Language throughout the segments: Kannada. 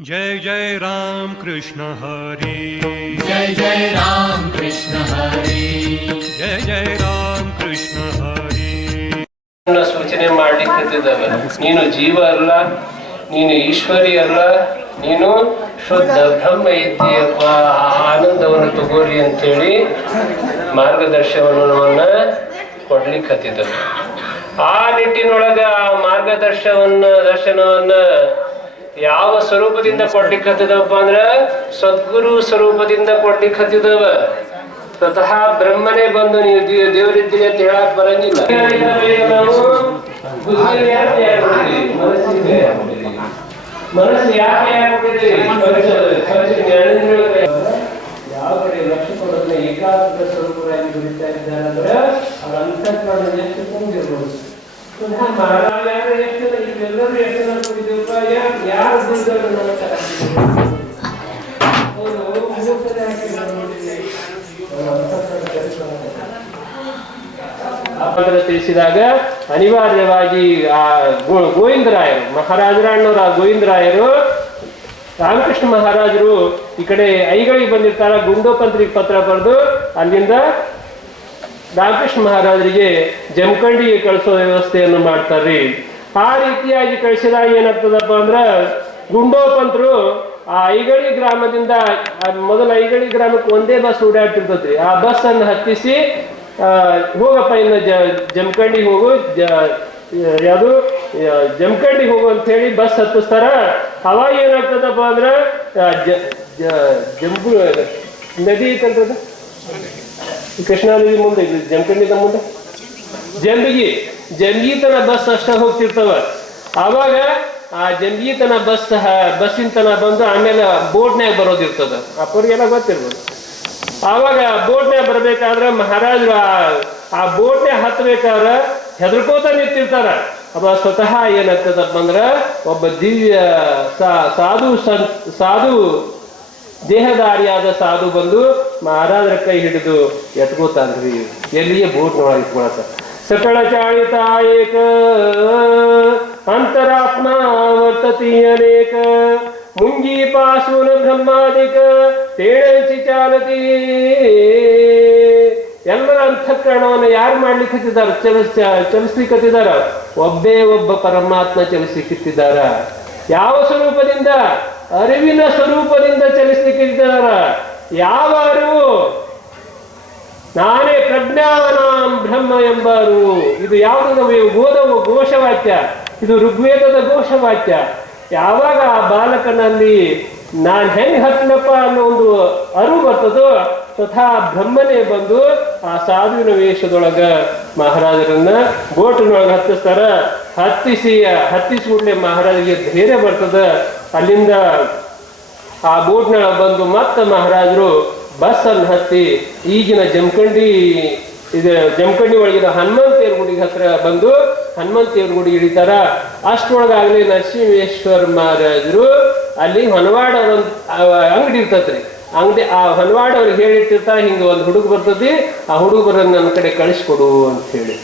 जय जय राम कृष्ण हरे, जय जय राम कृष्ण हरे, जय जय राम कृष्ण हरे. ಸೂಚನೆ ಮಾಡಲಿಕ್ಕಿದ್ದಾವೆ. ನೀನು ಜೀವ ಅಲ್ಲ, ನೀನು ಈಶ್ವರಿ ಅಲ್ಲ, ನೀನು ಶುದ್ಧ ಬ್ರಹ್ಮ ಇದ್ದೀಯಪ್ಪ, ಆನಂದವನ್ನು ತಗೋರಿ ಅಂತೇಳಿ ಮಾರ್ಗದರ್ಶನವನ್ನ ಕೊಡ್ಲಿಕ್ಕತ್ತಿದ್ದಾವೆ. ಆ ನಿಟ್ಟಿನೊಳಗ ಆ ದರ್ಶನವನ್ನ ಯಾವ ಸ್ವರೂಪದಿಂದ ಕೊಡ್ಲಿಕ್ಕತ್ತಿದವಪ್ಪ ಅಂದ್ರ ಸದ್ಗುರು ಸ್ವರೂಪದಿಂದ ಕೊಡ್ಲಿಕ್ಕತ್ತಿದವ. ಸ್ವತಃ ಬ್ರಹ್ಮನೇ ಬಂದು ನೀವು ದೇವರಿದ್ದೀರಿ ಅಂತ ಹೇಳಕ್ ಬರಂಗಿಲ್ಲ. ಮನಸ್ಸು ಯಾಕೆ ಯಾವ ಕಡೆ ಲಕ್ಷ್ಯ ಕೊಡೋದನ್ನ ಏಕಾಗ್ರ ಸ್ವರೂಪವಾಗಿ ದುಡಿತಾ ಇದ್ದಾರೆ ಅಂದ್ರೆ ಅವ್ರ ಅಂತಃಕರಣ ಎಷ್ಟು ತುಂಬಿರ್ಬೋದು. ಮಹಾರಾಜರು ಎಷ್ಟು ಇವೆಲ್ಲರೂ ಎಷ್ಟು ಅನ್ಕೊಂಡಿದ್ದೀವಪ್ಪ, ಯಾರು ಗುರುಗಳು ನೋಡ್ತಾರೆ ತಿಳಿಸಿದಾಗ ಅನಿವಾರ್ಯವಾಗಿ ಆ ಗೋವಿಂದರಾಯರು ಮಹಾರಾಜರಣ್ಣವರ ಗೋವಿಂದರಾಯರು ರಾಮಕೃಷ್ಣ ಮಹಾರಾಜರು ಈ ಕಡೆ ಐಗಳಿಗೆ ಬಂದಿರ್ತಾರ. ಗುಂಡೋಪಂತ್ರಿಗೆ ಪತ್ರ ಬರೆದು ಅಲ್ಲಿಂದ ರಾಮಕೃಷ್ಣ ಮಹಾರಾಜರಿಗೆ ಜಮಖಂಡಿಗೆ ಕಳಿಸೋ ವ್ಯವಸ್ಥೆಯನ್ನು ಮಾಡ್ತಾರ್ರಿ. ಆ ರೀತಿಯಾಗಿ ಕಳಿಸಿದಾಗ ಏನಾಗ್ತದಪ್ಪ ಅಂದ್ರ ಗುಂಡೋಪಂತರು ಆ ಐಗಳಿ ಗ್ರಾಮದಿಂದ ಮೊದಲ ಐಗಳಿ ಗ್ರಾಮಕ್ಕೆ ಒಂದೇ ಬಸ್ ಓಡಾಡ್ತಿರ್ತೈತ್ರಿ. ಆ ಬಸ್ ಅನ್ನು ಹತ್ತಿಸಿ ಹೋಗಪ್ಪ ಇನ್ನು ಜಮಖಂಡಿಗೆ ಹೋಗು, ಯಾವುದು ಜಮಖಂಡಿಗೆ ಹೋಗು ಅಂತ ಹೇಳಿ ಬಸ್ ಹತ್ತಿಸ್ತಾರ. ಅವಾಗ ಏನಾಗ್ತದಪ್ಪ ಅಂದ್ರ ಜಂಬು ನದಿ ಐತಂತದ ಕೃಷ್ಣಾ ನದಿ ಮುಂದೆ ಜಮಖಂಡಿದ ಮುಂದೆ ಜಂಬಗಿ ತನ ಬಸ್ ಅಷ್ಟ ಹೋಗ್ತಿರ್ತವ. ಆವಾಗ ಆ ಜಂಬಗಿ ತನ ಬಸ್ಸಿನ ತನ ಬಂದು ಆಮೇಲೆ ಬೋಟ್ನ್ಯಾಗ ಬರೋದಿರ್ತದ. ಅಪ್ಪರಿಗೆಲ್ಲ ಗೊತ್ತಿರ್ಬೋದು. ಆವಾಗ ಬೋಟ್ನ್ಯಾಗ ಬರ್ಬೇಕಾದ್ರೆ ಮಹಾರಾಜರು ಆ ಬೋಟ್ನ್ಯಾಗ ಹತ್ಬೇಕಾದ್ರೆ ಹೆದರ್ಕೋತ ನಿಂತಿರ್ತಾರ. ಅವ ಸ್ವತಃ ಏನಾಗ್ತದಪ್ಪ ಅಂದ್ರ ಒಬ್ಬ ದಿವ್ಯ ಸಾಧು ದೇಹದಾರಿಯಾದ ಸಾಧು ಬಂದು ಮಹಾರಾಜರ ಕೈ ಹಿಡಿದು ಎತ್ಕೋತಾನ್ರಿ. ಎಲ್ಲಿಯೇ ಬೋಟ್ನೊಳಗೆ ಇಟ್ಕೊಳತ್ತ. ಸಕಳ ಚಾಳಿತ ಏಕ ಅಂತರಾತ್ಮ ವರ್ತತಿ ಅನೇಕ ಮುಂಗಿ ಪಾಸೂನ ಬ್ರಹ್ಮಾದಿಕ ತೇಳಂಚಿ ಚಾಲತಿ. ಎಲ್ಲರ ಅಂತಃಕರಣವನ್ನು ಯಾರು ಮಾಡ್ಲಿಕ್ಕತ್ತಿದಾರ, ಚಲಿಸ್ಲಿಕ್ಕತ್ತಿದಾರ? ಒಬ್ಬೇ ಒಬ್ಬ ಪರಮಾತ್ಮ ಚಲಿಸ್ಲಿಕ್ಕಿದ್ದಾರ. ಯಾವ ಸ್ವರೂಪದಿಂದ? ಅರಿವಿನ ಸ್ವರೂಪದಿಂದ ಚಲಿಸ್ಲಿಕ್ಕಿದ್ದಾರ. ಯಾವ ಅರಿವು? ನಾನೇ ಪ್ರಜ್ಞಾನಾಂ ಬ್ರಹ್ಮ ಎಂಬ ಅರಿವು. ಇದು ಯಾವುದು? ಘೋಷವಾಕ್ಯ. ಇದು ಋಗ್ವೇದದ ಘೋಷವಾಕ್ಯ. ಯಾವಾಗ ಆ ಬಾಲಕನಲ್ಲಿ ನಾನ್ ಹೆಂಗ್ ಹತ್ತನಪ್ಪ ಅನ್ನೋ ಒಂದು ಅರಿವು ಬರ್ತದೋ ತಥಾ ಬ್ರಹ್ಮನೇ ಬಂದು ಆ ಸಾಧುವಿನ ವೇಷದೊಳಗ ಮಹಾರಾಜರನ್ನ ಬೋಟಿನೊಳಗೆ ಹತ್ತಿಸ್ತಾರ. ಹತ್ತಿಸ್ಬಿಡ್ಲೆ ಮಹಾರಾಜರಿಗೆ ಧೈರ್ಯ ಬರ್ತದ. ಅಲ್ಲಿಂದ ಆ ಬೋಟ್ನೊಳಗೆ ಬಂದು ಮತ್ತೆ ಮಹಾರಾಜರು ಬಸ್ ಅನ್ನು ಹತ್ತಿ ಈಗಿನ ಜಮಖಂಡಿ ಒಳಗಿನ ಹನುಮಂತೇವ್ರ ಗುಡಿಗೆ ಹತ್ರ ಬಂದು ಹನುಮಂತೇವ್ರ ಗುಡಿ ಇಳಿತಾರ. ಅಷ್ಟೊಳಗಾಗ್ಲಿ ನರಸಿಂಹೇಶ್ವರ ಮಹಾರಾಜರು ಅಲ್ಲಿ ಹೊನವಾಡ ಅಂಗಡಿ ಇರ್ತತ್ರಿ. ಆ ಹೊನವಾಡ ಅವ್ರಿಗೆ ಹೇಳಿರ್ತಿರ್ತಾರ, ಹಿಂಗ ಒಂದು ಹುಡುಗ ಬರ್ತತಿ, ಆ ಹುಡುಗ ಬರೋದ್ ನನ್ನ ಕಡೆ ಕಳಿಸ್ಕೊಡು ಅಂತ ಹೇಳಿ.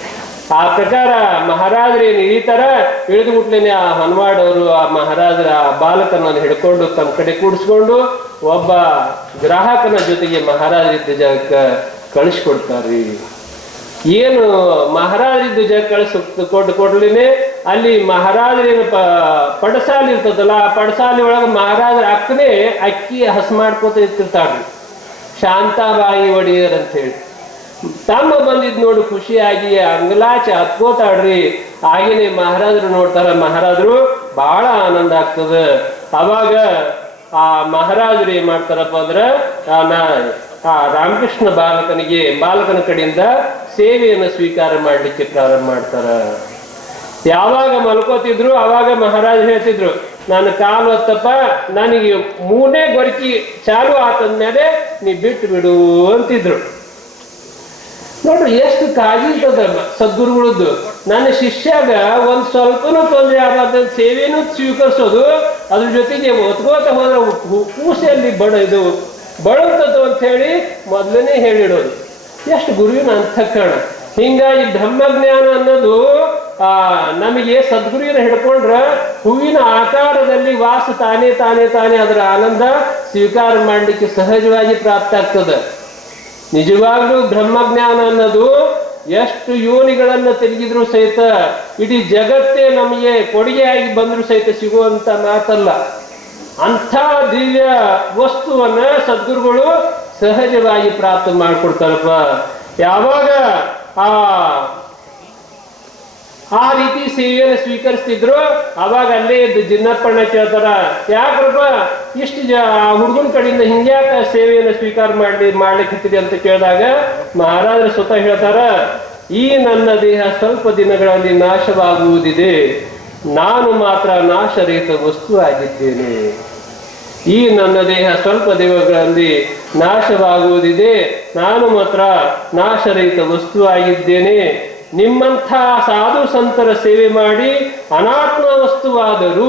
ಆ ಪ್ರಕಾರ ಮಹಾರಾಜರೇನು ಇಳಿತಾರ. ಇಳಿದು ಬಿಟ್ಲೇನೆ ಆ ಹೊನವಾಡವರು ಆ ಮಹಾರಾಜರ ಆ ಬಾಲಕನನ್ನು ಹಿಡ್ಕೊಂಡು ತಮ್ಮ ಕಡೆ ಕೂಡಿಸ್ಕೊಂಡು ಒಬ್ಬ ಗ್ರಾಹಕನ ಜೊತೆಗೆ ಮಹಾರಾಜರಿದ್ದ ಜಾಗಕ್ಕೆ ಕಳಿಸ್ಕೊಡ್ತಾರ್ರಿ. ಏನು ಮಹಾರಾಜರಿದ್ದ ಜಾಗ ಕೊಡ್ಲಿನೇ ಅಲ್ಲಿ ಮಹಾರಾಜರೇನು ಪಡಸಾಲಿ ಇರ್ತದಲ್ಲ, ಆ ಪಡಸಾಲಿ ಒಳಗೆ ಮಹಾರಾಜರ ಅಕ್ಕನೇ ಅಕ್ಕಿ ಹಸ್ ಮಾಡ್ಕೋತ ಇರ್ತಿರ್ತಾಳ್ರಿ. ಶಾಂತಾಬಾಯಿ ಒಡೆಯರ್ ಅಂತ ಹೇಳಿ ತಮ್ಮ ಬಂದಿದ್ ನೋಡಿ ಖುಷಿಯಾಗಿ ಅಂಗಲಾಚೆ ಹತ್ಕೋತಾಡ್ರಿ. ಹಾಗೇನೆ ಮಹಾರಾಜರು ನೋಡ್ತಾರ. ಮಹಾರಾಜರು ಬಹಳ ಆನಂದ ಆಗ್ತದ. ಅವಾಗ ಆ ಮಹಾರಾಜರು ಏನ್ ಮಾಡ್ತಾರಪ್ಪ ಅಂದ್ರ ಆ ರಾಮಕೃಷ್ಣ ಬಾಲಕನ ಕಡೆಯಿಂದ ಸೇವೆಯನ್ನು ಸ್ವೀಕಾರ ಮಾಡ್ಲಿಕ್ಕೆ ಪ್ರಾರಂಭ ಮಾಡ್ತಾರ. ಯಾವಾಗ ಮಲ್ಕೋತಿದ್ರು ಅವಾಗ ಮಹಾರಾಜ ಹೇಳ್ತಿದ್ರು, ನಾನು ಕಾಲು ಹೊತ್ತಪ್ಪ, ನನಗೆ 3ನೇ ಗೊರಕಿ ಚಾಲು ಆತದ್ಮೇಲೆ ನೀ ಬಿಟ್ಟು ಬಿಡು ಅಂತಿದ್ರು. ನೋಡ್ರಿ ಎಷ್ಟು ಕಾಳಜಿ ಇರ್ತದ ಸದ್ಗುರುಗಳದ್ದು. ನನ್ನ ಶಿಷ್ಯಾಗ ಒಂದ್ ಸ್ವಲ್ಪನೂ ತೊಂದರೆ ಆಗದ ಸೇವೆನೂ ಸ್ವೀಕರಿಸೋದು, ಅದ್ರ ಜೊತೆಗೆ ಒತ್ಕೋತ ಹೋದ್ರೆ ಕೂಸೆಯಲ್ಲಿ ಬಳಂತದ್ದು ಅಂತ ಹೇಳಿ ಮೊದಲನೇ ಹೇಳಿಡೋದು. ಎಷ್ಟು ಗುರುವಿನ ಅಂತಃಕರಣ. ಹಿಂಗಾಗಿ ಬ್ರಹ್ಮಜ್ಞಾನ ಅನ್ನೋದು ನಮಗೆ ಸದ್ಗುರುವಿನ ಹಿಡ್ಕೊಂಡ್ರ ಹೂವಿನ ಆಕಾರದಲ್ಲಿ ವಾಸ ತಾನೇ ತಾನೇ ತಾನೇ ಅದರ ಆನಂದ ಸ್ವೀಕಾರ ಮಾಡಲಿಕ್ಕೆ ಸಹಜವಾಗಿ ಪ್ರಾಪ್ತ ಆಗ್ತದೆ. ನಿಜವಾಗ್ಲೂ ಬ್ರಹ್ಮಜ್ಞಾನ ಅನ್ನೋದು ಎಷ್ಟು ಯೋನಿಗಳನ್ನು ತೆಗೆದಿದ್ರು ಸಹಿತ ಇಡೀ ಜಗತ್ತೇ ನಮಗೆ ಕೊಡುಗೆಯಾಗಿ ಬಂದರೂ ಸಹಿತ ಸಿಗುವಂತ ಮಾತಲ್ಲ. ಅಂಥ ದಿವ್ಯ ವಸ್ತುವನ್ನ ಸದ್ಗುರುಗಳು ಸಹಜವಾಗಿ ಪ್ರಾಪ್ತ ಮಾಡಿಕೊಡ್ತಾರಪ್ಪ. ಯಾವಾಗ ಆ ರೀತಿ ಸೇವೆಯನ್ನು ಸ್ವೀಕರಿಸ್ತಿದ್ರು ಅವಾಗ ಅಲ್ಲೇ ಇದ್ದು ಜಿನ್ನಪ್ಪಣ್ಣ ಕೇಳ್ತಾರ, ಯಾಕ್ರಪ್ಪ ಇಷ್ಟು ಹುಡುಗನ ಕಡೆಯಿಂದ ಹಿಂಗ್ಯಾಕ ಸೇವೆಯನ್ನು ಸ್ವೀಕಾರ ಮಾಡ್ಲಿಕ್ಕೆ ಅಂತ ಕೇಳಿದಾಗ ಮಹಾರಾಜರು ಸ್ವತಃ ಹೇಳ್ತಾರ, ಈ ನನ್ನ ದೇಹ ಸ್ವಲ್ಪ ದಿನಗಳಲ್ಲಿ ನಾಶವಾಗುವುದಿದೆ, ನಾನು ಮಾತ್ರ ನಾಶರಹಿತ ವಸ್ತು ಆಗಿದ್ದೇನೆ. ಈ ನನ್ನ ದೇಹ ಸ್ವಲ್ಪ ದಿನಗಳಲ್ಲಿ ನಾಶವಾಗುವುದಿದೆ, ನಾನು ಮಾತ್ರ ನಾಶರಹಿತ ವಸ್ತು ಆಗಿದ್ದೇನೆ. ನಿಮ್ಮಂಥ ಸಾಧು ಸಂತರ ಸೇವೆ ಮಾಡಿ ಅನಾತ್ಮ ವಸ್ತುವಾದರೂ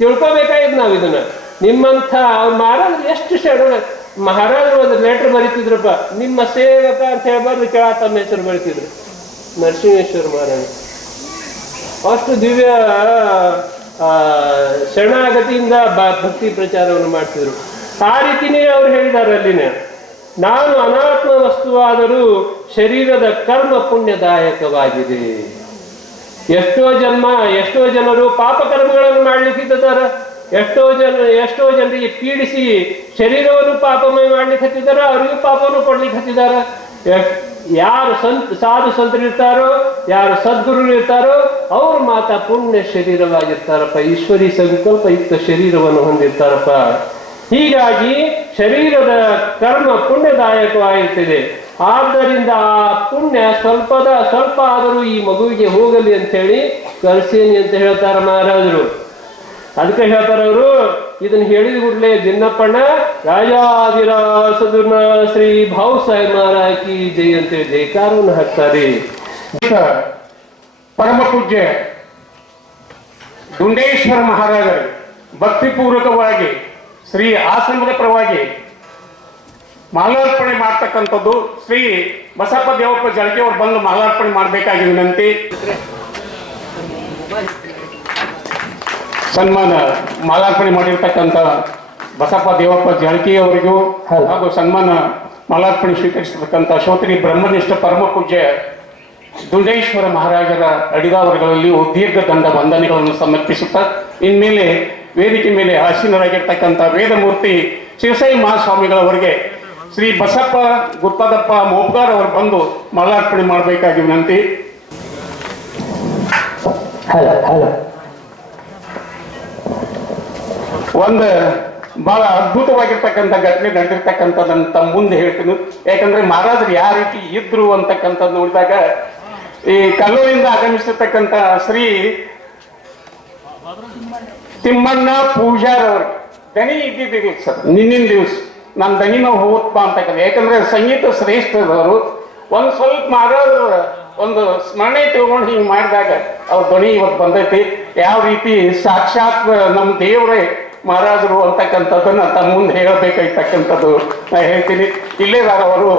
ತಿಳ್ಕೊಬೇಕಾಯ್ತು ನಾವು ಇದನ್ನ. ನಿಮ್ಮಂಥ ಅವ್ರು ಮಹಾರಾಜರು ಎಷ್ಟು ಮಹಾರಾಜರು ಒಂದು ಲೆಟರ್ ಬರೀತಿದ್ರಪ್ಪ, ನಿಮ್ಮ ಸೇವಕ ಅಂತ ಹೇಳ್ಬಾರ್ದು ಕೆಳ ತಮ್ಮ ಹೆಸರು ಬರೀತಿದ್ರು. ನರಸಿಂಹೇಶ್ವರ ಮಹಾರಾಜ ಅಷ್ಟು ದಿವ್ಯ ಶರಣಾಗತಿಯಿಂದ ಭಕ್ತಿ ಪ್ರಚಾರವನ್ನು ಮಾಡ್ತಿದ್ರು. ಆ ರೀತಿನೇ ಅವ್ರು ಹೇಳಿದ್ದಾರೆ ಅಲ್ಲಿನ, ನಾನು ಅನಾತ್ಮ ವಸ್ತುವಾದರೂ ಶರೀರದ ಕರ್ಮ ಪುಣ್ಯದಾಯಕವಾಗಿದೆ. ಎಷ್ಟೋ ಜನರು ಪಾಪ ಕರ್ಮಗಳನ್ನು ಮಾಡ್ಲಿಕ್ಕಿದ್ದಾರೆ, ಎಷ್ಟೋ ಜನರಿಗೆ ಪೀಡಿಸಿ ಶರೀರವನ್ನು ಪಾಪಮಯ ಮಾಡ್ಲಿಕ್ಕೆ ಹತ್ತಿದ್ದಾರೆ, ಅವರಿಗೂ ಪಾಪವನ್ನು ಕೊಡ್ಲಿಕ್ಕೆ ಹತ್ತಿದ್ದಾರೆ. ಯಾರು ಸಾಧು ಸಂತರು ಇರ್ತಾರೋ, ಯಾರು ಸದ್ಗುರು ಇರ್ತಾರೋ ಅವ್ರು ಮಾತ್ರ ಪುಣ್ಯ ಶರೀರವಾಗಿರ್ತಾರಪ್ಪ, ಈಶ್ವರಿ ಸಂಕಲ್ಪಯುಕ್ತ ಶರೀರವನ್ನು ಹೊಂದಿರ್ತಾರಪ್ಪ. ಹೀಗಾಗಿ ಶರೀರದ ಕರ್ಮ ಪುಣ್ಯದಾಯಕವಾಗಿರ್ತದೆ. ಆದ್ದರಿಂದ ಆ ಪುಣ್ಯ ಸ್ವಲ್ಪ ಆದರೂ ಈ ಮಗುವಿಗೆ ಹೋಗಲಿ ಅಂತ ಹೇಳಿ ಕರ್ಸೇನಿ ಅಂತ ಹೇಳ್ತಾರ ಮಹಾರಾಜರು. ಅದಕ್ಕೆ ಹೇಳ್ತಾರ ಅವರು, ಇದನ್ನ ಹೇಳಿದ ಕೂಡಲೇ ಜಿನ್ನಪ್ಪಣ್ಣ ರಾಜಾದಿರಾಸದುರ್ನ ಶ್ರೀ ಭಾವ್ ಸಾಹೇಬ್ ಮಹಾರಾಜ್ ಕಿ ಜೈ ಅಂತೇಳಿ ಜೈಕಾರವನ್ನು ಹಾಕ್ತಾರೆ. ಪರಮ ಪೂಜ್ಯ ದುಂಡೇಶ್ವರ ಮಹಾರಾಜರು ಭಕ್ತಿಪೂರ್ವಕವಾಗಿ ಶ್ರೀ ಆಶ್ರಮದ ಪರವಾಗಿ ಮಾಲಾರ್ಪಣೆ ಮಾಡ್ತಕ್ಕಂಥದ್ದು ಶ್ರೀ ಬಸಪ್ಪ ದೇವಪ್ಪ ಜಳಕಿ ಅವರು ಬಂದು ಮಾಲಾರ್ಪಣೆ ಮಾಡಬೇಕಾಗಿ ವಿನಂತಿ. ಸನ್ಮಾನ ಮಾಲಾರ್ಪಣೆ ಮಾಡಿರ್ತಕ್ಕಂಥ ಬಸಪ್ಪ ದೇವಪ್ಪ ಜಳಕಿ ಅವರಿಗೂ ಹಾಗೂ ಸನ್ಮಾನ ಮಾಲಾರ್ಪಣೆ ಸ್ವೀಕರಿಸಿರ್ತಕ್ಕಂಥ ಶ್ರೋತ್ರಿ ಬ್ರಹ್ಮನಿಷ್ಠ ಪರಮ ಪೂಜ್ಯ ದುಂಡೇಶ್ವರ ಮಹಾರಾಜರ ಅಡಿದಾವರುಗಳಲ್ಲಿ ಉದ್ದೀರ್ಘ ದಂಡ ವಂದನೆಗಳನ್ನು ಸಮರ್ಪಿಸುತ್ತಾ ಇನ್ಮೇಲೆ ವೇದಿಕೆ ಮೇಲೆ ಆಸೀನರಾಗಿರ್ತಕ್ಕಂಥ ವೇದಮೂರ್ತಿ ಶಿವಸೈ ಮಹಾಸ್ವಾಮಿಗಳವರಿಗೆ ಶ್ರೀ ಬಸಪ್ಪ ಗುತ್ತದಪ್ಪ ಮೋಪ್ಗಾರ್ ಅವರು ಬಂದು ಮಾಲಾರ್ಪಣೆ ಮಾಡಬೇಕಾಗಿ ವಿನಂತಿ. ಒಂದು ಬಹಳ ಅದ್ಭುತವಾಗಿರ್ತಕ್ಕಂಥ ಘಟನೆ ನಡೆದಿರ್ತಕ್ಕಂಥದ್ದನ್ನು ತಮ್ಮ ಮುಂದೆ ಹೇಳ್ತೀನಿ. ಯಾಕಂದ್ರೆ ಮಹಾರಾಜರು ಯಾವ ರೀತಿ ಇದ್ರು ಅಂತಕ್ಕಂಥದ್ದು ನೋಡಿದಾಗ ಈ ಕಲ್ಲೂರಿಂದ ಆಗಮಿಸಿರ್ತಕ್ಕಂಥ ಶ್ರೀ ತಿಮ್ಮಣ್ಣ ಪೂಜಾರ್ ಅವ್ರಿಗೆ ದನಿ ಇದ್ದಿದ್ದೀವಿ ಸರ್. ನಿನ್ನಿನ ದಿವಸ ನನ್ನ ದನಿನ ಹೋಗ್ಪ ಅಂತಕ್ಕಂಥ, ಯಾಕಂದ್ರೆ ಸಂಗೀತ ಶ್ರೇಷ್ಠದವರು ಒಂದು ಸ್ವಲ್ಪ ಮಹಾರಾಜರು ಒಂದು ಸ್ಮರಣೆ ತಗೊಂಡು ಹಿಂಗೆ ಮಾಡಿದಾಗ ಅವ್ರ ಧ್ವನಿ ಇವತ್ತು ಬಂದೈತಿ. ಯಾವ ರೀತಿ ಸಾಕ್ಷಾತ್ ನಮ್ಮ ದೇವರೇ ಮಹಾರಾಜರು ಅಂತಕ್ಕಂಥದ್ದನ್ನ ತಮ್ಮ ಮುಂದೆ ಹೇಳಬೇಕಾಗಿರ್ತಕ್ಕಂಥದ್ದು ನಾ ಹೇಳ್ತೀನಿ. ಇಲ್ಲೇದಾರವರು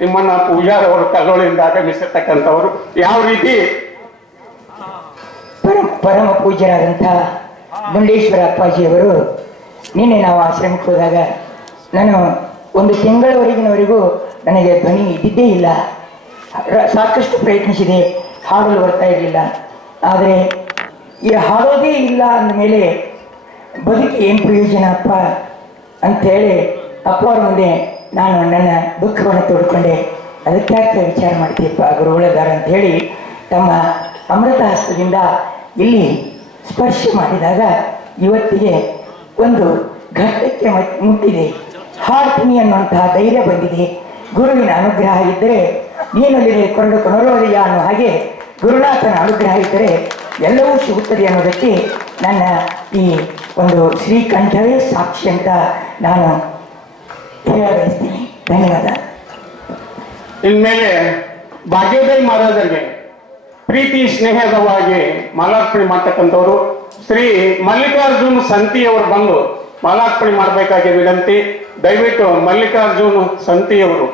ನಿಮ್ಮನ್ನ ಪೂಜಾರವರು ಕಲ್ಲೋಳಿಯಿಂದ ಆಗಮಿಸಿರ್ತಕ್ಕಂಥವ್ರು ಯಾವ ರೀತಿ ಪರಮ ಪೂಜ್ಯರಾದಂಥ ದುಂಡೇಶ್ವರ ಅಪ್ಪಾಜಿಯವರು ನಿನ್ನೆ ನಾವು ಆಶ್ರಮಕ್ಕೆ ಹೋದಾಗ ನಾನು ಒಂದು ತಿಂಗಳವರೆಗಿನವರೆಗೂ ನನಗೆ ಧ್ವನಿ ಇದ್ದಿದ್ದೇ ಇಲ್ಲ. ಸಾಕಷ್ಟು ಪ್ರಯತ್ನಿಸಿದೆ, ಹಾಡಲು ಬರ್ತಾ ಇರಲಿಲ್ಲ. ಆದರೆ ಈ ಹಾಡೋದೇ ಇಲ್ಲ ಅಂದಮೇಲೆ ಬದುಕಿ ಏನು ಪ್ರಯೋಜನ ಅಪ್ಪ ಅಂಥೇಳಿ ಅಪ್ಪ ಅವ್ರ ಮುಂದೆ ನಾನು ನನ್ನ ದುಃಖವನ್ನು ತೋಡ್ಕೊಂಡೆ. ಅದಕ್ಕಾಗ್ತದೆ ವಿಚಾರ ಮಾಡ್ತೀಯಪ್ಪ ಗುರುಗಳದಾರ ಅಂಥೇಳಿ ತಮ್ಮ ಅಮೃತ ಹಸ್ತದಿಂದ ಇಲ್ಲಿ ಸ್ಪರ್ಶ ಮಾಡಿದಾಗ ಇವತ್ತಿಗೆ ಒಂದು ಘಟ್ಟಕ್ಕೆ ಮುಟ್ಟಿದೆ. ಹಾಡ್ತೀನಿ ಅನ್ನುವಂತಹ ಧೈರ್ಯ ಬಂದಿದೆ. ಗುರುವಿನ ಅನುಗ್ರಹ ಇದ್ದರೆ ನೀನಲ್ಲಿದೆ ಕೊರಡು ಕೊನರೋದಯ ಅನ್ನೋ ಹಾಗೆ ಗುರುನಾಥನ ಅನುಗ್ರಹ ಇದ್ದರೆ ಎಲ್ಲವೂ ಸಿಗುತ್ತದೆ ಅನ್ನೋದಕ್ಕೆ ನನ್ನ ಈ ಒಂದು ಶ್ರೀಕಂಠವೇ ಸಾಕ್ಷಿ ಅಂತ ನಾನು ಹೇಳ ಬಯಸ್ತೀನಿ. ಧನ್ಯವಾದ. ಇನ್ಮೇಲೆ ಭಾಗ್ಯೋದಯ ಮಹಾರಾಜರಿಗೆ ಪ್ರೀತಿ ಸ್ನೇಹದವಾಗಿ ಮಾಲಾರ್ಪಣೆ ಮಾಡ್ತಕ್ಕಂಥವ್ರು ಶ್ರೀ ಮಲ್ಲಿಕಾರ್ಜುನ್ ಸಂತಿಯವರು ಬಂದು ಮಾಲಾರ್ಪಣೆ ಮಾಡಬೇಕಾಗಿ ವಿನಂತಿ. ದಯವಿಟ್ಟು ಮಲ್ಲಿಕಾರ್ಜುನ್ ಸಂತಿಯವರು.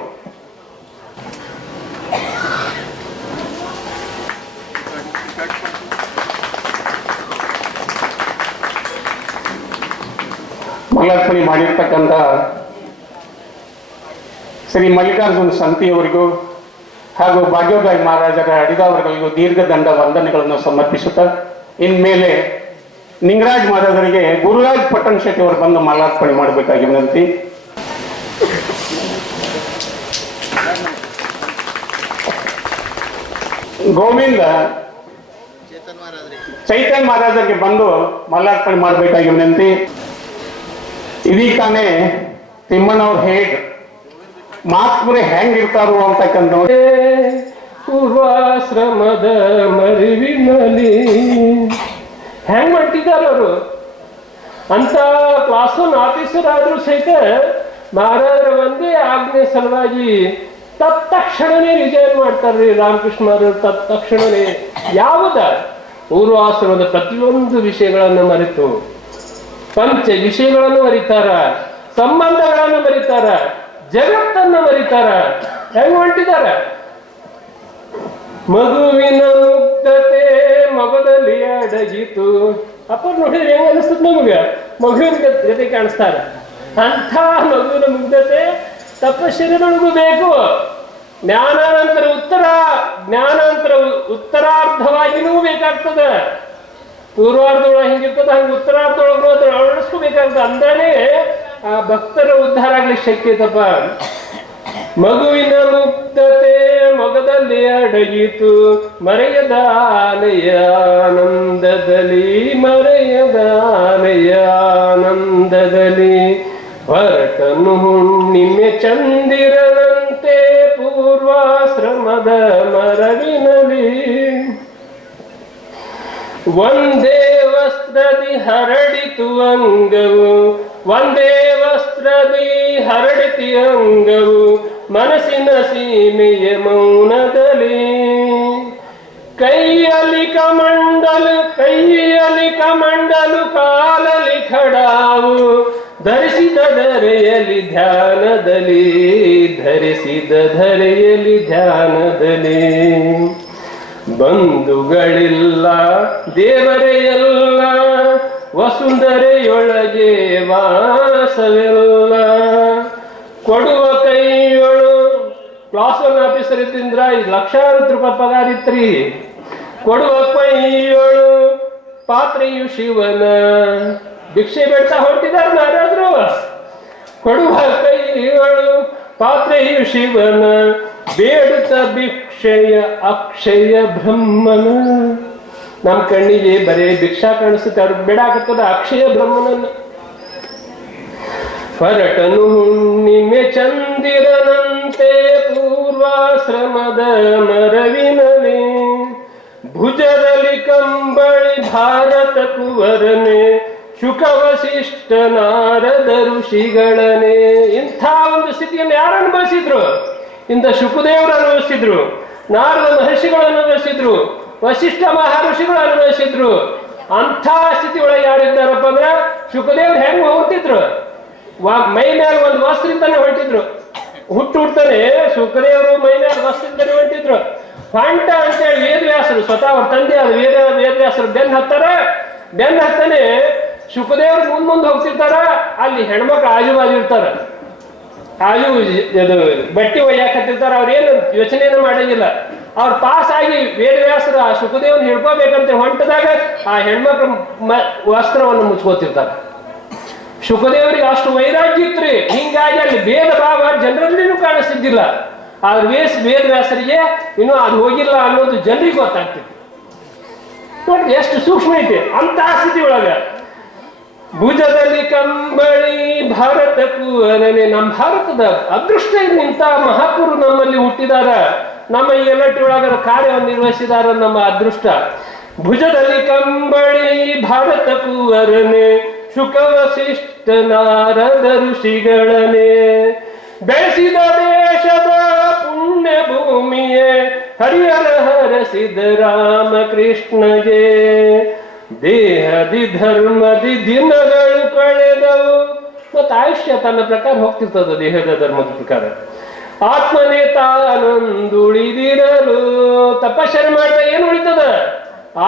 ಮಲ್ಲಾರ್ಪಣೆ ಮಾಡಿರ್ತಕ್ಕಂಥ ಶ್ರೀ ಮಲ್ಲಿಕಾರ್ಜುನ ಸಂತಿಯವರಿಗೂ ಹಾಗೂ ಭಾಗ್ಯೋದಯ ಮಹಾರಾಜರ ಅಡಿದವರುಗಳಿಗೂ ದೀರ್ಘದಂಡ ವಂದನೆಗಳನ್ನು ಸಮರ್ಪಿಸುತ್ತಾ ಇನ್ಮೇಲೆ ನಿಂಗರಾಜ್ ಮಹಾರಾಜರಿಗೆ ಗುರುರಾಜ್ ಪಟ್ಟಣ ಶೆಟ್ಟಿ ಅವರು ಬಂದು ಮಾಲಾರ್ಪಣೆ ಮಾಡಬೇಕಾಗಿ ವಿನಂತಿ. ಗೋವಿಂದ ಚೈತನ್ಯ ಮಹಾರಾಜರಿಗೆ ಬಂದು ಮಾಲಾರ್ಪಣೆ ಮಾಡಬೇಕಾಗಿ ವಿನಂತಿ. ಇದೀಗ ತಾನೇ ತಿಮ್ಮನವ್ರು ಹೇಗ್ ಮಾತ್ಮರೆ ಹೆಂಗಿರ್ತಾರೋ ಅಂತಕ್ಕಂಥ ಪೂರ್ವಾಶ್ರಮದ ಮರಿವಿನಲ್ಲಿ ಹೆಂಗ್ ಮಾಡ್ತಿದ್ದಾರೆ ಅವರು ಅಂತ ಕ್ಲಾಸ್ ಒನ್ ಆಫೀಸರ್ ಆದ್ರೂ ಸಹಿತ ಮಹಾರಾಜರ ಒಂದೇ ಆಜ್ಞೆ ಸಲುವಾಗಿ ತತ್ಕ್ಷಣನೇ ರಿಜೈನ್ ಮಾಡ್ತಾರ್ರಿ ರಾಮಕೃಷ್ಣ ಮಹಾರಾಜರು. ತತ್ಕ್ಷಣನೇ ಯಾವುದ ಪೂರ್ವಾಶ್ರಮದ ಪ್ರತಿಯೊಂದು ವಿಷಯಗಳನ್ನು ಮರೆತು ಪಂಚ ವಿಷಯಗಳನ್ನು ಮರಿತಾರ, ಸಂಬಂಧಗಳನ್ನು ಮರಿತಾರ, ಜಗತ್ತನ್ನು ಮರಿತಾರ. ಹೆಂಗ್ ಹೊಂಟಿದಾರ? ಮಗುವಿನ ಮುಗ್ಧತೆ ಮಗದಲ್ಲಿ ಅಡಗಿತು. ಅಪ್ಪ ನೋಡಿದ್ರೆ ಹೆಂಗ ಅನಿಸ್ತದ ನಮಗ? ಮಗುವಿನ ಜೊತೆ ಕಾಣಿಸ್ತಾರ. ಅಂಥ ಮಗುವಿನ ಮುಗ್ಧತೆ ತಪಶ್ಚರ್ಯದೊಳಗೂ ಬೇಕು. ಜ್ಞಾನಾನಂತರ ಉತ್ತರಾರ್ಧವಾಗಿನೂ ಬೇಕಾಗ್ತದ. ಪೂರ್ವಾರ್ಧದೊಳಗೆ ಹೆಂಗಿರ್ತದ ಹಂಗೆ ಉತ್ತರಾರ್ಧದೊಳಗೂ ಅದ್ರ ಅಳವಡಿಸ್ಕೋಬೇಕಾಗ್ತದೆ. ಅಂದಾನೆ ಆ ಭಕ್ತರ ಉದ್ಧಾರ ಆಗ್ಲಿಕ್ಕೆ ಶಕ್ತಿ ಐತಪ್ಪ. ಮಗುವಿನ ಮುಕ್ತತೆ ಮೊಗದಲ್ಲಿ ಅಡಗಿತು, ಮರೆಯದ ಆನೆಯ ಆನಂದದಲ್ಲಿ, ಮರೆಯದ ಆನೆಯ ಆನಂದದಲ್ಲಿ. ಹೊರಟನು ಹುಣ್ಣಿಮೆ ಚಂದಿರನಂತೆ ಪೂರ್ವಾಶ್ರಮದ ಮರವಿನಲಿ. ಒಂದೇ ವಸ್ತ್ರದಿ ಹರಡಿತು ಅಂಗವು, ಒಂದೇ ವಸ್ತ್ರದಿ ಹರಡಿತಿ ಅಂಗವು, ಮನಸ್ಸಿನ ಸೀಮೆಯ ಮೌನದಲ್ಲಿ. ಕೈಯಲ್ಲಿ ಕಮಂಡಲು ಕಾಲಲಿ ಖಡಾವು, ಧರಿಸಿದ ಧರೆಯಲ್ಲಿ ಧ್ಯಾನದಲ್ಲಿ, ಧರಿಸಿದ ಧರೆಯಲ್ಲಿ ಧ್ಯಾನದಲ್ಲಿ. ಬಂಧುಗಳಿಲ್ಲ ದೇವರೆಯಲ್ಲ, ವಸುಂಧರೆಯೊಳಗೆ ವಾಸವೆಲ್ಲ. ಕೊಡುವ ಕೈಯೊಳು ಕ್ಲಾಸ್ ಒನ್ ಆಫೀಸರ್ ಇದ್ದಿಂದ್ರ ಇದು ಲಕ್ಷಾಂತರ ರೂಪಾಯಿ ಪಗಾರ ಇತ್ರಿ. ಕೊಡುವ ಕೈಯೊಳು ಪಾತ್ರೆಯು ಶಿವನ, ಭಿಕ್ಷೆ ಬೇಡ್ತಾ ಹೊರಟಿದ್ದಾರೆ ಮಹಾರಾಜರು. ಕೊಡುವ ಕೈಯೊಳು ಪಾತ್ರೆಯು ಶಿವನ, ಬೇಡುತ್ತ ಭಿಕ್ಷೆಯ ಅಕ್ಷಯ ಬ್ರಹ್ಮನ. ನಮ್ಮ ಕಣ್ಣಿಗೆ ಬರೀ ಭಿಕ್ಷಾ ಕಾಣಿಸುತ್ತೆ, ಅವ್ರಿಗೆ ಬೇಡಾಕತ್ತದ ಅಕ್ಷಯ ಬ್ರಹ್ಮನನ್ನ. ಹೊರಟನು ಹುಣ್ಣಿಮೆ ಚಂದಿರನಂತೆ ಪೂರ್ವಾಶ್ರಮದ ಮರವಿನಲಿ. ಭುಜದಲ್ಲಿ ಕಂಬಳಿ ಭಾರತ ಕುವರನೆ, ಶುಕ ವಸಿಷ್ಠ ನಾರದ ಋಷಿಗಳನೆ. ಇಂಥ ಒಂದು ಸ್ಥಿತಿಯನ್ನು ಯಾರು ಅನುಭವಿಸಿದ್ರು? ಇಂಥ ಶುಕದೇವರು ಅನುಭವಿಸಿದ್ರು, ನಾರದ ಮಹರ್ಷಿಗಳು ಅನುಭವಿಸಿದ್ರು, ವಸಿಷ್ಠ ಮಹರ್ಷಿಗಳು ಅನುಭವಿಸಿದ್ರು. ಅಂಥ ಸ್ಥಿತಿ ಒಳಗೆ ಯಾರಿದ್ದಾರಪ್ಪ ಅಂದ್ರೆ ಶುಕದೇವ್ರು ಹೆಂಗ್ ಹೊಂಟಿದ್ರು? ಮೈ ಮೇಲೆ ಒಂದು ವಸ್ತ್ರದಿಂದಾನೆ ಹೊಂಟಿದ್ರು. ಹುಟ್ಟಾನೆ ಶುಕದೇವರು ಮೈ ಮೇಲೆ ವಸ್ತ್ರದಿಂದಾನೆ ಹೊಂಟಿದ್ರು. ಫಂಟ ಅಂತೇಳಿ ವೇದವ್ಯಾಸರು ಸ್ವತಃ ಅವ್ರ ತಂದೆ ಅದು ವೇದವ್ಯಾಸರು ಬೆನ್ನ ಹತ್ತಾನೆ ಶುಕದೇವ್ರು ಮುಂದೆ ಹೋಗ್ತಿರ್ತಾರ. ಅಲ್ಲಿ ಹೆಣ್ಮಕ್ಳು ಆಜು ಇರ್ತಾರ, ಅದು ಬಟ್ಟೆ ಒಯ್ಯಾಕತ್ತಿರ್ತಾರ. ಅವ್ರೇನು ಯೋಚನೆಯನ್ನು ಮಾಡಂಗಿಲ್ಲ. ಅವ್ರು ಪಾಸ್ ಆಗಿ ವೇದವ್ಯಾಸರು ಆ ಶುಕದೇವನ್ ಹಿಡ್ಕೋಬೇಕಂತ ಹೊಂಟದಾಗ ಆ ಹೆಣ್ಮಕ್ಳು ವಸ್ತ್ರವನ್ನು ಮುಚ್ಕೋತಿರ್ತಾರೆ. ಶುಕದೇವರಿಗೆ ಅಷ್ಟು ವೈರಾಗ್ಯ ಇತ್ರಿ. ಹಿಂಗಾಗಿ ಅಲ್ಲಿ ಭೇದ ಭಾವ ಜನರಲ್ಲಿನೂ ಕಾಣಿಸ್ತಿದ್ದಿಲ್ಲ. ಆದ್ರೆ ವೇದವ್ಯಾಸರಿಗೆ ಇನ್ನೂ ಅದು ಹೋಗಿಲ್ಲ ಅನ್ನೋದು ಜನರಿಗೆ ಗೊತ್ತಾಗ್ತಿತ್ತು. ನೋಡ್ರಿ ಎಷ್ಟು ಸೂಕ್ಷ್ಮ ಐತಿ ಅಂತ ಸ್ಥಿತಿ ಒಳಗ. ಭುಜದಲ್ಲಿ ಕಂಬಳಿ ಭಾರತ ಕುವರನೆ. ನಮ್ಮ ಭಾರತದ ಅದೃಷ್ಟ ಇದೆ, ಇಂಥ ಮಹಾಪುರು ನಮ್ಮಲ್ಲಿ ಹುಟ್ಟಿದಾರ, ನಮ್ಮ ಈ ಎಲ್ಲಟ್ಟಿ ಒಳಗರ ಕಾರ್ಯವನ್ನು ನಿರ್ವಹಿಸಿದಾರ, ನಮ್ಮ ಅದೃಷ್ಟ. ಭುಜದಲ್ಲಿ ಕಂಬಳಿ ಭಾರತ ಕುವರನೆ, ಶುಕ ವಸಿಷ್ಠ ನಾರದ ಋಷಿಗಳನೆ. ಬೆಳೆಸಿದ ದೇಶದ ಪುಣ್ಯ ಭೂಮಿಯೇ ಹರಿಹರ ಹರಸಿದ ರಾಮಕೃಷ್ಣಗೆ. ದೇಹದಿ ಧರ್ಮದಿ ದಿನಗಳು ಕಳೆದವು. ಮತ್ತು ಆಯುಷ್ಯ ತನ್ನ ಪ್ರಕಾರ ಹೋಗ್ತಿರ್ತದ ದೇಹದ ಧರ್ಮದ ಪ್ರಕಾರ. ಆತ್ಮನೇ ತಾನೊಂದುಳಿದಿರಲು. ತಪಶ್ಚರ್ಯ ಮಾಡ್ತಾ ಏನು ಉಳಿತದ?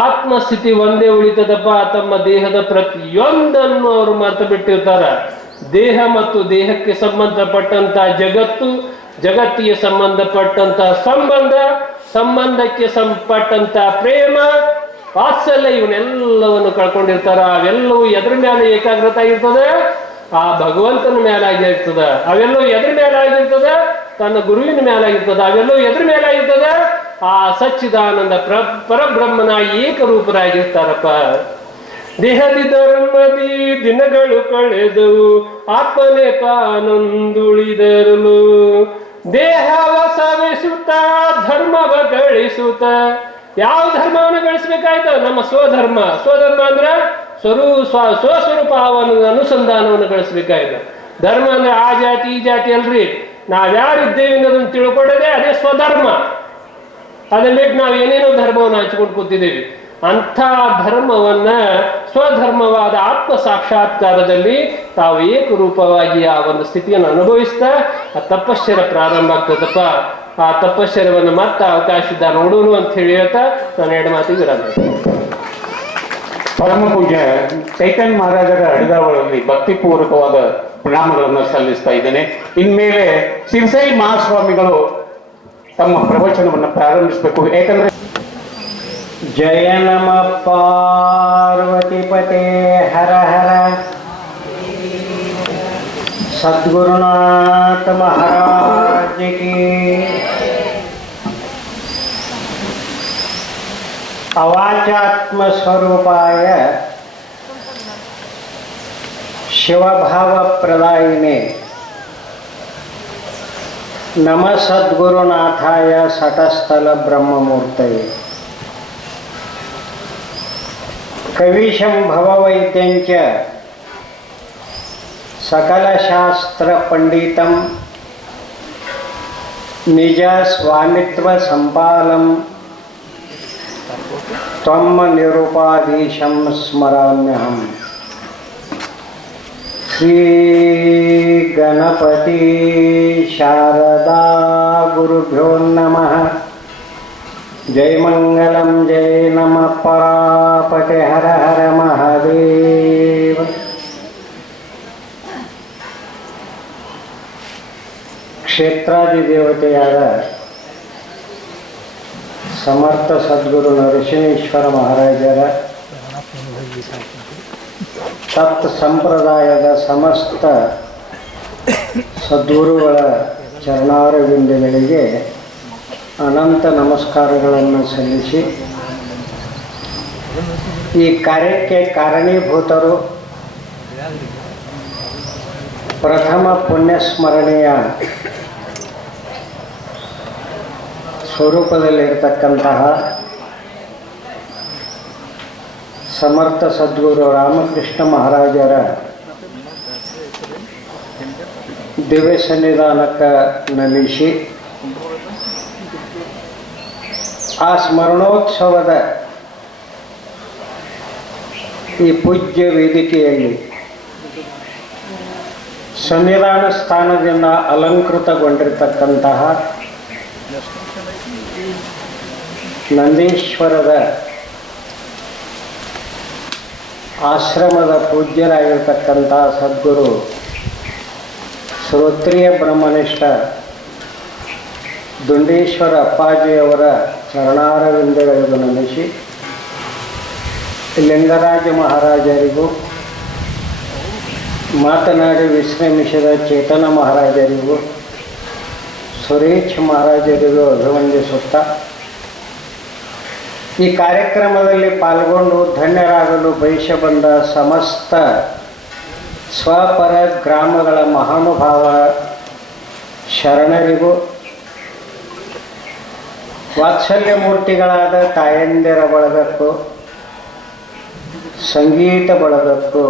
ಆತ್ಮಸ್ಥಿತಿ ಒಂದೇ ಉಳಿತದಪ್ಪ. ತಮ್ಮ ದೇಹದ ಪ್ರತಿಯೊಂದನ್ನು ಅವರು ಮರೆತು ಬಿಟ್ಟಿರ್ತಾರ. ದೇಹ ಮತ್ತು ದೇಹಕ್ಕೆ ಸಂಬಂಧಪಟ್ಟಂತ ಜಗತ್ತು, ಜಗತ್ತಿಗೆ ಸಂಬಂಧಪಟ್ಟಂತ ಸಂಬಂಧ, ಸಂಬಂಧಕ್ಕೆ ಸಂಬಂಧಪಟ್ಟಂತ ಪ್ರೇಮ, ವಾತ್ಸಲ್ಯ ಇವನ್ನೆಲ್ಲವನ್ನು ಕಳ್ಕೊಂಡಿರ್ತಾರ. ಅವೆಲ್ಲವೂ ಎದ್ರ ಮೇಲೆ ಏಕಾಗ್ರತೆ ಆಗಿರ್ತದೆ? ಆ ಭಗವಂತನ ಮೇಲಾಗಿರ್ತದ. ಅವೆಲ್ಲವೂ ಎದ್ರ ಮೇಲಾಗಿರ್ತದ? ತನ್ನ ಗುರುವಿನ ಮೇಲಾಗಿರ್ತದ. ಅವೆಲ್ಲವೂ ಎದ್ರ ಮೇಲಾಗಿರ್ತದ? ಆ ಸಚ್ಚಿದಾನಂದ ಪರಬ್ರಹ್ಮನ ಏಕರೂಪರಾಗಿರ್ತಾರಪ್ಪ. ದೇಹದಿ ಧರ್ಮದಿ ದಿನಗಳು ಕಳೆದವು, ಆತ್ಮನೇ ತಾನೊಂದುಳಿದರಲು. ದೇಹವ ಸವೆಸುತ್ತ ಧರ್ಮವ ಗಳಿಸುತ್ತ. ಯಾವ ಧರ್ಮವನ್ನು ಗಳಿಸ್ಬೇಕಾಯ್ತು? ನಮ್ಮ ಸ್ವಧರ್ಮ. ಸ್ವಧರ್ಮ ಅಂದ್ರೆ ಸ್ವಸ್ವರೂಪವನ್ನು ಅನುಸಂಧಾನವನ್ನು ಗಳಿಸ್ಬೇಕಾಯ್ತು. ಧರ್ಮ ಅಂದ್ರೆ ಆ ಜಾತಿ ಈ ಜಾತಿ ಅಲ್ರಿ. ನಾವ್ಯಾರಿದ್ದೇವೆ ಅನ್ನೋದನ್ನು ತಿಳ್ಕೊಳ್ಳೋದೇ ಅದೇ ಸ್ವಧರ್ಮ. ಅದನ್ನ ಬಿಟ್ಟು ನಾವು ಏನೇನೋ ಧರ್ಮವನ್ನು ಹಂಚ್ಕೊಂಡು ಕೂತಿದ್ದೇವೆ. ಅಂಥ ಧರ್ಮವನ್ನ, ಸ್ವಧರ್ಮವಾದ ಆತ್ಮ ಸಾಕ್ಷಾತ್ಕಾರದಲ್ಲಿ ತಾವು ಏಕರೂಪವಾಗಿ ಆ ಒಂದು ಸ್ಥಿತಿಯನ್ನು ಅನುಭವಿಸ್ತಾ ಆ ತಪಶ್ಚರ್ಯ ಪ್ರಾರಂಭ ಆಗ್ತದಪ್ಪ. ಆ ತಪಶ್ಚರ್ಯವನ್ನು ಮತ್ತೆ ಅವಕಾಶದ ನೋಡೋಣ ಅಂತ ಹೇಳಿ ಹೇಳ್ತಾ ನಾನು ಎರಡು ಮಾತಿಗೆ ವಿರಾಮ. ಪರಮ ಪೂಜ್ಯ ಚೈತನ್ಯ ಮಹಾರಾಜರ ಅಡಿದಾವಳಲ್ಲಿ ಭಕ್ತಿಪೂರ್ವಕವಾದ ಪ್ರಣಾಮಗಳನ್ನು ಸಲ್ಲಿಸ್ತಾ ಇದ್ದೇನೆ. ಇನ್ಮೇಲೆ ಶಿರಸೈ ಮಹಾಸ್ವಾಮಿಗಳು ತಮ್ಮ ಪ್ರವಚನವನ್ನು ಪ್ರಾರಂಭಿಸಬೇಕು. ಯಾಕಂದ್ರೆ ಜಯ ನಮ ಪಾರ್ವತಿಪತೆ ಹರ ಹರ. ಸದ್ಗುರುನಾಥ ಮಹಾರಾಜ ಕಿ. ಅವಾಚಾತ್ಮ ಸ್ವರೂಪಾಯ ಶಿವಭಾವ ಪ್ರದಾಯಿನೇ ನಮ ಸದ್ಗುರುನಾಥಾಯ ಸಟಸ್ಥಲ ಬ್ರಹ್ಮಮೂರ್ತಯೇ. ಕವಿಶಂ ಭವವೈದ್ಯಂಚ ಸಕಲಶಾಸ್ತ್ರ ಪಂಡಿತಂ ನಿಜ ಸ್ವಾಮಿತ್ವ ಸಂಪಾಲಂ ತ್ವಂ ನಿರುಪಾಧೀಶಂ ಸ್ಮರಾಮ್ಯಹಂ. ಶ್ರೀ ಗಣಪತಿ ಶಾರದಾ ಗುರುಭ್ಯೋ ನಮಃ. ಜೈ ಮಂಗಲಂ ಜೈ ನಮ ಪರಾಪತೆ ಹರ ಹರ ಮಹಾದೇವ. ಕ್ಷೇತ್ರಾಧಿದೇವತೆಯಾದ ಸಮರ್ಥ ಸದ್ಗುರು ನರಸಿಂಹೇಶ್ವರ ಮಹಾರಾಜರ ತತ್ ಸಂಪ್ರದಾಯದ ಸಮಸ್ತ ಸದ್ಗುರುಗಳ ಚರಣಾರವಿಂದಗಳಿಗೆ ಅನಂತ ನಮಸ್ಕಾರಗಳನ್ನು ಸಲ್ಲಿಸಿ, ಈ ಕಾರ್ಯಕ್ಕೆ ಕಾರಣೀಭೂತರು ಪ್ರಥಮ ಪುಣ್ಯಸ್ಮರಣೆಯ ಸ್ವರೂಪದಲ್ಲಿರ್ತಕ್ಕಂತಹ ಸಮರ್ಥ ಸದ್ಗುರು ರಾಮಕೃಷ್ಣ ಮಹಾರಾಜರ ದಿವ್ಯ ಸನ್ನಿಧಾನಕ್ಕೆ ನಮಿಸಿ, ಆ ಸ್ಮರಣೋತ್ಸವದ ಈ ಪೂಜ್ಯ ವೇದಿಕೆಯಲ್ಲಿ ಸನ್ನಿಧಾನ ಸ್ಥಾನದಿಂದ ಅಲಂಕೃತಗೊಂಡಿರತಕ್ಕಂತಹ ನಂದೀಶ್ವರದ ಆಶ್ರಮದ ಪೂಜ್ಯರಾಗಿರ್ತಕ್ಕಂತಹ ಸದ್ಗುರು ಶ್ರೋತ್ರಿಯ ಬ್ರಹ್ಮನಿಷ್ಠ ದುಂಡೇಶ್ವರ ಅಪ್ಪಾಜಿಯವರ ಚರಣಾರವಿಂದಗಳಿಗೂ ನಮಿಸಿ, ಲಿಂಗರಾಜ ಮಹಾರಾಜರಿಗೂ, ಮಾತನಾಡಿ ವಿಶ್ರಮಿಸಿದ ಚೇತನ ಮಹಾರಾಜರಿಗೂ, ಸುರೇಶ್ ಮಹಾರಾಜರಿಗೂ ಅಭಿವಂದಿಸುತ್ತಾ, ಈ ಕಾರ್ಯಕ್ರಮದಲ್ಲಿ ಪಾಲ್ಗೊಂಡು ಧನ್ಯರಾಗಲು ಬಯಸ ಬಂದ ಸಮಸ್ತ ಸ್ವಪರ ಗ್ರಾಮಗಳ ಮಹಾನುಭಾವ ಶರಣರಿಗೂ, ವಾತ್ಸಲ್ಯ ಮೂರ್ತಿಗಳಾದ ತಾಯಂದಿರ ಬಳಗಕ್ಕೂ, ಸಂಗೀತ ಬಳಗಕ್ಕೂ,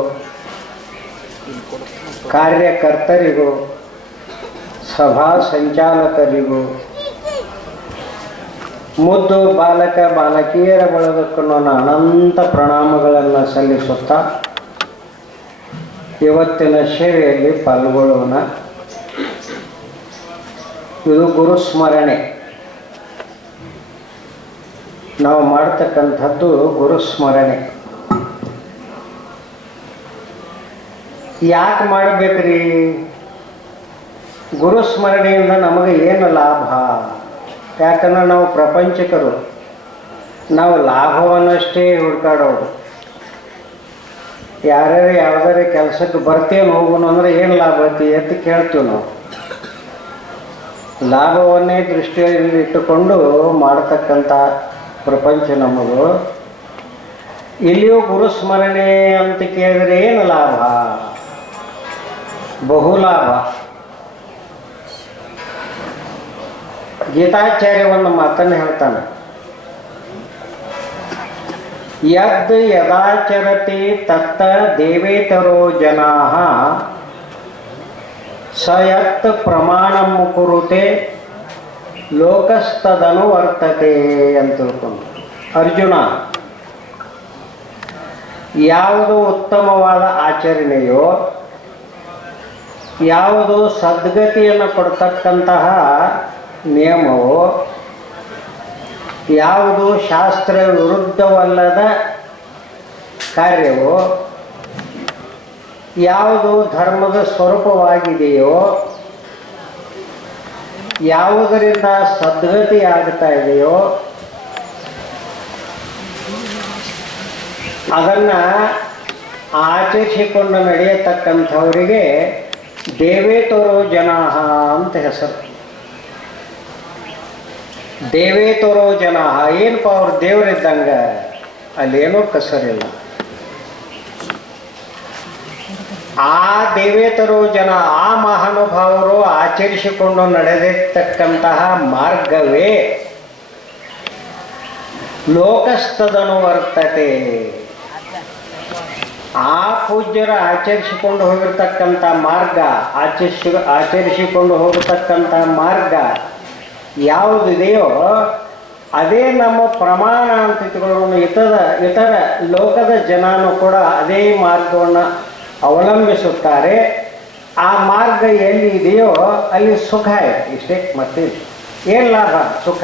ಕಾರ್ಯಕರ್ತರಿಗೂ, ಸಭಾ ಸಂಚಾಲಕರಿಗೂ, ಮುದ್ದು ಬಾಲಕ ಬಾಲಕಿಯರ ಬಳಗಕ್ಕೂ ನನ್ನ ಅನಂತ ಪ್ರಣಾಮಗಳನ್ನು ಸಲ್ಲಿಸುತ್ತಾ ಇವತ್ತಿನ ಸೇವೆಯಲ್ಲಿ ಪಾಲ್ಗೊಳ್ಳೋಣ. ಇದು ಗುರುಸ್ಮರಣೆ. ನಾವು ಮಾಡ್ತಕ್ಕಂಥದ್ದು ಗುರುಸ್ಮರಣೆ. ಯಾಕೆ ಮಾಡಬೇಕ್ರಿ? ಗುರುಸ್ಮರಣೆಯಿಂದ ನಮಗೆ ಏನು ಲಾಭ? ಯಾಕಂದ್ರೆ ನಾವು ಪ್ರಪಂಚಿಕರು, ನಾವು ಲಾಭವನ್ನಷ್ಟೇ ಹುಡುಕಾಡೋದು. ಯಾರ್ಯಾರು ಯಾವ್ದಾರ ಕೆಲಸಕ್ಕೆ ಬರ್ತೇನೆ ಹೋಗೋಣ ಅಂದ್ರೆ ಏನು ಲಾಭ ಐತಿ ಅಂತ ಕೇಳ್ತೀವಿ ನಾವು. ಲಾಭವನ್ನೇ ದೃಷ್ಟಿಯಲ್ಲಿ ಇಟ್ಟುಕೊಂಡು ಮಾಡತಕ್ಕಂಥ ಪ್ರಪಂಚ ನಮ್ಮದು. ಇಲ್ಲಿಯೂ ಗುರುಸ್ಮರಣೆ ಅಂತ ಕೇಳಿದ್ರೆ ಏನು ಲಾಭ? ಬಹು ಲಾಭ. ಗೀತಾಚಾರ್ಯ ಒಂದು ಮಾತನ್ನು ಹೇಳ್ತಾನೆ, ಯದ್ ಯದಾಚರತಿ ತತ್ತ ದೇವೇತರೋ ಜನಾಃ ಸ ಯತ್ ಪ್ರಮಾಣಂ ಕುರುತೆ ಲೋಕಸ್ತದನು ವರ್ತತೆ ಅಂತ ತಿಳ್ಕೊಂಡು. ಅರ್ಜುನ, ಯಾವುದು ಉತ್ತಮವಾದ ಆಚರಣೆಯೋ, ಯಾವುದು ಸದ್ಗತಿಯನ್ನು ಕೊಡ್ತಕ್ಕಂತಹ ನಿಯಮವೋ, ಯಾವುದು ಶಾಸ್ತ್ರ ವಿರುದ್ಧವಲ್ಲದ ಕಾರ್ಯವೋ, ಯಾವುದು ಧರ್ಮದ ಸ್ವರೂಪವಾಗಿದೆಯೋ, ಯಾವುದರಿಂದ ಸದ್ಗತಿ ಆಗ್ತಾ ಇದೆಯೋ ಅದನ್ನು ಆಚರಿಸಿಕೊಂಡು ನಡೆಯತಕ್ಕಂಥವರಿಗೆ ದೇವೇತರೋ ಜನಾಃ ಅಂತ ಹೆಸರು. ದೇವೇತರೋ ಜನಾಃ ಏನಪ್ಪ, ಅವ್ರು ದೇವರಿದ್ದಂಗೆ, ಅಲ್ಲೇನೂ ಕಸರಿಲ್ಲ. ಆ ದೇವೇತರೋ ಜನ, ಆ ಮಹಾನುಭಾವರು ಆಚರಿಸಿಕೊಂಡು ನಡೆದಿರ್ತಕ್ಕಂತಹ ಮಾರ್ಗವೇ ಲೋಕಸ್ತದನು ವರ್ತತೆ. ಆ ಪೂಜ್ಯರ ಆಚರಿಸಿಕೊಂಡು ಹೋಗಿರ್ತಕ್ಕಂಥ ಮಾರ್ಗ, ಆಚರಿಸಿಕೊಂಡು ಹೋಗತಕ್ಕಂಥ ಮಾರ್ಗ ಯಾವುದಿದೆಯೋ ಅದೇ ನಮ್ಮ ಪ್ರಮಾಣ ಅಂತ ಇಟ್ಟುಕೊಳ್ಳೋಣ. ಇತರ ಲೋಕದ ಜನನು ಕೂಡ ಅದೇ ಮಾರ್ಗವನ್ನು ಅವಲಂಬಿಸುತ್ತಾರೆ. ಆ ಮಾರ್ಗ ಎಲ್ಲಿ ಇದೆಯೋ ಅಲ್ಲಿ ಸುಖ ಇದೆ, ಇಷ್ಟೇ. ಮತ್ತೆ ಏನು ಲಾಭ? ಸುಖ.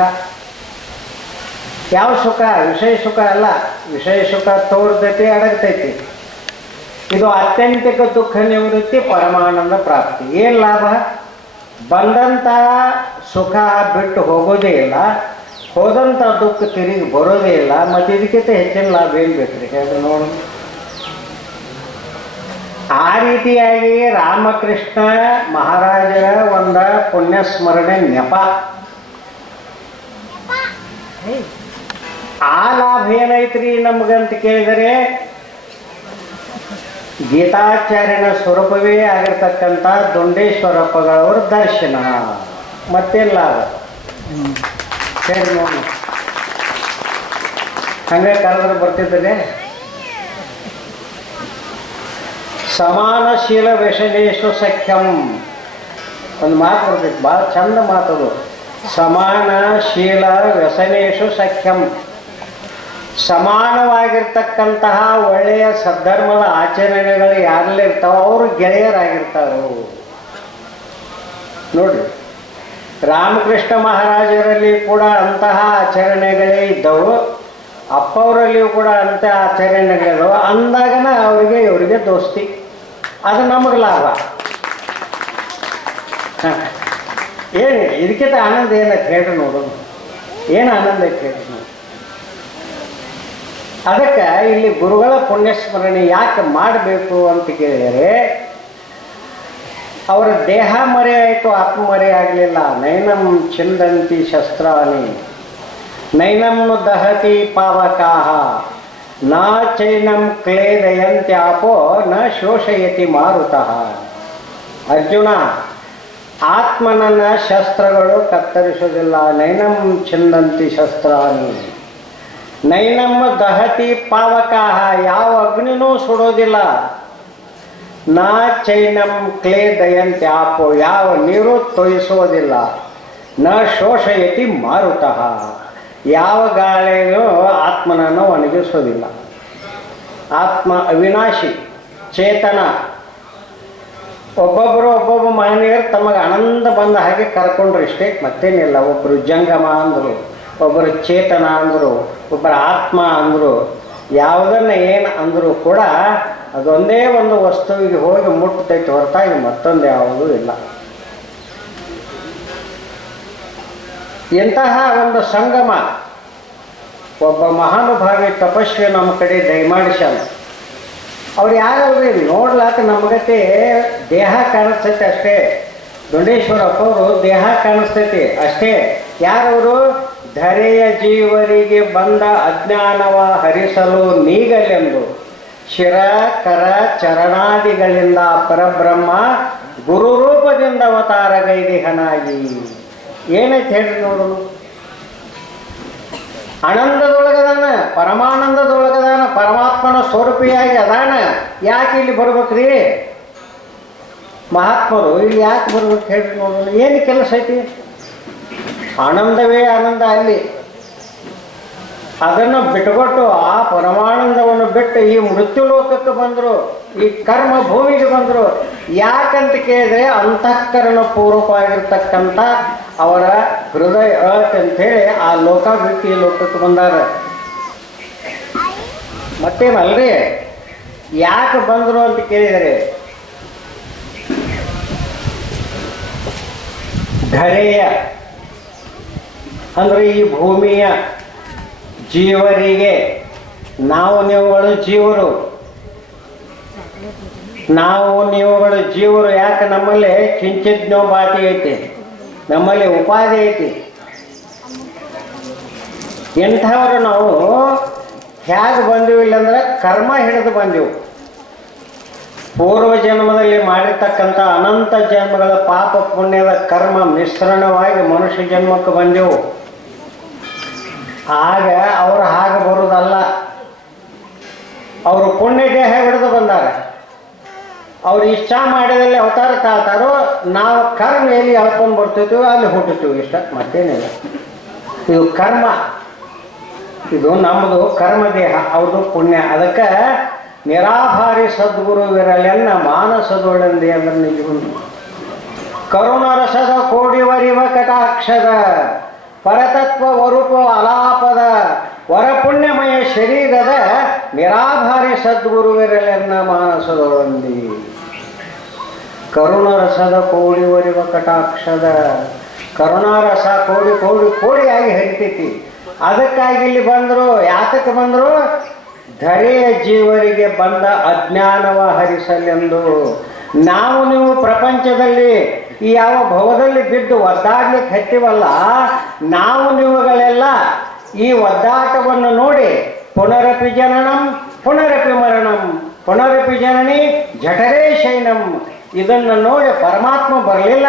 ಯಾವ ಸುಖ? ವಿಷಯ ಸುಖ ಅಲ್ಲ. ವಿಷಯ ಸುಖ ತೋರ್ದೈತಿ, ಅಡಗ್ತೈತಿ. ಇದು ಆತ್ಯಂತಿಕ ದುಃಖ ನಿವೃತ್ತಿ, ಪರಮಾನಂದ ಪ್ರಾಪ್ತಿ. ಏನು ಲಾಭ? ಬಂದಂಥ ಸುಖ ಬಿಟ್ಟು ಹೋಗೋದೇ ಇಲ್ಲ, ಹೋದಂಥ ದುಃಖ ತಿರುಗಿ ಬರೋದೇ ಇಲ್ಲ. ಮತ್ತು ಇದಕ್ಕಿಂತ ಹೆಚ್ಚಿನ ಲಾಭ ಏನು ಬೇಕ್ರಿ ಹೇಳ್ರಿ ನೋಡಿ. ಆ ರೀತಿಯಾಗಿ ರಾಮಕೃಷ್ಣ ಮಹಾರಾಜರ ಒಂದು ಪುಣ್ಯಸ್ಮರಣೆ ನೆಪ. ಆ ಲಾಭ ಏನೈತ್ರಿ ನಮಗಂತ ಕೇಳಿದರೆ, ಗೀತಾಚಾರ್ಯನ ಸ್ವರೂಪವೇ ಆಗಿರ್ತಕ್ಕಂಥ ದುಂಡೇಶ್ವರಪ್ಪಗಳವ್ರ ದರ್ಶನ. ಮತ್ತೇನು ಲಾಭ ಹೇಳಿ ನೋಡಿ. ಹಂಗೆ ಕರೆದ್ರೆ ಬರ್ತಿದ್ರೆ, ಸಮಾನಶೀಲ ವ್ಯಸನೇಶು ಸಖ್ಯಂ ಒಂದು ಮಾತು ಬರ್ತೈತಿ, ಭಾಳ ಚಂದ ಮಾತದು. ಸಮಾನಶೀಲ ವ್ಯಸನೇಶು ಸಖ್ಯಂ. ಸಮಾನವಾಗಿರ್ತಕ್ಕಂತಹ ಒಳ್ಳೆಯ ಸದ್ಧರ್ಮದ ಆಚರಣೆಗಳು ಯಾರಲ್ಲಿರ್ತಾವೋ ಅವರು ಗೆಳೆಯರಾಗಿರ್ತಾರೋ ನೋಡ್ರಿ. ರಾಮಕೃಷ್ಣ ಮಹಾರಾಜರಲ್ಲಿ ಕೂಡ ಅಂತಹ ಆಚರಣೆಗಳೇ ಇದ್ದವು, ಅಪ್ಪವರಲ್ಲಿಯೂ ಕೂಡ ಅಂಥ ಆಚರಣೆಗಳಿದ್ದವು. ಅಂದಾಗನ ಇವರಿಗೆ ದೋಸ್ತಿ, ಅದು ನಮಗೆ ಲಾಭ. ಏನು ಇದಕ್ಕಿಂತ ಆನಂದ ಏನೈತೆ ಹೇಳ್ರಿ ನೋಡೋಣ. ಏನು ಆನಂದ ಐತೆ ಹೇಳ್ರಿ ನೋಡಿ. ಅದಕ್ಕೆ ಇಲ್ಲಿ ಗುರುಗಳ ಪುಣ್ಯಸ್ಮರಣೆ ಯಾಕೆ ಮಾಡಬೇಕು ಅಂತ ಕೇಳಿದರೆ, ಅವರ ದೇಹ ಮರೆ ಆಯಿತು, ಆತ್ಮ ಮರೆ ಆಗಲಿಲ್ಲ. ನೈನಂ ಚಿಂದಂತಿ ಶಸ್ತ್ರಾಣಿ ನೈನಂ ದಹತಿ ಪಾವಕಾಹ ನ ಚೈನಂ ಕ್ಲೇದಯಂತ್ಯಾಪೋ ನ ಶೋಷಯತಿ ಮಾರುತಃ. ಅರ್ಜುನ, ಆತ್ಮನನ್ನ ಶಸ್ತ್ರಗಳು ಕತ್ತರಿಸೋದಿಲ್ಲ. ನೈನಂ ಚಿಂದಂತಿ ಶಸ್ತ್ರಾಣಿ ನೈನಂ ದಹತಿ ಪಾವಕಾಹ, ಯಾವ ಅಗ್ನಿನೂ ಸುಡೋದಿಲ್ಲ. ನ ಚೈನಂ ಕ್ಲೇದಯಂತ್ಯಾಪೋ, ಯಾವ ನೀರು ತೊಯಿಸೋದಿಲ್ಲ. ನ ಶೋಷಯತಿ ಮಾರುತಃ, ಯಾವ ಗಾಳಿಯೂ ಆತ್ಮನನ್ನು ಒಣಗಿಸೋದಿಲ್ಲ. ಆತ್ಮ ಅವಿನಾಶಿ, ಚೇತನ. ಒಬ್ಬೊಬ್ಬ ಮಹನೀಯರು ತಮಗೆ ಆನಂದ ಬಂದ ಹಾಗೆ ಕರ್ಕೊಂಡ್ರು, ಇಷ್ಟೇ, ಮತ್ತೇನಿಲ್ಲ. ಒಬ್ಬರು ಜಂಗಮ ಅಂದರು, ಒಬ್ಬರು ಚೇತನ ಅಂದರು, ಒಬ್ಬರು ಆತ್ಮ ಅಂದರು. ಯಾವುದನ್ನು ಏನು ಅಂದರೂ ಕೂಡ ಅದೊಂದೇ ಒಂದು ವಸ್ತುವಿಗೆ ಹೋಗಿ ಮುಟ್ಟತೈತೆ ಹೊರತಾಗಿ ಮತ್ತೊಂದು ಯಾವುದೂ ಇಲ್ಲ. ಇಂತಹ ಒಂದು ಸಂಗಮ ಒಬ್ಬ ಮಹಾನುಭಾವಿ ತಪಸ್ವಿ ನಮ್ಮ ಕಡೆ ದಯಮಾಡಿಸ್ಯಾನ. ಅವ್ರು ಯಾರಲ್ರಿ ನೋಡ್ಲಾಕ ನಮಗತೆ ದೇಹ ಕಾಣಿಸ್ತೈತೆ ಅಷ್ಟೇ. ದುಂಡೇಶ್ವರಪ್ಪ ಅವರು ದೇಹ ಕಾಣಿಸ್ತೈತಿ ಅಷ್ಟೇ. ಯಾರವರು? ಧರೆಯ ಜೀವರಿಗೆ ಬಂದ ಅಜ್ಞಾನವ ಹರಿಸಲು ನೀಗಲೆಂದು ಶಿರ ಕರ ಚರಣಾದಿಗಳಿಂದ ಪರಬ್ರಹ್ಮ ಗುರುರೂಪದಿಂದ ಅವತಾರಗೈದಿಹನಾಗಿ. ಏನೈತೆ ಹೇಳ್ರಿ ನೋಡೋಣ. ಆನಂದದೊಳಗದಾನ, ಪರಮಾನಂದದೊಳಗದಾನ, ಪರಮಾತ್ಮನ ಸ್ವರೂಪಿಯಾಗಿ ಅದಾನ. ಯಾಕೆ ಇಲ್ಲಿ ಬರ್ಬೇಕ್ರಿ ಮಹಾತ್ಮರು? ಇಲ್ಲಿ ಯಾಕೆ ಬರ್ಬೇಕು ಹೇಳ್ರಿ ನೋಡೋಣ. ಏನು ಕೆಲಸ ಐತಿ? ಆನಂದವೇ ಆನಂದ ಅಲ್ಲಿ. ಅದನ್ನು ಬಿಟ್ಟುಕೊಟ್ಟು ಆ ಪರಮಾನಂದವನ್ನು ಬಿಟ್ಟು ಈ ಮೃತ್ಯು ಲೋಕಕ್ಕೆ ಬಂದರು, ಈ ಕರ್ಮ ಭೂಮಿಗೆ ಬಂದರು. ಯಾಕಂತ ಕೇಳಿದ್ರೆ ಅಂತಃಕರಣ ಪೂರ್ವಕವಾಗಿರ್ತಕ್ಕಂಥ ಅವರ ಹೃದಯ ಅಂತೇಳಿ ಆ ಲೋಕ ಬಿಟ್ಟು ಈ ಲೋಕಕ್ಕೆ ಬಂದಾರ. ಮತ್ತೇನಲ್ರಿ, ಯಾಕೆ ಬಂದರು ಅಂತ ಕೇಳಿದರೆ ಧರೆಯ ಅಂದರೆ ಈ ಭೂಮಿಯ ಜೀವರಿಗೆ, ನಾವು ನೀವುಗಳು ಜೀವರು, ನಾವು ನೀವುಗಳು ಜೀವರು. ಯಾಕೆ ನಮ್ಮಲ್ಲಿ ಕಿಂಚಿಜ್ಞೋಪಾತಿ ಐತಿ, ನಮ್ಮಲ್ಲಿ ಉಪಾಧಿ ಐತಿ. ಎಂಥವ್ರು ನಾವು ಹೇಗೆ ಬಂದೀವಿ ಇಲ್ಲಂದ್ರೆ ಕರ್ಮ ಹಿಡಿದು ಬಂದೆವು. ಪೂರ್ವ ಜನ್ಮದಲ್ಲಿ ಮಾಡಿರ್ತಕ್ಕಂಥ ಅನಂತ ಜನ್ಮಗಳ ಪಾಪ ಪುಣ್ಯದ ಕರ್ಮ ಮಿಶ್ರಣವಾಗಿ ಮನುಷ್ಯ ಜನ್ಮಕ್ಕೆ ಬಂದೆವು. ಆಗ ಅವರು ಹಾಗೆ ಬರೋದಲ್ಲ. ಅವರು ಪುಣ್ಯ ದೇಹ ಹಿಡಿದು ಬಂದಾರ. ಅವ್ರು ಇಷ್ಟ ಮಾಡಿದಲ್ಲಿ ಅವತಾರ ತಾಳ್ತಾರೋ, ನಾವು ಕರ್ಮ ಎಲ್ಲಿ ಹೇಳ್ಕೊಂಡು ಬರ್ತಿರ್ತೀವಿ ಅಲ್ಲಿ ಹುಟ್ಟುತ್ತೀವಿ. ಇಷ್ಟ, ಮತ್ತೇನಿಲ್ಲ. ಇದು ಕರ್ಮ, ಇದು ನಮ್ಮದು ಕರ್ಮ ದೇಹ, ಅವ್ರದ್ದು ಪುಣ್ಯ. ಅದಕ್ಕೆ ನಿರಾಭಾರಿ ಸದ್ಗುರುವಿರಲೆನ್ನ ಮಾನಸದೊಳಂದಿ ಅಂದ್ರೆ ನಿಜಗುಂದು. ಕರುಣರಸದ ಕೋಡಿವರಿವ ಕಟಾಕ್ಷದ ಪರತತ್ವ ವರೂಪ ಅಲಾಪದ ವರಪುಣ್ಯಮಯ ಶರೀರದ ನಿರಾಭಾರಿ ಸದ್ಗುರುವಿರಲೆನ್ನ ಮಾನಸದೊಳಂದಿ. ಕರುಣರಸದ ಕೋಡಿವರಿವ ಕಟಾಕ್ಷದ, ಕರುಣಾರಸ ಕೋಡಿ ಕೋಡಿ ಕೋಡಿಯಾಗಿ ಹರಿತೈತಿ. ಅದಕ್ಕಾಗಿ ಇಲ್ಲಿ ಬಂದರು. ಯಾತಕ್ಕೆ ಬಂದರು? ಧರೆಯ ಜೀವರಿಗೆ ಬಂದ ಅಜ್ಞಾನವ ಹರಿಸಲೆಂದು. ನಾವು ನೀವು ಪ್ರಪಂಚದಲ್ಲಿ ಈ ಯಾವ ಭವದಲ್ಲಿ ಬಿದ್ದು ಒದ್ದಾಡ್ಲಿಕ್ಕೆ ಹತ್ತಿವಲ್ಲ, ನಾವು ನೀವುಗಳೆಲ್ಲ ಈ ಒದ್ದಾಟವನ್ನು ನೋಡಿ ಪುನರಪಿ ಜನನಂ ಪುನರಪಿ ಮರಣಂ ಪುನರಪಿ ಜನನಿ ಜಠರೇ ಶೈನಂ. ಇದನ್ನು ನೋಡಿ ಪರಮಾತ್ಮ ಬರಲಿಲ್ಲ,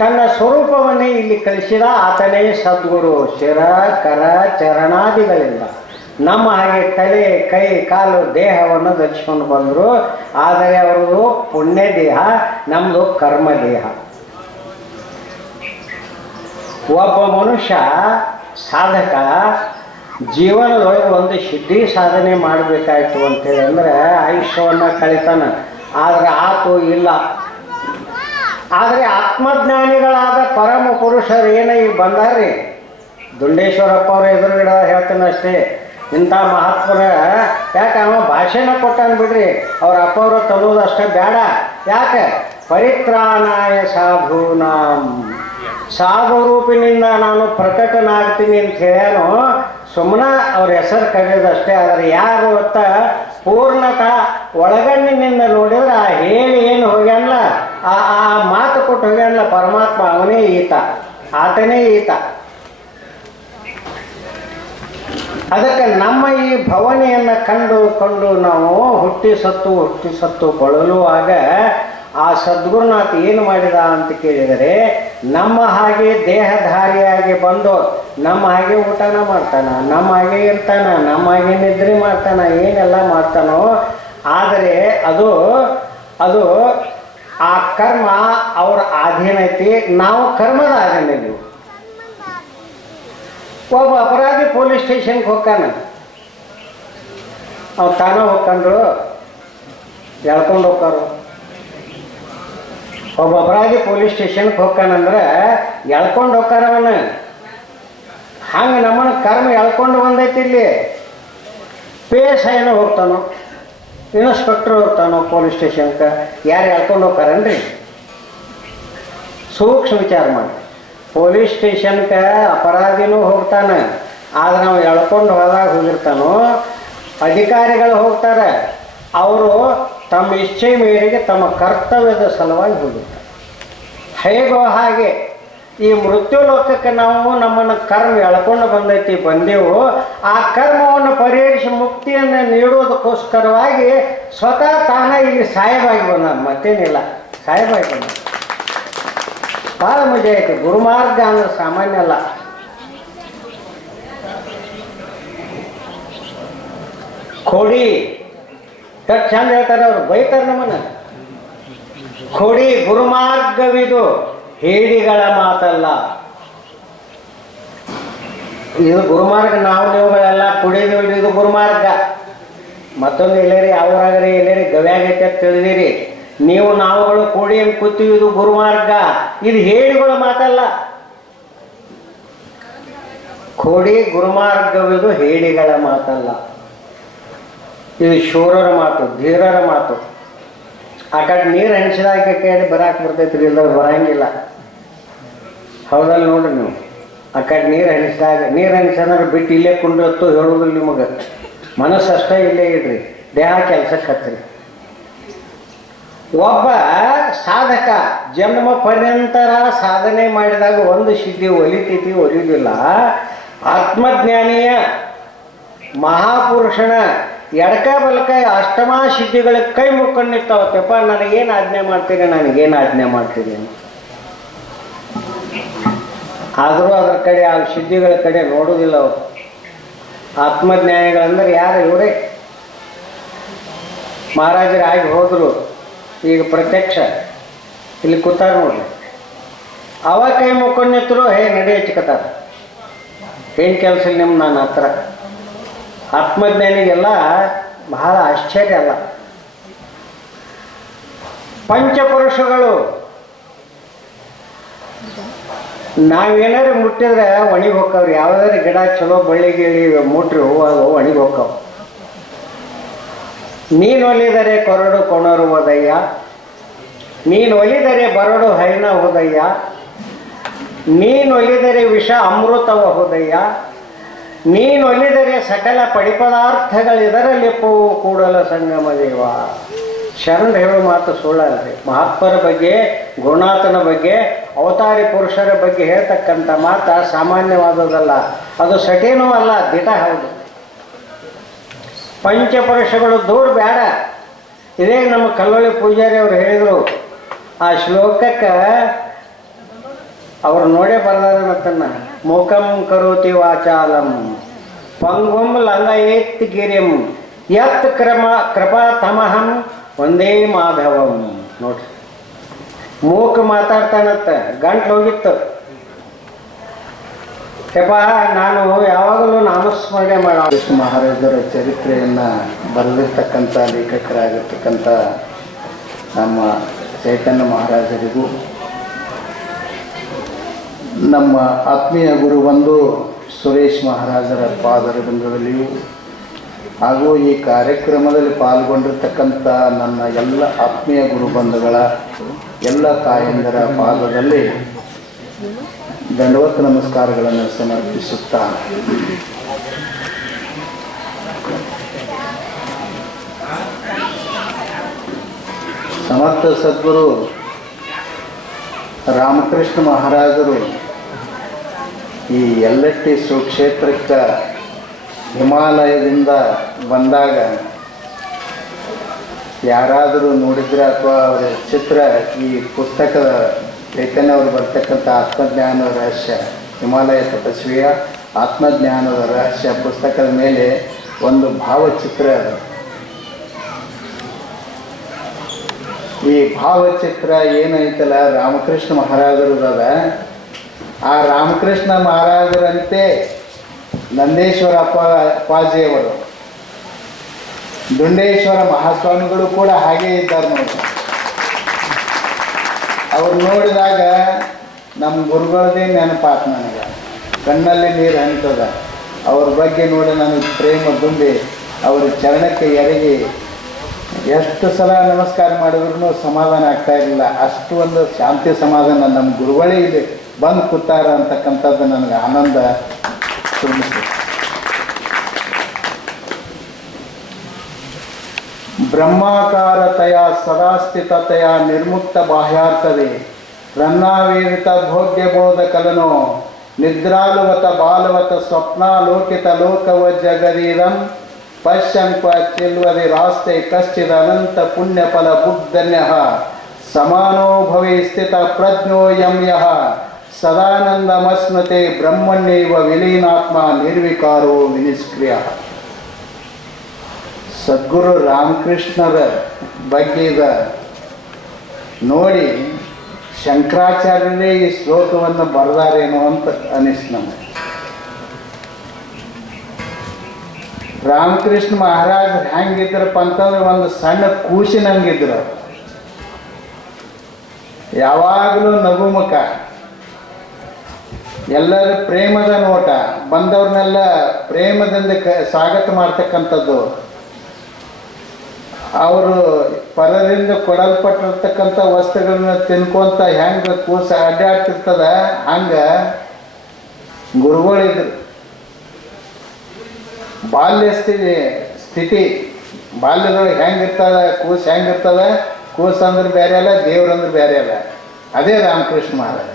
ತನ್ನ ಸ್ವರೂಪವನ್ನೇ ಇಲ್ಲಿ ಕಲಿಸಿದ ಆತನೇ ಸದ್ಗುರು. ಶಿರ ಕರ ಚರಣಾದಿಗಳಿಂದ ನಮ್ಮ ಹಾಗೆ ತಲೆ ಕೈ ಕಾಲು ದೇಹವನ್ನು ಧರಿಸ್ಕೊಂಡು ಬಂದರು. ಆದರೆ ಅವರದು ಪುಣ್ಯ ದೇಹ, ನಮ್ಮದು ಕರ್ಮ ದೇಹ. ಒಬ್ಬ ಮನುಷ್ಯ ಸಾಧಕ ಜೀವನದೊಳಗೆ ಒಂದು ಸಿದ್ಧಿ ಸಾಧನೆ ಮಾಡಬೇಕಾಯ್ತು ಅಂತೇಳಿ ಅಂದರೆ ಆಯುಷ್ಯವನ್ನು ಕಳಿತಾನ. ಆದರೆ ಆತು ಇಲ್ಲ. ಆದರೆ ಆತ್ಮಜ್ಞಾನಿಗಳಾದ ಪರಮ ಪುರುಷರು ಏನೋ ಈಗ ಬಂದಾರ್ರಿ. ದುಂಡೇಶ್ವರಪ್ಪ ಅವರ ಎದುರುಗಡೆ ಹೇಳ್ತಾನೆ ಅಷ್ಟೇ. ಇಂಥ ಮಹಾತ್ಮರ ಯಾಕೆ ಅವ ಭಾಷಣ ಕೊಟ್ಟಾನ ಬಿಡ್ರಿ, ಅವ್ರ ಅಪ್ಪ ಅವರು ತನ್ನೋದು ಅಷ್ಟೇ ಬೇಡ. ಯಾಕೆ? ಪರಿತ್ರಾಣಾಯ ಸಾಧೂನಾಂ, ಸಾಧು ರೂಪಿನಿಂದ ನಾನು ಪ್ರಕಟನಾಗ್ತೀನಿ ಅಂತ ಹೇಳ್ಯಾನು. ಸುಮ್ಮನೆ ಅವ್ರ ಹೆಸರು ಕರೆಯೋದಷ್ಟೇ. ಆದರೆ ಯಾರು ಅಂತ ಪೂರ್ಣತ ಒಳಗಣ್ಣಿನಿಂದ ನೋಡಿದ್ರೆ ಆ ಹೇಳಿ ಏನು ಹೋಗ್ಯಾನಲ್ಲ, ಆ ಮಾತು ಕೊಟ್ಟು ಹೋಗ್ಯಾನಲ್ಲ ಪರಮಾತ್ಮ, ಅವನೇ ಈತ, ಆತನೇ ಈತ. ಅದಕ್ಕೆ ನಮ್ಮ ಈ ಭವನೆಯನ್ನು ಕಂಡು ನಾವು ಹುಟ್ಟಿ ಸತ್ತು ಬಳಲುವಾಗ ಆ ಸದ್ಗುರುನಾಥ ಏನು ಮಾಡಿದ ಅಂತ ಕೇಳಿದರೆ, ನಮ್ಮ ಹಾಗೆ ದೇಹಧಾರಿಯಾಗಿ ಬಂದು ನಮ್ಮ ಹಾಗೆ ಊಟನ ಮಾಡ್ತಾನ, ನಮ್ಮ ಹಾಗೆ ಇರ್ತಾನ, ನಮ್ಮ ಹಾಗೆ ನಿದ್ರೆ ಮಾಡ್ತಾನ, ಏನೆಲ್ಲ ಮಾಡ್ತಾನೋ. ಆದರೆ ಅದು ಆ ಕರ್ಮ ಅವ್ರ ಅಧೀನ ಐತಿ. ನಾವು ಕರ್ಮದ ಅಧೀನ ಇದೀವಿ. ಒಬ್ಬ ಅಪರಾಧಿ ಪೊಲೀಸ್ ಸ್ಟೇಷನ್ಗೆ ಹೋಗ್ತಾನ, ಅವ್ರು ತಾನ ಹೋಗ್ಕೊಂಡ್ರು ಎಳ್ಕೊಂಡು ಹೋಗ್ತಾರು. ಒಬ್ಬ ಅಪರಾಧಿ ಪೊಲೀಸ್ ಸ್ಟೇಷನ್ಗೆ ಹೋಗ್ತಾನಂದ್ರೆ ಎಳ್ಕೊಂಡು ಹೋಗ್ತಾರವನ್ನ. ಹಂಗೆ ನಮ್ಮನ್ನ ಕರ್ಮ ಎಳ್ಕೊಂಡು ಬಂದೈತಿ. ಇಲ್ಲಿ ಪೇಸ್ ಏನೋ ಹೋಗ್ತಾನೋ, ಇನ್ಸ್ಪೆಕ್ಟರ್ ಹೋಗ್ತಾನೋ ಪೊಲೀಸ್ ಸ್ಟೇಷನ್ಗೆ, ಯಾರು ಎಳ್ಕೊಂಡು ಹೋಗ್ತಾರನ್ರಿ? ಸೂಕ್ಷ್ಮ ವಿಚಾರ ಮಾಡಿ. ಪೊಲೀಸ್ ಸ್ಟೇಷನ್ಗೆ ಅಪರಾಧಿನೂ ಹೋಗ್ತಾನೆ, ಆದ್ರೆ ನಾವು ಎಳ್ಕೊಂಡು ಹೋಗಿರ್ತಾನೋ, ಅಧಿಕಾರಿಗಳು ಹೋಗ್ತಾರೆ, ಅವರು ತಮ್ಮ ಇಚ್ಛೆ ಮೇರೆಗೆ ತಮ್ಮ ಕರ್ತವ್ಯದ ಸಲುವಾಗಿ ಹೋಗಿರ್ತಾರೆ. ಹೇಗೋ ಹಾಗೆ ಈ ಮೃತ್ಯು ಲೋಕಕ್ಕೆ ನಾವು ನಮ್ಮನ್ನು ಕರ್ಮ ಎಳ್ಕೊಂಡು ಬಂದೆವು. ಆ ಕರ್ಮವನ್ನು ಪರಿಹರಿಸಿ ಮುಕ್ತಿಯನ್ನು ನೀಡುವುದಕ್ಕೋಸ್ಕರವಾಗಿ ಸ್ವತಃ ತಾನ ಇಲ್ಲಿ ಸಾಯವಾಗಿ ಬಂದ, ಮತ್ತೇನಿಲ್ಲ, ಸಾಯವಾಗಿ ಬಂದ. ಭಾಳ ಮಜಾ ಐತೆ. ಗುರುಮಾರ್ಗ ಅಂದ್ರೆ ಸಾಮಾನ್ಯ ಅಲ್ಲ. ಖೋಡಿ ಎಷ್ಟು ಚಂದ ಹೇಳ್ತಾರೆ ಅವರು, ಬೈತಾರೆ ನಮ್ಮನ್ನ. ಖೋಡಿ ಗುರುಮಾರ್ಗವಿದು, ಹೇಡಿಗಳ ಮಾತಲ್ಲ. ಇದು ಗುರುಮಾರ್ಗ. ನಾವು ನೀವುಗಳೆಲ್ಲ ಕುಡಿದು ಇದು ಗುರುಮಾರ್ಗ. ಮತ್ತೊಂದು ಎಲ್ಲೇರಿ ಅವರಾಗ್ರಿ ಎಲ್ಲೇರಿ ಗವ್ಯಾಗೈತೆ ಅಂತ ತಿಳಿದಿರಿ. ನೀವು ನಾವುಗಳು ಕೂಡಿ ಅಂತ ಕೂತೀವಿ, ಇದು ಗುರುಮಾರ್ಗ. ಇದು ಹೇಡಿಗಳ ಮಾತಲ್ಲ. ಖೋಡಿ ಗುರುಮಾರ್ಗವಿದು, ಹೇಡಿಗಳ ಮಾತಲ್ಲ. ಇದು ಶೂರರ ಮಾತು, ಧೀರರ ಮಾತು. ಆ ಕಡೆ ನೀರು ಹಣಿಸಿದಾಗ ಕೇಳಿ ಬರಾಕ್ ಬರ್ತೈತ್ರಿ, ಇಲ್ಲ ಬರಂಗಿಲ್ಲ. ಹೌದಲ್ಲ ನೋಡ್ರಿ ನೀವು. ಆ ಕಡೆ ನೀರು ಹಣಿಸಿದ್ರೆ ಬಿಟ್ಟು ಇಲ್ಲೇ ಕುಂಡ್ರತ್ತು ಹೇಳುವುದಿಲ್ಲ ನಿಮಗೆ. ಮನಸ್ಸು ಅಷ್ಟೇ ಇಲ್ಲೇ ಇಡ್ರಿ, ದೇಹ ಕೆಲಸಕ್ಕೆ ಹತ್ತಿರಿ. ಒಬ್ಬ ಸಾಧಕ ಜನ್ಮ ಪರ್ಯಂತರ ಸಾಧನೆ ಮಾಡಿದಾಗ ಒಂದು ಸಿದ್ಧಿ ಒಲಿತೈತಿ, ಒಲಿದಿಲ್ಲ. ಆತ್ಮಜ್ಞಾನಿಯ ಮಹಾಪುರುಷನ ಎಡಕ ಬಲಕ ಅಷ್ಟಮಾ ಸಿದ್ಧಿಗಳ ಕೈ ಮುಕ್ಕೊಂಡು ನಿಂತಾವತ್ತಪ್ಪ, ನನಗೇನು ಆಜ್ಞೆ ಮಾಡ್ತೀನಿ ಅಂತ. ಆದರೂ ಅದ್ರ ಕಡೆ ಆ ಸಿದ್ಧಿಗಳ ಕಡೆ ನೋಡುವುದಿಲ್ಲ ಅವರು. ಆತ್ಮಜ್ಞಾನಿಗಳಂದ್ರೆ ಯಾರು? ಇವರೇ. ಮಹಾರಾಜರಾಗಿ ಹೋದರು, ಈಗ ಪ್ರತ್ಯಕ್ಷ ಇಲ್ಲಿ ಕೂತಾರ ನೋಡ್ರಿ. ಅವ ಕೈ ಮುಕ್ಕೊಂಡು ನಿಂತರು, ಹೇ ನಡಿ ಹಚ್ಕತ್ತಾರ, ಏನು ಕೆಲಸ ಇಲ್ಲ ನಿಮ್ಮ ನನ್ನ ಹತ್ರ. ಆತ್ಮಜ್ಞಾನಿಗೆಲ್ಲ ಬಹಳ ಆಶ್ಚರ್ಯ ಅಲ್ಲ. ಪಂಚಪುರುಷಗಳು ನಾವೇನಾರು ಮುಟ್ಟಿದ್ರೆ ಒಣಗಿ ಹೋಕ್ಕವ್ರಿ. ಯಾವುದಾದ್ರು ಗಿಡ ಚಲೋ ಬಳ್ಳಿ ಗಿಳಿ ಮುಟ್ರಿ ಹೂವು ಒಣಗಿ ಹೋಕ್ಕವು. ನೀನು ಒಲಿದರೆ ಕೊರಡು ಕೊಣರು ಹೋದಯ್ಯ, ನೀನು ಒಲಿದರೆ ಬರಡು ಹೈನ ಹೋದಯ್ಯ, ನೀನು ಒಲಿದರೆ ವಿಷ ಅಮೃತವ ಹೋದಯ್ಯ, ನೀನು ಒಲಿದರೆ ಸಕಲ ಪಡಿಪದಾರ್ಥಗಳಿದರಲ್ಲಿ ಪೋವು ಕೂಡಲ ಸಂಗಮ ದೇವ. ಶರಣ ಹೇಳೋ ಮಾತು ಸುಳ್ಳಲ್ರಿ. ಮಹಾತ್ಮರ ಬಗ್ಗೆ, ಗುರುನಾಥನ ಬಗ್ಗೆ, ಅವತಾರಿ ಪುರುಷರ ಬಗ್ಗೆ ಹೇಳ್ತಕ್ಕಂಥ ಮಾತು ಸಾಮಾನ್ಯವಾದದಲ್ಲ. ಅದು ಸಟೇನೂ ಅಲ್ಲ, ದಿಟ ಹೌದು. ಪಂಚಪುರುಷಗಳು ದೂರ ಬೇಡ. ಇದೇ ನಮ್ಮ ಕಲ್ಲೊಳ್ಳಿ ಪೂಜಾರಿ ಅವರು ಹೇಳಿದರು. ಆ ಶ್ಲೋಕಕ್ಕೆ ಅವರು ನೋಡೇ ಬರ್ದಾರ ಮತ್ತನ್ನ. ಮುಖಂ ಕರೋತಿ ವಾಚಾಲಂ ಪಂಗುಂ ಲಂಘಯೇತ್ ಗಿರಿಂ ಯತ್ ಕೃಪಾ ತಮಹಂ ಒಂದೇ ಮಾಧವಂ. ನೋಡ್ರಿ, ಮೂಕ ಮಾತಾಡ್ತಾನತ್ತ, ಗಂಟ್ಲು ಹೋಗಿತ್ತು. ಯಪ್ಪ ನಾನು ಯಾವಾಗಲೂ ನಾಮಸ್ಮರಣೆ ಮಾಡ. ಕೃಷ್ಣ ಮಹಾರಾಜರ ಚರಿತ್ರೆಯನ್ನು ಬರೆದಿರ್ತಕ್ಕಂಥ ಲೇಖಕರಾಗಿರ್ತಕ್ಕಂಥ ನಮ್ಮ ಚೈತನ್ಯ ಮಹಾರಾಜರಿಗೂ, ನಮ್ಮ ಆತ್ಮೀಯ ಗುರು ಬಂದು ಸುರೇಶ್ ಮಹಾರಾಜರ ಪಾದರಬಂಧದಲ್ಲಿಯೂ, ಹಾಗೂ ಈ ಕಾರ್ಯಕ್ರಮದಲ್ಲಿ ಪಾಲ್ಗೊಂಡಿರ್ತಕ್ಕಂಥ ನನ್ನ ಎಲ್ಲ ಆತ್ಮೀಯ ಗುರು ಬಂಧುಗಳ ಎಲ್ಲ ತಾಯಂದರ ಪಾದದಲ್ಲಿ ದಂಡವತ್ ನಮಸ್ಕಾರಗಳನ್ನು ಸಮರ್ಪಿಸುತ್ತಾ, ಸಮರ್ಥ ಸದ್ಗುರು ರಾಮಕೃಷ್ಣ ಮಹಾರಾಜರು ಈ ಯಲ್ಲಟ್ಟಿ ಸುಕ್ಷೇತ್ರಕ್ಕೆ ಹಿಮಾಲಯದಿಂದ ಬಂದಾಗ ಯಾರಾದರೂ ನೋಡಿದ್ರೆ ಅಥವಾ ಅವರ ಚಿತ್ರ ಈ ಪುಸ್ತಕದ ಚೈತನ್ಯ ಅವರು ಬರ್ತಕ್ಕಂಥ ಆತ್ಮಜ್ಞಾನದ ರಹಸ್ಯ, ಹಿಮಾಲಯ ತಪಸ್ವಿಯ ಆತ್ಮಜ್ಞಾನದ ರಹಸ್ಯ ಪುಸ್ತಕದ ಮೇಲೆ ಒಂದು ಭಾವಚಿತ್ರ ಅದು. ಈ ಭಾವಚಿತ್ರ ಏನೈತಲ್ಲ ರಾಮಕೃಷ್ಣ ಮಹಾರಾಜರದ, ಆ ರಾಮಕೃಷ್ಣ ಮಹಾರಾಜರಂತೆ ನಂದೇಶ್ವರ ಅಪ್ಪಾಜಿಯವರು, ದುಂಡೇಶ್ವರ ಮಹಾಸ್ವಾಮಿಗಳು ಕೂಡ ಹಾಗೇ ಇದ್ದಾರೆ ನೋಡಿ. ಅವ್ರು ನೋಡಿದಾಗ ನಮ್ಮ ಗುರುಗಳದೇ ನೆನಪಾತು ನನಗೆ, ಕಣ್ಣಲ್ಲಿ ನೀರು ಹನಿತದ. ಅವ್ರ ಬಗ್ಗೆ ನೋಡಿ ನನಗೆ ಪ್ರೇಮ ತುಂಬಿ ಅವರ ಚರಣಕ್ಕೆ ಎರಗಿ ಎಷ್ಟು ಸಲ ನಮಸ್ಕಾರ ಮಾಡಿದ್ರು ಸಮಾಧಾನ ಆಗ್ತಾ ಇರಲಿಲ್ಲ. ಅಷ್ಟು ಒಂದು ಶಾಂತಿ ಸಮಾಧಾನ ನಮ್ಮ ಗುರುಗಳೇ ಇಲ್ಲಿ ಬಂದು ಕೂತಾರ ಅಂತಕ್ಕಂಥದ್ದು ನನಗೆ ಆನಂದ ತುಂಬಿತು. ಬ್ರಹ್ಮಾಕಾರತೆಯ ಸದಾಸ್ಥಿತತೆಯ ನಿರ್ಮುಕ್ತ ಬಾಹ್ಯಾರ್ಥವೇ ರನ್ನಾವೇದಿತ ಭೋಗ್ಯಬೋಧ ಕಲನೋ ನಿದ್ರಾಲುವತ ಬಾಲವತ ಸ್ವಪ್ನಾಲೋಕಿತ ಲೋಕವ ಜಗದೀರಂ ಪಶ್ಯಂಕ ಚಿಲ್ವದಿ ರಾಸ್ತೆ ಕಶ್ಚಿದ ಅನಂತ ಪುಣ್ಯಫಲ ಬುದ್ಧನ್ಯ ಸಮಾನೋ ಭವೆ ಸ್ಥಿತ ಪ್ರಜ್ಞೋಯಂ ಯಃ ಸದಾನಂದಮಸ್ನುತೆ ಬ್ರಹ್ಮಣ್ಯೈವ ವಿಲೀನಾತ್ಮ ನಿರ್ವಿಕಾರೋ ವಿನಿಷ್ಕ್ರಿಯ. ಸದ್ಗುರು ರಾಮಕೃಷ್ಣರ ಬಗ್ಗೆ ನೋಡಿ ಶಂಕರಾಚಾರ್ಯರೇ ಈ ಶ್ಲೋಕವನ್ನು ಬರೆದಾರೇನೋ ಅಂತ ಅನಿಸ್ತು ನಮಗೆ. ರಾಮಕೃಷ್ಣ ಮಹಾರಾಜ್ ಹೆಂಗಿದ್ರಪ್ಪ ಅಂತಂದ್ರೆ ಒಂದು ಸಣ್ಣ ಕೂಸಿನಂಗಿದ್ರು. ಯಾವಾಗಲೂ ನಗುಮುಖ, ಎಲ್ಲರ ಪ್ರೇಮದ ನೋಟ, ಬಂದವ್ರನ್ನೆಲ್ಲ ಪ್ರೇಮದಿಂದ ಸ್ವಾಗತ ಮಾಡ್ತಕ್ಕಂಥದ್ದು. ಅವರು ಪರರಿಂದ ಕೊಡಲ್ಪಟ್ಟಿರ್ತಕ್ಕಂಥ ವಸ್ತುಗಳನ್ನ ತಿನ್ಕೊಂತ ಹೆಂಗೆ ಕೂಸ ಅಡ್ಡಾಡ್ತಿರ್ತದ ಹಂಗೆ ಗುರುಗಳಿದ್ರು. ಬಾಲ್ಯ ಸ್ಥಿತಿ ಬಾಲ್ಯದೊಳಗೆ ಹೆಂಗಿರ್ತದ ಕೂಸು ಹೆಂಗಿರ್ತದ, ಕೂಸು ಅಂದ್ರೆ ಬೇರೆ ಅಲ್ಲ, ದೇವ್ರಂದ್ರೆ ಬೇರೆ ಅಲ್ಲ. ಅದೇ ರಾಮಕೃಷ್ಣ ಮಹಾರಾಜ.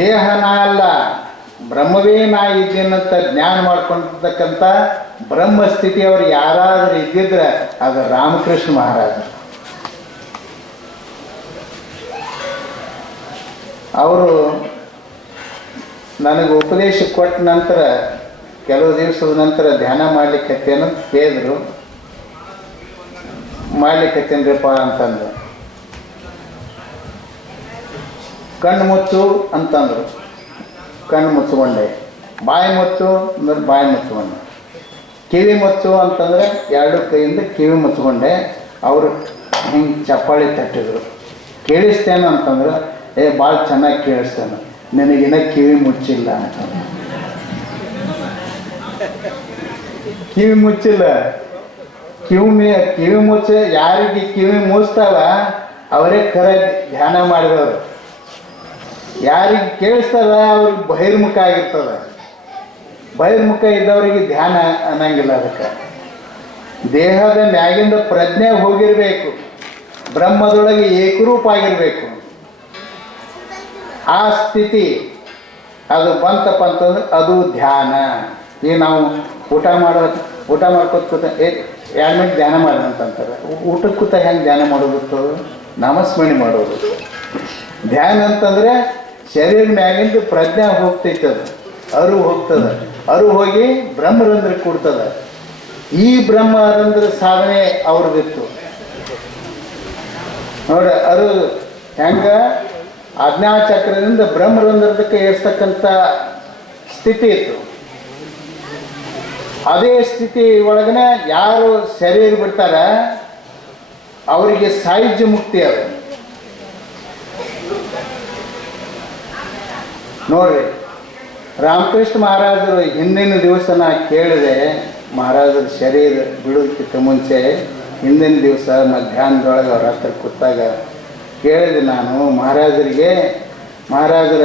ದೇಹನ ಅಲ್ಲ ಬ್ರಹ್ಮವೇ ನಾ ಇದ್ದೇನಂತ ಜ್ಞಾನ ಮಾಡ್ಕೊಂಡಿರ್ತಕ್ಕಂಥ ಬ್ರಹ್ಮ ಸ್ಥಿತಿ ಅವ್ರು ಯಾರಾದರೂ ಇದ್ದಿದ್ರೆ ಅದು ರಾಮಕೃಷ್ಣ ಮಹಾರಾಜ. ಅವರು ನನಗೆ ಉಪದೇಶ ಕೊಟ್ಟ ನಂತರ ಕೆಲವು ದಿವಸದ ನಂತರ ಧ್ಯಾನ ಮಾಡ್ಲಿಕ್ಕತ್ತೇನಂತ ಕೇಳಿದ್ರು. ಮಾಡ್ಲಿಕ್ಕತ್ತೇನ್ರಿಪ್ಪ ಅಂತಂದು. ಕಣ್ಣು ಮುಚ್ಚು ಅಂತಂದರು. ಕಣ್ಣು ಮುಚ್ಚಿಕೊಂಡೆ. ಬಾಯಿ ಮುಚ್ಚು ಅಂದ್ರೆ ಬಾಯಿ ಮುಚ್ಚಿಕೊಂಡೆ. ಕಿವಿ ಮುಚ್ಚು ಅಂತಂದರೆ ಎರಡು ಕೈಯಿಂದ ಕಿವಿ ಮುಚ್ಚಿಕೊಂಡೆ. ಅವರು ಹಿಂಗೆ ಚಪ್ಪಾಳಿ ತಟ್ಟಿದ್ರು. ಕೇಳಿಸ್ತೇನೆ ಅಂತಂದ್ರೆ ಭಾಳ ಚೆನ್ನಾಗಿ ಕೇಳಿಸ್ತೇನೆ, ನಿನಗಿನ್ನ ಕಿವಿ ಮುಚ್ಚಿಲ್ಲ ಅಂತ. ಕಿವಿ ಮುಚ್ಚಿಲ್ಲ. ಕಿವಿ ಮುಚ್ಚಿ ಯಾರಿಗೆ ಕಿವಿ ಮುಚ್ತಾವ ಅವರೇ ಕರೆ ಧ್ಯಾನ ಮಾಡಿದವರು. ಯಾರಿಗೆ ಕೇಳಿಸ್ತದ ಅವ್ರಿಗೆ ಬಹಿರ್ಮುಖ ಆಗಿರ್ತದ. ಬಹಿರ್ಮುಖ ಇದ್ದವರಿಗೆ ಧ್ಯಾನ ಅನ್ನಂಗಿಲ್ಲ. ಅದಕ್ಕೆ ದೇಹದ ಮ್ಯಾಗಿಂದ ಪ್ರಜ್ಞೆ ಹೋಗಿರಬೇಕು, ಬ್ರಹ್ಮದೊಳಗೆ ಏಕರೂಪ ಆಗಿರಬೇಕು. ಆ ಸ್ಥಿತಿ ಅದು ಬಂತಪ್ಪ ಅಂತಂದ್ರೆ ಅದು ಧ್ಯಾನ. ಈಗ ನಾವು ಊಟ ಮಾಡ್ಕೊತ 2 ಮಿನಿಟ್ ಧ್ಯಾನ ಮಾಡೋದಂತಾರೆ. ಊಟಕ್ಕೆ ಕೂತ ಹೆಂಗೆ ಧ್ಯಾನ ಮಾಡೋದಿತ್ತು? ನಾಮಸ್ಮರಣೆ ಮಾಡೋದು. ಧ್ಯಾನ ಅಂತಂದರೆ ಶರೀರ ಮ್ಯಾಗಿಂದ ಪ್ರಜ್ಞೆ ಹೋಗ್ತೈತೆ, ಅದು ಅರು ಹೋಗ್ತದೆ. ಅರು ಹೋಗಿ ಬ್ರಹ್ಮರಂಧ್ರಕ್ಕೆ ಕೊಡ್ತದೆ. ಈ ಬ್ರಹ್ಮರಂಧ್ರ ಸಾಧನೆ ಅವ್ರದ್ದಿತ್ತು ನೋಡಿ. ಅರು ಹೆಂಗೆ ಆಜ್ಞಾಚಕ್ರದಿಂದ ಬ್ರಹ್ಮರಂಧ್ರದಕ್ಕೆ ಏರ್ಸ್ತಕ್ಕಂಥ ಸ್ಥಿತಿ ಇತ್ತು. ಅದೇ ಸ್ಥಿತಿ ಒಳಗನೆ ಯಾರು ಶರೀರ ಬಿಡ್ತಾರೆ ಅವರಿಗೆ ಸಾಯುಜ್ಯ ಮುಕ್ತಿ ಅದು. ನೋಡ್ರಿ, ರಾಮಕೃಷ್ಣ ಮಹಾರಾಜರು ಹಿಂದಿನ ದಿವಸ ನಾ ಕೇಳಿದೆ. ಮಹಾರಾಜರ ಶರೀರ ಬಿಡೋದಕ್ಕಿಂತ ಮುಂಚೆ ಹಿಂದಿನ ದಿವಸ ಮಧ್ಯಾಹ್ನದೊಳಗೆ ಅವ್ರ ಹತ್ರ ಕೂತಾಗ ಕೇಳಿದೆ ನಾನು ಮಹಾರಾಜರಿಗೆ, ಮಹಾರಾಜರ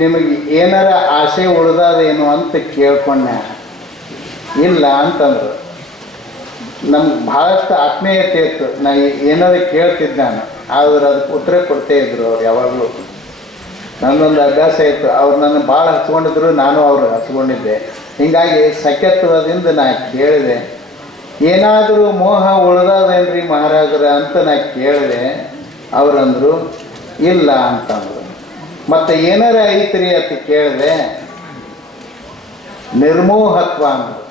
ನಿಮಗೆ ಏನಾರ ಆಸೆ ಉಳಿದಾದೇನು ಅಂತ ಕೇಳ್ಕೊಂಡೆ. ಇಲ್ಲ ಅಂತಂದರು. ನಮ್ಗೆ ಭಾಳಷ್ಟು ಆತ್ಮೀಯತೆ ಇತ್ತು. ನಾ ಏನಾದ್ರು ಕೇಳ್ತಿದ್ದೆ ನಾನು, ಆದ್ರೆ ಅದಕ್ಕೆ ಉತ್ತರ ಕೊಡ್ತೇ ಇದ್ರು ಅವ್ರು ಯಾವಾಗಲೂ. ನನ್ನೊಂದು ಅಭ್ಯಾಸ ಇತ್ತು, ಅವ್ರು ನನ್ನ ಭಾಳ ಹಚ್ಕೊಂಡಿದ್ರು, ನಾನು ಅವ್ರು ಹಚ್ಕೊಂಡಿದ್ದೆ. ಹೀಗಾಗಿ ಸಖ್ಯತ್ವದಿಂದ ನಾ ಕೇಳಿದೆ, ಏನಾದರೂ ಮೋಹ ಉಳ್ದಾದೇನ್ರಿ ಮಹಾರಾಜರ ಅಂತ ನಾ ಕೇಳಿದೆ. ಅವರಂದರು ಇಲ್ಲ ಅಂತಂದರು. ಮತ್ತು ಏನಾರ ಐತ್ರಿ ಅಂತ ಕೇಳಿದೆ, ನಿರ್ಮೋಹತ್ವ ಅಂದರು.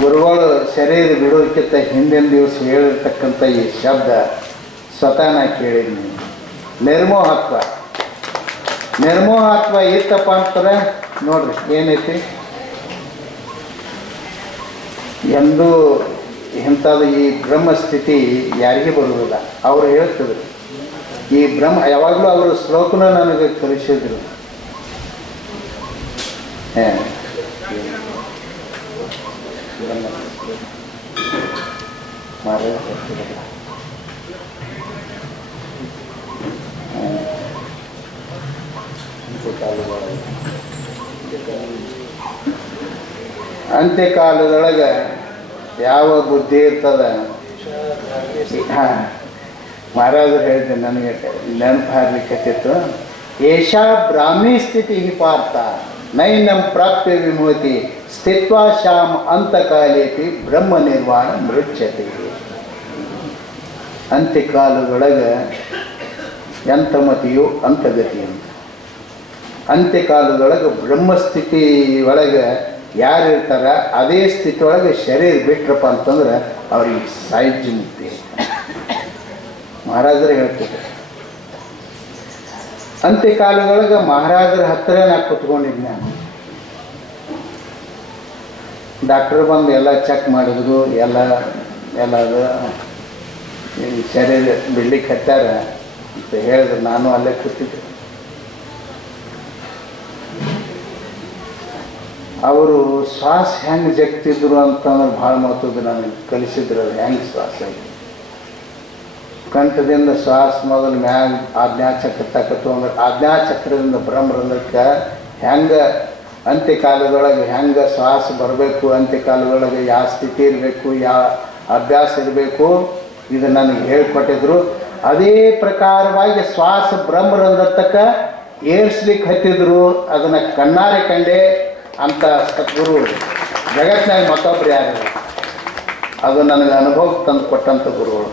ಗುರುಗಳು ಶರೀರ ಬಿಡೋದಕ್ಕಿಂತ ಹಿಂದಿನ ದಿವಸ ಹೇಳಿರ್ತಕ್ಕಂಥ ಈ ಶಬ್ದ ಸ್ವತಃ ನಾ ಕೇಳಿದ್ದೀನಿ. ನಿರ್ಮೋಹತ್ವ. ನಿರ್ಮೋಹತ್ವ ಇತ್ತಪ್ಪ ಅಂತಾರೆ ನೋಡ್ರಿ ಏನೈತಿ. ಎಂದೂ ಇಂಥದ್ದು ಈ ಬ್ರಹ್ಮಸ್ಥಿತಿ ಯಾರಿಗೆ ಬರುವುದಿಲ್ಲ. ಅವರು ಹೇಳ್ತಿದ್ರು ಈ ಬ್ರಹ್ಮ ಯಾವಾಗಲೂ ಅವರು ಶ್ಲೋಕನ ನನಗೆ ಕಲಿಸಿದ್ರು. ಅಂತ್ಯಕಾಲದೊಳಗೆ ಯಾವ ಬುದ್ಧಿ ಇರ್ತದ, ಹಾಂ ಮಹಾರಾಜರು ಹೇಳಿದೆ, ನನಗೆ ನೆನಪು ಹಾರ್ಲಿಕ್ಕತ್ತಿತ್ತು. ಏಷಾ ಬ್ರಾಹ್ಮಿ ಸ್ಥಿತಿ ಪಾರ್ಥ ನೈನಂ ಪ್ರಾಪ್ಯ ವಿಮೋತಿ ಸ್ಥಿತ್ವಾ ಶಾಮ್ ಅಂತಕಾಲೇಪಿ ಬ್ರಹ್ಮ ನಿರ್ವಾಣ ಮೃಚ್ಯತೆ. ಅಂತ್ಯಕಾಲದೊಳಗೆ ಎಂಥ ಮತಿಯು ಅಂತಗತಿ ಅಂತ. ಅಂತ್ಯಕಾಲದೊಳಗೆ ಬ್ರಹ್ಮಸ್ಥಿತಿ ಒಳಗೆ ಯಾರು ಇರ್ತಾರ ಅದೇ ಸ್ಥಿತಿ ಒಳಗೆ ಶರೀರ ಬಿಟ್ರಪ್ಪ ಅಂತಂದ್ರೆ ಅವ್ರಿಗೆ ಸಾಯುಜ್ಯ ಮುಕ್ತಿ ಮಹಾರಾಜರು ಹೇಳ್ತಿದ್ರು. ಅಂತ್ಯಕಾಲದೊಳಗೆ ಮಹಾರಾಜರ ಹತ್ತಿರ ನಾ ಕೂತ್ಕೊಂಡಿದ್ದೆ. ನಾನು ಡಾಕ್ಟರ್ ಬಂದು ಎಲ್ಲ ಚೆಕ್ ಮಾಡಿದ್ರು, ಎಲ್ಲದು ಶರೀರ ಬಿಡ್ಲಿಕ್ಕೆ ಹತ್ತಾರ ಅಂತ ಹೇಳಿದ್ರು. ನಾನು ಅಲ್ಲೇ ಕೂತಿದ್ದೆ. ಅವರು ಶ್ವಾಸ ಹೆಂಗೆ ಜಗ್ತಿದ್ರು ಅಂತಂದ್ರೆ ಭಾಳ ಮಹತ್ವದ ನನಗೆ ಕಲಿಸಿದ್ರು. ಅದು ಹೆಂಗೆ ಶ್ವಾಸ ಆಗಿ ಕಂಠದಿಂದ ಶ್ವಾಸ ಮೊದಲು ಮ್ಯಾಗ ಆಜ್ಞಾಚಕ್ರ ತಕ್ಕತ್ತು ಅಂದ್ರೆ ಆಜ್ಞಾಚಕ್ರದಿಂದ ಬ್ರಹ್ಮರಂಧ್ರಕ್ಕೆ ಹೆಂಗೆ ಅಂತ್ಯಕಾಲದೊಳಗೆ ಹೆಂಗೆ ಶ್ವಾಸ ಬರಬೇಕು, ಅಂತ್ಯಕಾಲದೊಳಗೆ ಯಾವ ಸ್ಥಿತಿ ಇರಬೇಕು, ಯಾವ ಅಭ್ಯಾಸ ಇರಬೇಕು, ಇದು ನನಗೆ ಹೇಳ್ಕೊಟ್ಟಿದ್ರು. ಅದೇ ಪ್ರಕಾರವಾಗಿ ಶ್ವಾಸ ಬ್ರಹ್ಮರಂಧ್ರತಕ್ಕ ಏರ್ಸ್ಲಿಕ್ಕೆ ಹತ್ತಿದ್ರು. ಅದನ್ನು ಕಣ್ಣಾರೆ ಕಂಡೆ ಅಂತ ಸದ್ಗುರು ಜಗತ್ತಿನಾಗ ಮತ್ತೊಬ್ರು ಯಾರು, ಅದು ನನಗೆ ಅನುಭವ ತಂದು ಕೊಟ್ಟಂಥ ಗುರುಗಳು.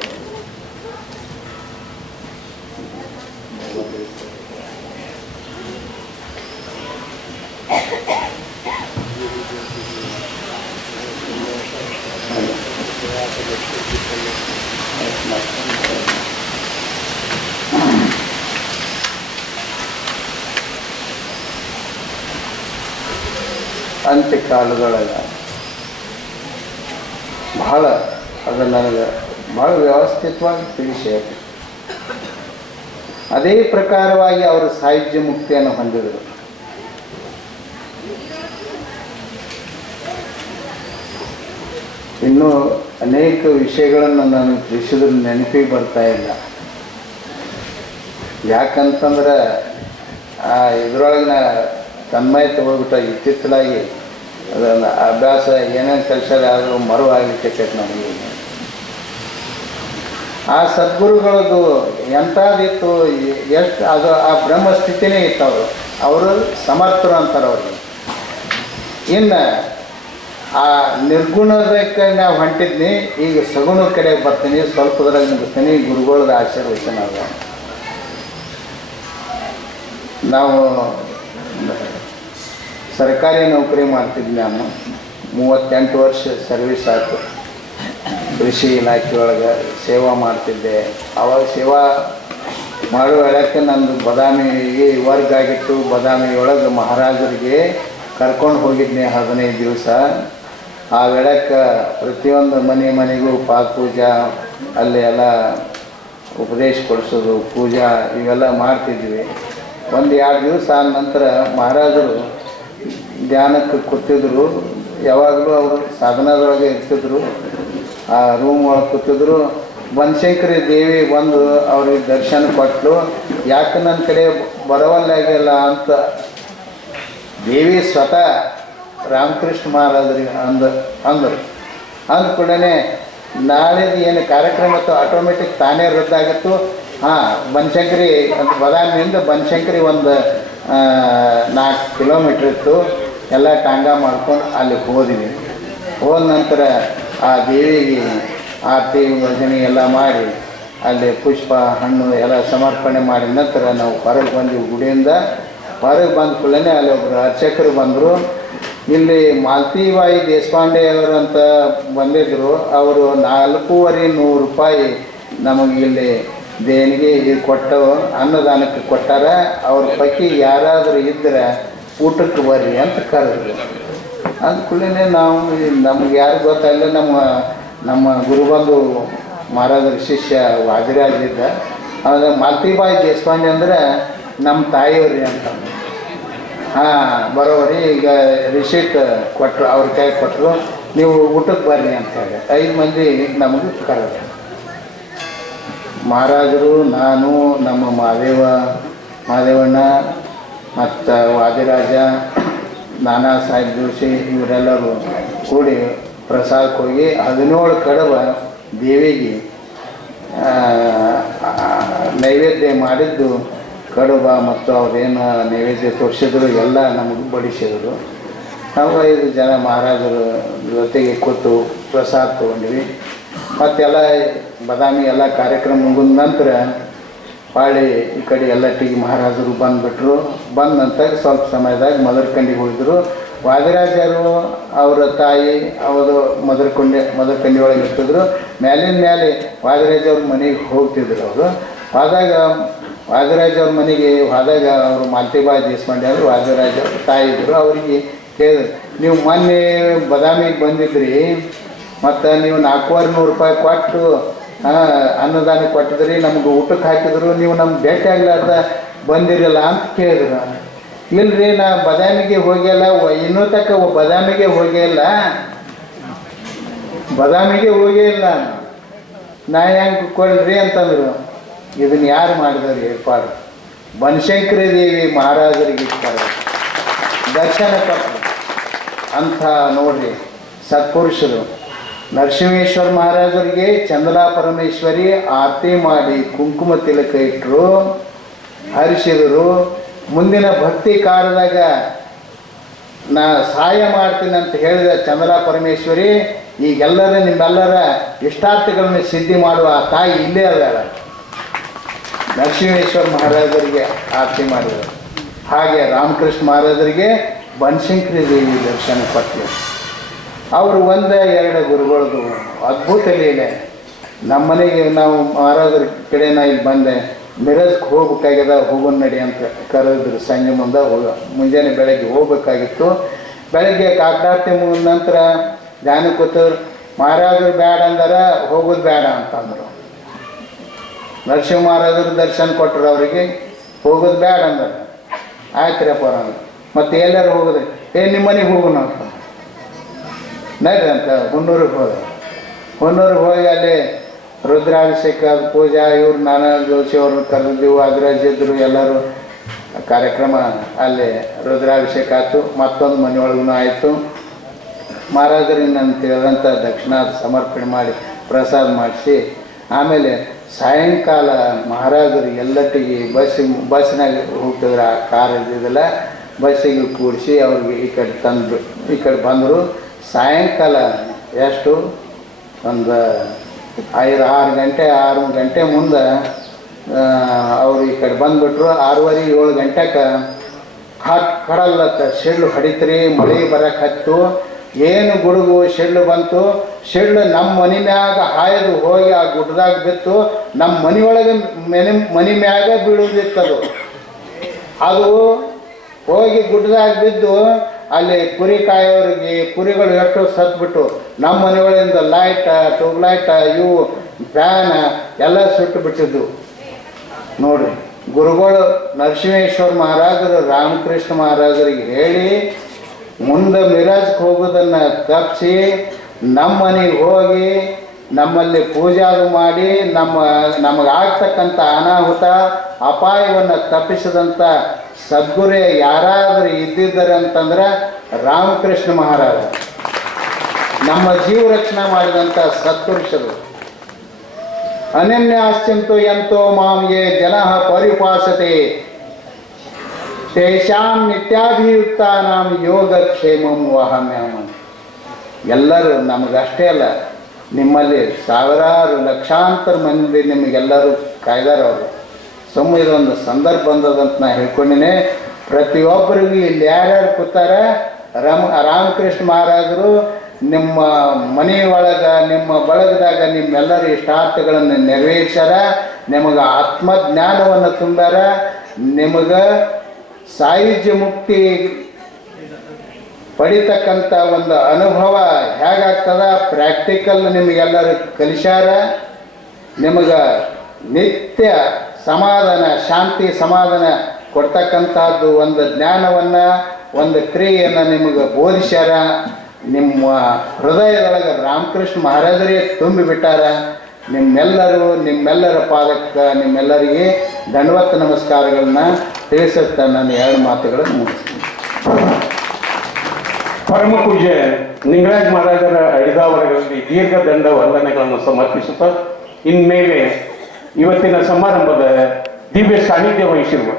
ಅಂತ್ಯಕಾಲದೊಳಗೆ ಭಾಳ ಅದು ನನಗೆ ಭಾಳ ವ್ಯವಸ್ಥಿತವಾಗಿ ತಿಳಿಸಿ ಅದೇ ಪ್ರಕಾರವಾಗಿ ಅವರು ಸಾಹಿತ್ಯ ಮುಕ್ತಿಯನ್ನು ಹೊಂದಿದರು. ಇನ್ನೂ ಅನೇಕ ವಿಷಯಗಳನ್ನು ನಾನು ತಿಳಿಸಿದ್ರೆ ನೆನಪಿಗೆ ಬರ್ತಾ ಇಲ್ಲ. ಯಾಕಂತಂದ್ರೆ ಇದರೊಳಗಿನ ತನ್ಮಯ ತಗೋಬಿಟ್ಟ ಇತ್ತಿತ್ತಲಾಗಿ ಅದನ್ನು ಅಭ್ಯಾಸ ಏನೇನು ಕಲಿಸೋದು ಆದರೂ ಮರುವಾಗಲಿಕ್ಕೆ ನಮಗೆ. ಆ ಸದ್ಗುರುಗಳದ್ದು ಎಂಥದಿತ್ತು, ಎಷ್ಟು ಅದು ಆ ಬ್ರಹ್ಮಸ್ಥಿತಿನೇ ಇತ್ತು. ಅವರು ಸಮರ್ಥರು ಅಂತಾರೆ ಅವ್ರಿಗೆ. ಇನ್ನು ಆ ನಿರ್ಗುಣದಕ್ಕೆ ನಾವು ಹೊಂಟಿದ್ನಿ, ಈಗ ಸಗುಣದ ಕಡೆಗೆ ಬರ್ತೀನಿ, ಸ್ವಲ್ಪದ್ರಾಗ ಮುಗಿಸ್ತೀನಿ. ಗುರುಗಳದ ಆಶೀರ್ವಚನ ಅದ. ನಾವು ಸರ್ಕಾರಿ ನೌಕರಿ ಮಾಡ್ತಿದ್ವಿ. ನಾನು 38 ವರ್ಷ ಸರ್ವಿಸ್ ಆಯಿತು. ಕೃಷಿ ಇಲಾಖೆ ಒಳಗೆ ಸೇವಾ ಮಾಡ್ತಿದ್ದೆ. ಆವಾಗ ಸೇವಾ ಮಾಡೋ ವೇಳಕ್ಕೆ ನಂದು ಬದಾಮಿಗೆ ವರ್ಗ ಆಗಿತ್ತು. ಬದಾಮಿ ಒಳಗೆ ಮಹಾರಾಜರಿಗೆ ಕರ್ಕೊಂಡು ಹೋಗಿದ್ದೆ 15 ದಿವಸ. ಆ ವೇಳಕ್ಕೆ ಪ್ರತಿಯೊಂದು ಮನೆಗೂ ಪಾಕಪೂಜಾ, ಅಲ್ಲಿ ಎಲ್ಲ ಉಪದೇಶ ಕೊಡಿಸೋದು, ಪೂಜಾ ಇವೆಲ್ಲ ಮಾಡ್ತಿದ್ವಿ. 1-2 ದಿವಸ ಆದ ನಂತರ ಮಹಾರಾಜರು ಧ್ಯಾನಕ್ಕೆ ಕೂತಿದ್ರು. ಯಾವಾಗಲೂ ಅವರು ಸಾಧನದೊಳಗೆ ಇರ್ತಿದ್ರು. ಆ ರೂಮ್ ಒಳಗೆ ಕೂತಿದ್ರು. ಬನಶಂಕರಿ ದೇವಿ ಬಂದು ಅವ್ರಿಗೆ ದರ್ಶನ ಕೊಟ್ಟರು. ಯಾಕೆ ನನ್ನ ಕಡೆ ಬರವಲ್ಲಾಗಿಲ್ಲ ಅಂತ ದೇವಿ ಸ್ವತಃ ರಾಮಕೃಷ್ಣ ಮಹಾರಾಜರಿಗೆ ಅಂದರು. ಅಂದ ಕೂಡಲೇ ನಾಳೆದು ಏನು ಕಾರ್ಯಕ್ರಮ ಇತ್ತು ಆಟೋಮೆಟಿಕ್ ತಾನೇ ರದ್ದಾಗಿತ್ತು. ಬನಶಂಕರಿ ಅಂತ ಬದಾಮಿಯಿಂದ ಬನಶಂಕರಿ ಒಂದು 4 ಕಿಲೋಮೀಟ್ರ್ ಇತ್ತು. ಎಲ್ಲ ಟಾಂಗ ಮಾಡ್ಕೊಂಡು ಅಲ್ಲಿ ಹೋದ್ವಿ. ಹೋದ ನಂತರ ಆ ದೇವಿಗೆ ಆರತಿ ಭಜನೆ ಎಲ್ಲ ಮಾಡಿ ಅಲ್ಲಿ ಪುಷ್ಪ ಹಣ್ಣು ಎಲ್ಲ ಸಮರ್ಪಣೆ ಮಾಡಿದ ನಂತರ ನಾವು ಹೊರಗೆ ಬಂದ್ವಿ. ಗುಡಿಯಿಂದ ಹೊರಗೆ ಬಂದ ಕೂಡಲೇ ಅಲ್ಲಿ ಒಬ್ಬರು ಅರ್ಚಕರು ಬಂದರು. ಇಲ್ಲಿ ಮಾಲ್ತಿಬಾಯಿ ದೇಶಪಾಂಡೆ ಅವರಂತ ಬಂದಿದ್ದರು. ಅವರು 4,500 ರೂಪಾಯಿ ನಮಗೆ ಇಲ್ಲಿ ದೇಣಿಗೆ ಕೊಟ್ಟು ಅನ್ನದಾನಕ್ಕೆ ಕೊಟ್ಟಾರ. ಅವ್ರ ಪೈಕಿ ಯಾರಾದರೂ ಇದ್ದರೆ ಊಟಕ್ಕೆ ಬರ್ರಿ ಅಂತ ಕರೆದ್ರು. ಅಂದ ಕೂಡಲೇ ನಾವು ನಮ್ಗೆ ಯಾರು ಗೊತ್ತಾಗಲ್ಲ. ನಮ್ಮ ಗುರುಬಂಧು ಮಹಾರಾಜರ ಶಿಷ್ಯ ವಾದಿರಾಜಿದ್ದ. ಆಮೇಲೆ ಮಾಲ್ತಿಬಾಯಿ ದೇಶಪಾಂಡೆ ಅಂದ್ರೆ ನಮ್ಮ ತಾಯಿಯವ್ರಿ ಅಂತ. ಹಾಂ ಬರೋಬರಿ. ಈಗ ರಿಸೀಟ್ ಕೊಟ್ಟರು, ಅವ್ರ ಕೈ ಕೊಟ್ಟರು, ನೀವು ಊಟಕ್ಕೆ ಬರ್ರಿ ಅಂತ ಹೇಳಿ 5 ಮಂದಿ ನಮಗೆ ಕರೆದ್ರು. ಮಹಾರಾಜರು, ನಾನು, ನಮ್ಮ ಮಾದೇವಣ್ಣ ಮತ್ತು ವಾದಿರಾಜ, ನಾನಾ ಸಾಹೇಬ್ ಜೋಶಿ ಇವರೆಲ್ಲರೂ ಕೂಡಿ ಪ್ರಸಾದಕ್ಕೆ ಹೋಗಿ 17 ಕಡಬ ದೇವಿಗೆ ನೈವೇದ್ಯ ಮಾಡಿದ್ದು ಕಡುಬ ಮತ್ತು ಅವ್ರೇನು ನೈವೇದ್ಯ ತೋರಿಸಿದ್ರು ಎಲ್ಲ ನಮಗೆ ಬಡಿಸಿದ್ರು. ನಾವು 5 ಜನ ಮಹಾರಾಜರ ಜೊತೆಗೆ ಕೂತು ಪ್ರಸಾದ ತೊಗೊಂಡ್ವಿ. ಮತ್ತೆಲ್ಲ ಬಾದಾಮಿ ಎಲ್ಲ ಕಾರ್ಯಕ್ರಮ ಮುಗಿದ ನಂತರ ಹೊಳ್ಳಿ ಈ ಕಡೆ ಎಲ್ಲಟ್ಟಿಗೆ ಮಹಾರಾಜರು ಬಂದುಬಿಟ್ರು. ಬಂದ ನಂತರ ಸ್ವಲ್ಪ ಸಮಯದಾಗ ಮದರ್ಕಂಡಿಗೆ ಹೋಗಿದ್ರು. ವಾದಿರಾಜರು ಅವರ ತಾಯಿ ಅವರು ಮದರ್ಕಂಡಿ ಒಳಗೆ ಇರ್ತಿದ್ರು. ಮೇಲಿನ ಮೇಲೆ ವಾದಿರಾಜವ್ರ ಮನೆಗೆ ಹೋಗ್ತಿದ್ರು. ಅವರು ವಾದಿರಾಜವ್ರ ಮನೆಗೆ ಹೋದಾಗ ಅವರು ಮಾಲ್ತಿಬಾಯಿ ದೇಶಪಾಂಡೆ ಅವರು ವಾದಿರಾಜ ಅವ್ರ ತಾಯಿ ಇದ್ದರು. ಅವರಿಗೆ ಕೇಳಿದ್ರು, ನೀವು ಮೊನ್ನೆ ಬಾದಾಮಿಗೆ ಬಂದಿದ್ರಿ ಮತ್ತು ನೀವು 400 ರೂಪಾಯಿ ಕೊಟ್ಟು ಅನ್ನದಾನ ಕೊಟ್ಟಿದ್ರಿ, ನಮ್ಗೆ ಊಟಕ್ಕೆ ಹಾಕಿದ್ರು, ನೀವು ನಮ್ಗೆ ಭೇಟಿ ಆಗ್ಲಾರ್ದ ಬಂದಿರಲ್ಲ ಅಂತ ಕೇಳಿದ್ರು. ಇಲ್ರಿ, ನಾ ಬಾದಾಮಿಗೆ ಹೋಗಿಲ್ಲ, ಇನ್ನೂ ತಕ್ಕ ಬಾದಾಮಿಗೆ ಹೋಗಿಲ್ಲ ನಾ ಹೆಂಗೆ ಕೊಡ್ರಿ ಅಂತಂದರು. ಇದನ್ನು ಯಾರು ಮಾಡಿದ್ರು ಏರ್ಪಾಡು? ಬನಶಂಕರಿ ದೇವಿ ಮಹಾರಾಜರಿಗೆ ದರ್ಶನ ಕೊಟ್ಟರು ಅಂಥ ನೋಡ್ರಿ ಸತ್ಪುರುಷರು. ನರಸಿಂಹೇಶ್ವರ ಮಹಾರಾಜರಿಗೆ ಚಂದಲಾ ಪರಮೇಶ್ವರಿ ಆರತಿ ಮಾಡಿ ಕುಂಕುಮ ತಿಲಕ ಇಟ್ಟರು, ಹರಿಸಿದರು. ಮುಂದಿನ ಭಕ್ತಿ ಕಾರ್ಯದಾಗ ನಾ ಸಹಾಯ ಮಾಡ್ತೀನಿ ಅಂತ ಹೇಳಿದ ಚಂದಲಾ ಪರಮೇಶ್ವರಿ ಈಗೆಲ್ಲರ ನಿಮ್ಮೆಲ್ಲರ ಇಷ್ಟಾರ್ಥಗಳನ್ನು ಸಿದ್ಧಿ ಮಾಡುವ ಆ ತಾಯಿ ಇಲ್ಲೇ ಅದಾಳ. ನರಸಿಂಹೇಶ್ವರ ಮಹಾರಾಜರಿಗೆ ಆರತಿ ಮಾಡಿದರು. ಹಾಗೆ ರಾಮಕೃಷ್ಣ ಮಹಾರಾಜರಿಗೆ ಬನಶಂಕರಿ ದೇವಿ ದರ್ಶನ ಕೊಟ್ಟರು. ಅವರು 1-2 ಗುರುಗಳದು ಅದ್ಭುತ ಲೀಲೆ. ನಮ್ಮ ಮನೆಗೆ ನಾವು ಮಹಾರಾಜರ ಕಡೆ ನಾ ಇಲ್ಲಿ ಬಂದೆ, ಮಿರಜ್ಗೆ ಹೋಗ್ಬೇಕಾಗ್ಯದ, ಹೋಗೋಣ ನಡಿ ಅಂತ ಕರೆದ್ರು. ಸಂಜೆ ಮುಂದೆ ಮುಂಜಾನೆ ಬೆಳಗ್ಗೆ ಹೋಗ್ಬೇಕಾಗಿತ್ತು. ಬೆಳಗ್ಗೆ ಕಾಕಡಾರ್ತಿ ಮುಗಿದ ನಂತರ ಧ್ಯಾನ ಕೂತರು. ಮಹಾರಾಜರು ಬೇಡ ಅಂದ್ರೆ ಹೋಗೋದು ಬೇಡ ಅಂತಂದರು. ನರಸಿಂಹ ಮಹಾರಾಜರು ದರ್ಶನ ಕೊಟ್ಟರು, ಅವರಿಗೆ ಹೋಗೋದು ಬೇಡ ಅಂದ್ರೆ ಆಯ್ತರಪ್ಪ ಅಂದ್ರೆ ಮತ್ತೆ ಎಲ್ಲರೂ ಹೋಗೋದ್ರಿ, ನಿಮ್ಮ ಮನೆಗೆ ಹೋಗೋಣ ಅಂತ ನಡ್ರಿ ಅಂತ ಹುನ್ನೂರಿಗೆ ಹೋಗಿ ಅಲ್ಲಿ ರುದ್ರಾಭಿಷೇಕ ಪೂಜಾ ಇವ್ರು ನಾನಾ ಜೋಶಿ ಅವ್ರನ್ನ ಕರೆದಿದ್ದೆವು. ಅದ್ರಾಜಿದ್ರು ಎಲ್ಲರೂ ಕಾರ್ಯಕ್ರಮ ಅಲ್ಲಿ ರುದ್ರಾಭಿಷೇಕ ಆಯಿತು. ಮತ್ತೊಂದು ಮನೆಯೊಳಗೂ ಆಯಿತು. ಮಹಾರಾಜರಿಗೆ ನಾನು ತಿಳಿದಂಥ ದಕ್ಷಿಣ ಸಮರ್ಪಣೆ ಮಾಡಿ ಪ್ರಸಾದ ಮಾಡಿಸಿ ಆಮೇಲೆ ಸಾಯಂಕಾಲ ಮಹಾರಾಜರು ಎಲ್ಲಟ್ಟಿಗೆ ಬಸ್ಸಿನಾಗ ಹೋಗ್ತಿದ್ರು. ಆ ಕಾರ್ ಇದ್ದಿದ್ದಿಲ್ಲ, ಬಸ್ಸಿಗೆ ಕೂಡಿಸಿ ಅವ್ರಿಗೆ ಈ ಕಡೆ ಬಂದರು. ಸಾಯಂಕಾಲ ಎಷ್ಟು ಒಂದು 6 ಗಂಟೆ ಮುಂದೆ ಅವರು ಈ ಕಡೆ ಬಂದುಬಿಟ್ರು. 6:30-7 ಗಂಟೆಗೆ ಕಡಲ್ಲತ್ತ ಸಿಡ್ಲು ಹೊಡಿತ್ರಿ, ಮಳೆ ಬರಕ್ಕೆ ಹತ್ತು. ಏನು ಗುಡುಗು ಸಿಡ್ಲು ಬಂತು. ಸಿಡ್ಲು ನಮ್ಮ ಮನೆ ಮ್ಯಾಗ ಹಾಯ್ದು ಹೋಗಿ ಆ ಗುಡ್ಡದಾಗ ಬಿತ್ತು. ನಮ್ಮ ಮನೆಯೊಳಗೆ ಮನೆ ಮ್ಯಾಗ ಬೀಳುದಿತ್ತದು. ಅದು ಹೋಗಿ ಗುಡ್ಡದಾಗ ಬಿದ್ದು ಅಲ್ಲಿ ಕುರಿ ಕಾಯೋರಿಗೆ ಕುರಿಗಳು ಎಷ್ಟು ಸತ್ಬಿಟ್ಟು ನಮ್ಮ ಮನೆಗಳಿಂದ ಲೈಟ, ಟ್ಯೂಬ್ಲೈಟ, ಇವು ಫ್ಯಾನ್ ಎಲ್ಲ ಸುಟ್ಟು ಬಿಟ್ಟಿದ್ದು ನೋಡ್ರಿ. ಗುರುಗಳು ನರಸಿಂಹೇಶ್ವರ ಮಹಾರಾಜರು ರಾಮಕೃಷ್ಣ ಮಹಾರಾಜರಿಗೆ ಹೇಳಿ ಮುಂದೆ ಮಿರಾಜ್ಗೆ ಹೋಗೋದನ್ನು ತಪ್ಪಿಸಿ ನಮ್ಮ ಮನೆಗೆ ಹೋಗಿ ನಮ್ಮಲ್ಲಿ ಪೂಜಾದು ಮಾಡಿ ನಮಗಾಗ್ತಕ್ಕಂಥ ಅನಾಹುತ ಅಪಾಯವನ್ನು ತಪ್ಪಿಸಿದಂಥ ಸದ್ಗುರು ಯಾರಾದರೂ ಇದ್ದಿದ್ದಾರೆ ಅಂತಂದ್ರೆ ರಾಮಕೃಷ್ಣ ಮಹಾರಾಜ. ನಮ್ಮ ಜೀವ ರಕ್ಷಣೆ ಮಾಡಿದಂಥ ಸತ್ಪುರುಷರು. ಅನನ್ಯಾಶ್ಚಿಂತು ಎಂತೋ ಮಾಂ ಯೇ ಜನಃ ಪರಿಪಾಸತೆ ತೇಷಾಂ ನಿತ್ಯಾಭಿಯುಕ್ತಾನಾಂ ಯೋಗಕ್ಷೇಮಂ ವಹಾಮ್ಯಹಂ. ಎಲ್ಲರೂ ನಮಗಷ್ಟೇ ಅಲ್ಲ, ನಿಮ್ಮಲ್ಲಿ ಸಾವಿರಾರು ಲಕ್ಷಾಂತರ ಮಂದಿ ನಿಮಗೆಲ್ಲರೂ ಕಾಯ್ದಾರವರು. ಇದೊಂದು ಸಂದರ್ಭ ಬಂದದಂತ ನಾ ಹೇಳ್ಕೊಂಡಿನಿ. ಪ್ರತಿಯೊಬ್ಬರಿಗೂ ಇಲ್ಲಿ ಯಾರ್ಯಾರು ಕೂತಾರೆ ರಾಮಕೃಷ್ಣ ಮಹಾರಾಜರು ನಿಮ್ಮ ಮನೆಯೊಳಗೆ ನಿಮ್ಮ ಬಳಗದಾಗ ನಿಮ್ಮೆಲ್ಲರ ಇಷ್ಟಾರ್ಥಗಳನ್ನು ನೆರವೇರಿಸ್ಯಾರ. ನಿಮಗೆ ಆತ್ಮಜ್ಞಾನವನ್ನು ತುಂಬ್ಯಾರ. ನಿಮಗೆ ಸಾಯುಜ್ಯ ಮುಕ್ತಿ ಪಡಿತಕ್ಕಂಥ ಒಂದು ಅನುಭವ ಹೇಗಾಗ್ತದ ಪ್ರಾಕ್ಟಿಕಲ್ ನಿಮಗೆಲ್ಲರೂ ಕಲಿಸ್ಯಾರ. ನಿಮಗೆ ನಿತ್ಯ ಸಮಾಧಾನ, ಶಾಂತಿ ಸಮಾಧಾನ ಕೊಡ್ತಕ್ಕಂಥದ್ದು ಒಂದು ಜ್ಞಾನವನ್ನು, ಒಂದು ಕ್ರಿಯೆಯನ್ನು ನಿಮಗೆ ಬೋಧಿಸ್ಯಾರ. ನಿಮ್ಮ ಹೃದಯದೊಳಗೆ ರಾಮಕೃಷ್ಣ ಮಹಾರಾಜರೇ ತುಂಬಿಬಿಟ್ಟಾರ. ನಿಮ್ಮೆಲ್ಲರ ಪಾದಕ್ಕೆ ನಿಮ್ಮೆಲ್ಲರಿಗೆ ದಂಡವತ್ ನಮಸ್ಕಾರಗಳನ್ನ ತಿಳಿಸುತ್ತಾ ನಾನು 2 ಮಾತುಗಳನ್ನು ಮುಗಿಸ್ತೀನಿ. ಪರಮ ಪೂಜ್ಯ ನಿಂಗರಾಜ್ ಮಹಾರಾಜರ ಅಡಿದಾವರಗಳಲ್ಲಿ ದೀರ್ಘದಂಡ ವಂದನೆಗಳನ್ನು ಸಮರ್ಪಿಸುತ್ತಾ ಇನ್ಮೇಲೆ ಇವತ್ತಿನ ಸಮಾರಂಭದ ದಿವ್ಯ ಸಾನ್ನಿಧ್ಯ ವಹಿಸಿರುವ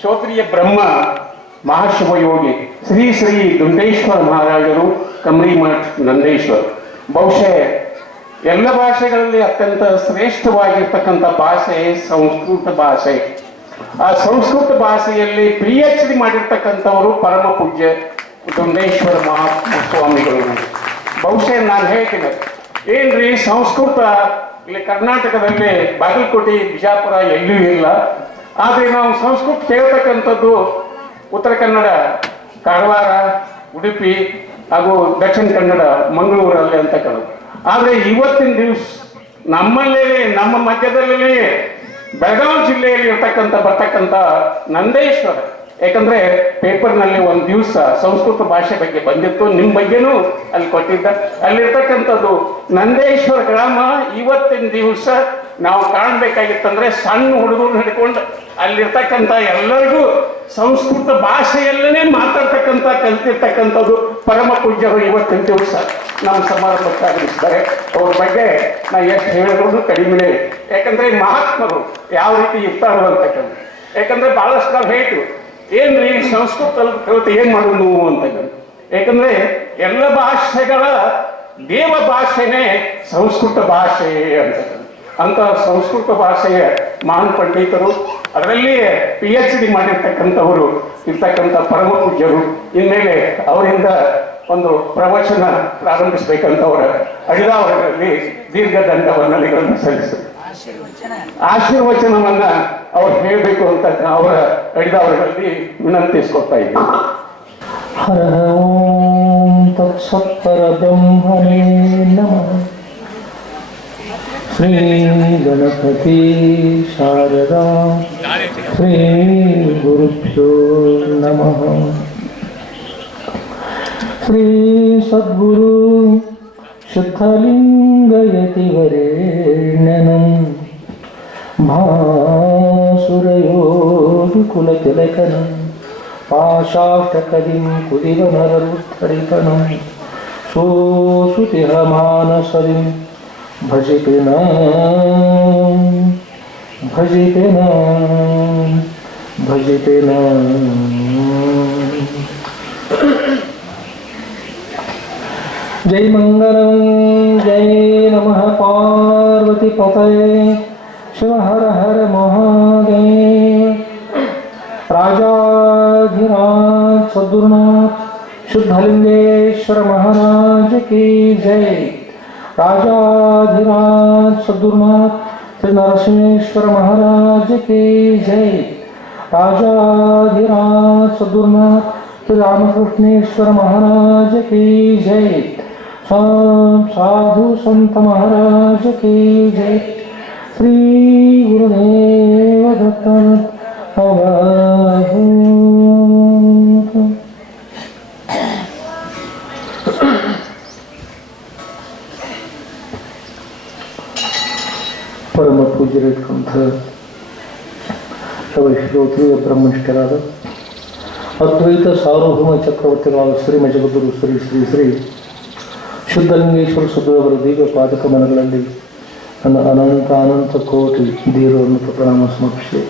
ಶ್ರೋತ್ರಿಯ ಬ್ರಹ್ಮ ಮಹಾಶಿವಯೋಗಿ ಶ್ರೀ ಶ್ರೀ ದುಂಡೇಶ್ವರ ಮಹಾರಾಜರು, ಕಮರಿಮಠ್, ನಂದೇಶ್ವರ್. ಬಹುಶಃ ಎಲ್ಲ ಭಾಷೆಗಳಲ್ಲಿ ಅತ್ಯಂತ ಶ್ರೇಷ್ಠವಾಗಿರ್ತಕ್ಕಂಥ ಭಾಷೆ ಸಂಸ್ಕೃತ ಭಾಷೆ. ಆ ಸಂಸ್ಕೃತ ಭಾಷೆಯಲ್ಲಿ PhD ಮಾಡಿರ್ತಕ್ಕಂಥವರು ಪರಮ ಪೂಜ್ಯ ದುಂಡೇಶ್ವರ ಮಹಾತ್ಮ ಸ್ವಾಮಿಗಳು. ಬಹುಶಃ ನಾನು ಹೇಳ್ತೀನಿ, ಏನ್ರಿ ಸಂಸ್ಕೃತ ಇಲ್ಲಿ ಕರ್ನಾಟಕದಲ್ಲಿ ಬಾಗಲಕೋಟೆ, ಬಿಜಾಪುರ ಎಲ್ಲೂ ಇಲ್ಲ. ಆದರೆ ನಾವು ಸಂಸ್ಕೃತ ಕೇಳ್ತಕ್ಕಂಥದ್ದು ಉತ್ತರ ಕನ್ನಡ, ಕಾರವಾರ, ಉಡುಪಿ ಹಾಗೂ ದಕ್ಷಿಣ ಕನ್ನಡ, ಮಂಗಳೂರಲ್ಲಿ ಅಂತಕ್ಕಂಥದ್ದು. ಆದರೆ ಇವತ್ತಿನ ದಿವಸ ನಮ್ಮಲ್ಲೇ, ನಮ್ಮ ಮಧ್ಯದಲ್ಲೇ ಬೆಳಗಾವಿ ಜಿಲ್ಲೆಯಲ್ಲಿ ಬರ್ತಕ್ಕಂಥ ನಂದೇಶ್ವರ, ಯಾಕಂದ್ರೆ ಪೇಪರ್ನಲ್ಲಿ ಒಂದು ದಿವಸ ಸಂಸ್ಕೃತ ಭಾಷೆ ಬಗ್ಗೆ ಬಂದಿತ್ತು, ನಿಮ್ಮ ಬಗ್ಗೆನೂ ಅಲ್ಲಿ ಕೊಟ್ಟಿದ್ದ. ಅಲ್ಲಿರ್ತಕ್ಕಂಥದ್ದು ನಂದೇಶ್ವರ ಗ್ರಾಮ ಇವತ್ತಿನ ದಿವಸ ನಾವು ಕಾಣಬೇಕಾಗಿತ್ತಂದ್ರೆ ಸಣ್ಣ ಹುಡುಗರು ಹಿಡ್ಕೊಂಡು ಅಲ್ಲಿರ್ತಕ್ಕಂಥ ಎಲ್ಲರಿಗೂ ಸಂಸ್ಕೃತ ಭಾಷೆಯಲ್ಲೇ ಮಾತಾಡ್ತಕ್ಕಂಥ ಕಲ್ತಿರ್ತಕ್ಕಂಥದ್ದು ಪರಮ ಪೂಜ್ಯರು ಇವತ್ತಿನ ದಿವಸ ನಮ್ಮ ಸಮಾರಂಭಕ್ಕೆ ಆಗಮಿಸಿದ್ದಾರೆ. ಅವ್ರ ಬಗ್ಗೆ ನಾ ಎಷ್ಟು ಹೇಳಿದ್ರು ಕಡಿಮೆ. ಯಾಕಂದ್ರೆ ಮಹಾತ್ಮರು ಯಾವ ರೀತಿ ಇರ್ತಾರೋ ಅಂತಕ್ಕಂಥ. ಯಾಕಂದ್ರೆ ಬಹಳಷ್ಟು ನಾವು ಹೇಳ್ತೀವಿ, ಏನ್ರಿ ಸಂಸ್ಕೃತ ಕಲಿತು ಏನ್ ಮಾಡೋದು ಅಂತಕ್ಕಂಥ. ಯಾಕಂದ್ರೆ ಎಲ್ಲ ಭಾಷೆಗಳ ದೇವ ಭಾಷೆನೇ ಸಂಸ್ಕೃತ ಭಾಷೆ ಅಂತಕ್ಕಂಥ. ಅಂತ ಸಂಸ್ಕೃತ ಭಾಷೆಯ ಮಹಾನ್ ಪಂಡಿತರು, ಅದರಲ್ಲಿ PhD ಮಾಡಿರ್ತಕ್ಕಂಥವರು ಇರ್ತಕ್ಕಂಥ ಪರಮ ಪೂಜ್ಯರು. ಇನ್ಮೇಲೆ ಅವರಿಂದ ಒಂದು ಪ್ರವಚನ ಪ್ರಾರಂಭಿಸಬೇಕಂತ ಅವರ ಅಡಿದಾವರಗಳಲ್ಲಿ ದೀರ್ಘದಂಡ ವಂದನೆಗಳನ್ನು ಸಲ್ಲಿಸಿದರು. ಆಶೀರ್ವಚನವನ್ನ ಅವ್ರು ಹೇಳಬೇಕು ಅಂತ ಅವರ ಅಡಿದಾವರಗಳಲ್ಲಿ ವಿನಂತಿಸ್ಕೊಳ್ತಾ ಇದ್ದೀನಿ. ಹರ ಓಂ ತತ್ಸತ್ಪರ ಬ್ರಹ್ಮಣೇ ನಮಃ. ಶ್ರೀ ಗಣಪತಿ ಶಾರದಾ ಶ್ರೀ ಗುರುಭ್ಯೋ ನಮಃ. ಶ್ರೀ ಸದ್ಗುರು ಶುದ್ಧಲಿಂಗಯತಿವರೇಣ್ಯನಂ ಭಾಸುರಯೋಗಿ ಕುಲತಿಲಕನಂ ಪಾಶಾಷ್ಟಕದಿಂ ಕುದಿವನರರುತ್ತರಿತನಂ ಸೋಸುತಿಹ ಮಾನಸದಿಂ ಭಜಿಪಿನ ಭಜಿಪಿನ ಭಜಿಪಿನ. ಜೈ ಮಂಗಲಂ ಜೈ ನಮಃ ಪಾರ್ವತಿ ಪತಯೇ ಶಿವ ಹರ ಹರ ಮಹಾದೇವ. राजाधिराज सद्गुरुनाथ शुद्धलिंगेश्वर महाराज की जय. राजाधिराज सद्गुरुनाथ श्री नरसिंहेश्वर महाराज की जय. राजाधिराज सद्गुरुनाथ श्री रामकृष्णेश्वर महाराज की जय. साधु संत महाराज की जय. श्री गुरुदेव दत्त ಪರಮ ಪೂಜ್ಯರಿರ್ತಕ್ಕಂಥ ಶ್ರೋತ್ರಿಯ ಬ್ರಹ್ಮನಿಷ್ಠರಾದ ಅದ್ವೈತ ಸಾರ್ವಭೌಮ ಚಕ್ರವರ್ತಿಗಳಾದ ಶ್ರೀಮ ಜಗದ್ಗುರು ಶ್ರೀ ಶ್ರೀ ಶ್ರೀ ಶುದ್ಧಲಿಂಗೇಶ್ವರ ಸುಬ್ಬರವರ ದಿವ್ಯ ಪಾದಕ ಮನಗಳಲ್ಲಿ ನನ್ನ ಅನಂತ ಕೋಟಿ ದೇವರನ್ನು ಪ್ರಣಾಮ ಸಮರ್ಪಿಸಿ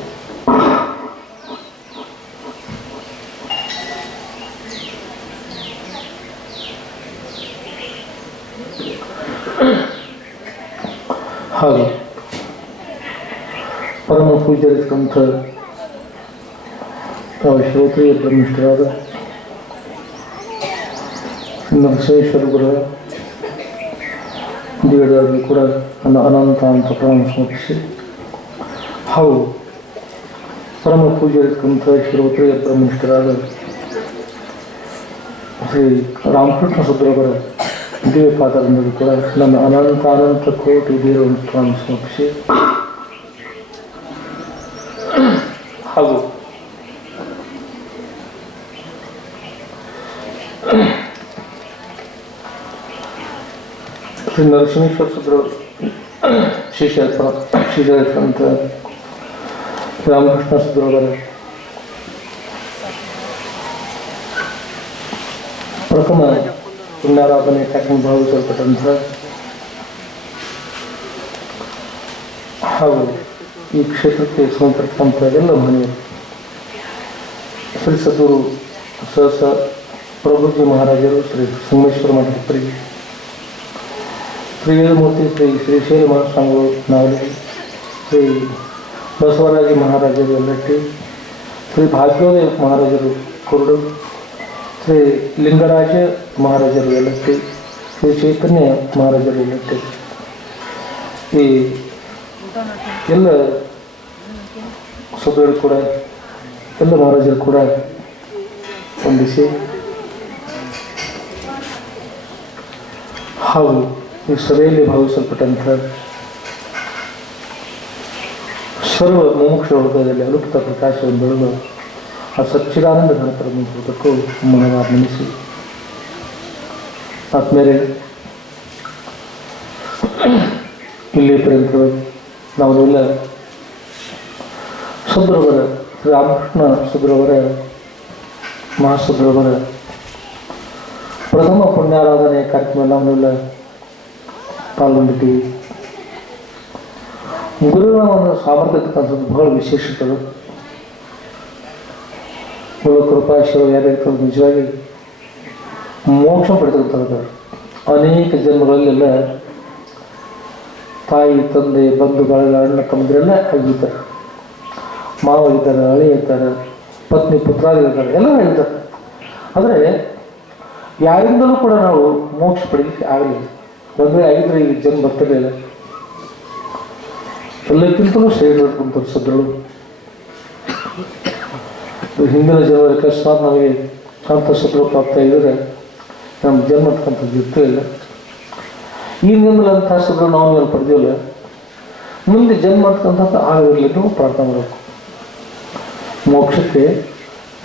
ಹಾಗೂ ಪರಮ ಪೂಜ್ಯರಿರ್ತಕ್ಕಂಥ ಶ್ರೋತ್ರಿಯ ಬ್ರಹ್ಮನಿಷ್ಠರಾದ ನರಸಿಂಹೇಶ್ವರ ಗುರುಗಳ ದಿವ್ಯರಾಗಿ ಕೂಡ ನನ್ನ ಅನಂತ ಪ್ರಣಾಮ ಸಮರ್ಪಿಸಿ ಹಾಗೂ ಪರಮ ಪೂಜ್ಯರಿರ್ತಕ್ಕಂಥ ಶ್ರೋತ್ರಿಯ ಬ್ರಹ್ಮನಿಷ್ಠರಾದ ಶ್ರೀ ರಾಮಕೃಷ್ಣ ಸುಬ್ರವರ ದಿವ್ಯ ಪಾದರಿಂದಲೂ ಕೂಡ ನನ್ನ ಅನಂತ ಕೋಟಿ ದೇವರನ್ನು ಪ್ರಣಾಮ ಸಮರ್ಪಿಸಿ ಶ್ರೀ ನರಸಿಂಹೇಶ್ವರ ಸುಬ್ರವರು ಶ್ರೀಶಂತ ರಾಮಕೃಷ್ಣ ಸುಬ್ರವರ ಪ್ರಥಮ ಪುಣ್ಯಾರಾಧನೆ ಕಾರ್ಯಕ್ರಮ ಭಾವಿಸಲ್ಪಟ್ಟಂಥ ಹಾಗೂ ಈ ಕ್ಷೇತ್ರಕ್ಕೆ ಸಂಬಂಧಪಟ್ಟಂಥ ಎಲ್ಲ ಮಹನೀಯರು ಶ್ರೀ ಸದ್ಗುರು ಸಹಸ ಪ್ರಭುಜಿ ಮಹಾರಾಜರು ಶ್ರೀ ಸಂಗಮೇಶ್ವರ ಮಠಪುರಿ ಶ್ರೀ ವೇದಮೂರ್ತಿ ಶ್ರೀ ಶ್ರೀಶೈಲ ಮಹಾಸ್ವಾಮಿಗಳು ನಾವಲಿ ಶ್ರೀ ಬಸವರಾಜ ಮಹಾರಾಜರು ಎಲ್ಲಟ್ಟಿ ಶ್ರೀ ಭಾಗ್ಯೋದಯ ಮಹಾರಾಜರು ಕುರುಡು ಶ್ರೀ ಲಿಂಗರಾಜ ಮಹಾರಾಜರು ಎಲ್ಲಟ್ಟಿ ಶ್ರೀ ಚೈತನ್ಯ ಮಹಾರಾಜರು ಎಲ್ಲಟ್ಟಿ ಈ ಎಲ್ಲ ಸಭೆಗಳು ಕೂಡ ಎಲ್ಲ ಮಹಾರಾಜರು ಕೂಡ ವಂದಿಸಿ ಹಾಗೂ ಈ ಸಭೆಯಲ್ಲಿ ಭಾವಿಸಲ್ಪಟ್ಟಂಥ ಸರ್ವ ಮುಮುಕ್ಷ ವರ್ಗದಲ್ಲಿ ಅಲುಪ್ತ ಪ್ರಕಾಶವನ್ನು ಬೆಳೆದು ಆ ಸಚ್ಚಿದಾನಂದ ಘನತರ ಮುಂದಕ್ಕೂ ಮನವಾರ್ನಿಸಿ ಆದ್ಮೇಲೆ ಇಲ್ಲಿ ಪರ್ಯಂತ ನಾವೆಲ್ಲ ಸುಬ್ರವರ ಶ್ರೀ ರಾಮಕೃಷ್ಣ ಸುಬ್ರವರ ಮಹಾಸುಬ್ರವರ ಪ್ರಥಮ ಪುಣ್ಯಾರಾಧನೆ ಕಾರ್ಯಕ್ರಮ ನಾವೆಲ್ಲ ಪಾಲ್ಗೊಂಡಿದ್ದೀವಿ. ಗುರುಗಳ ಒಂದು ಸಾಮರ್ಥ್ಯ ಇರ್ತಕ್ಕಂಥದ್ದು ಬಹಳ ವಿಶೇಷತದು. ಗುರು ಕೃಪಾಶಿವ ಯಾರಿರ್ತದೆ ನಿಜವಾಗಿ ಮೋಕ್ಷ ಪಡೆದಿರ್ತಾರೆ. ಅನೇಕ ಜನ್ಮಗಳಲ್ಲೆಲ್ಲ ತಾಯಿ ತಂದೆ ಬಂಧು ಬಳಗ ಅಣ್ಣ ತಮ್ಮಂದಿರೆಲ್ಲ ಆಗಿದ್ದಾರೆ. ಮಾವ ಇದ್ದಾರೆ, ಹಳೆ ಇದ್ದಾರೆ, ಪತ್ನಿ ಪುತ್ರಾದಿರ್ತಾರೆ, ಎಲ್ಲ ಇದ್ದಾರೆ. ಆದರೆ ಯಾರಿಂದಲೂ ಕೂಡ ನಾವು ಮೋಕ್ಷ ಪಡೀಲಿಕ್ಕೆ ಆಗಲಿಲ್ಲ. ಒಂದೇ ಆಗಿದ್ರೆ ಈ ಜನ್ಮ ಬರ್ತಿರಲಿಲ್ಲ. ಎಲ್ಲಕ್ಕಿಂತಲೂ ಶ್ರೇಷ್ಠ ಸದ್ಗಳು ಹಿಂದಿನ ಜನ್ಮ ಅಕಸ್ಮಾತ್ ನಮಗೆ ಶಾಂತ ಸದ್ರು ಪ್ರಾಪ್ತ ಇದ್ದರೆ ನಮ್ಮ ಜನ್ಮ ಅಂತಕ್ಕಂಥದ್ದು ಇರ್ತಿರಲಿಲ್ಲ. ಈ ಜನ್ಮದಂಥ ಸದ್ರು ನಾವು ಏನು ಪಡೆದಿಲ್ಲ. ಮುಂದೆ ಜನ್ಮ ಅಂತಕ್ಕಂಥದ್ದು ಆಗಿರಲಿದ್ದು ಪ್ರಾರ್ಥನೆ ಮಾಡಬೇಕು. ಮೋಕ್ಷಕ್ಕೆ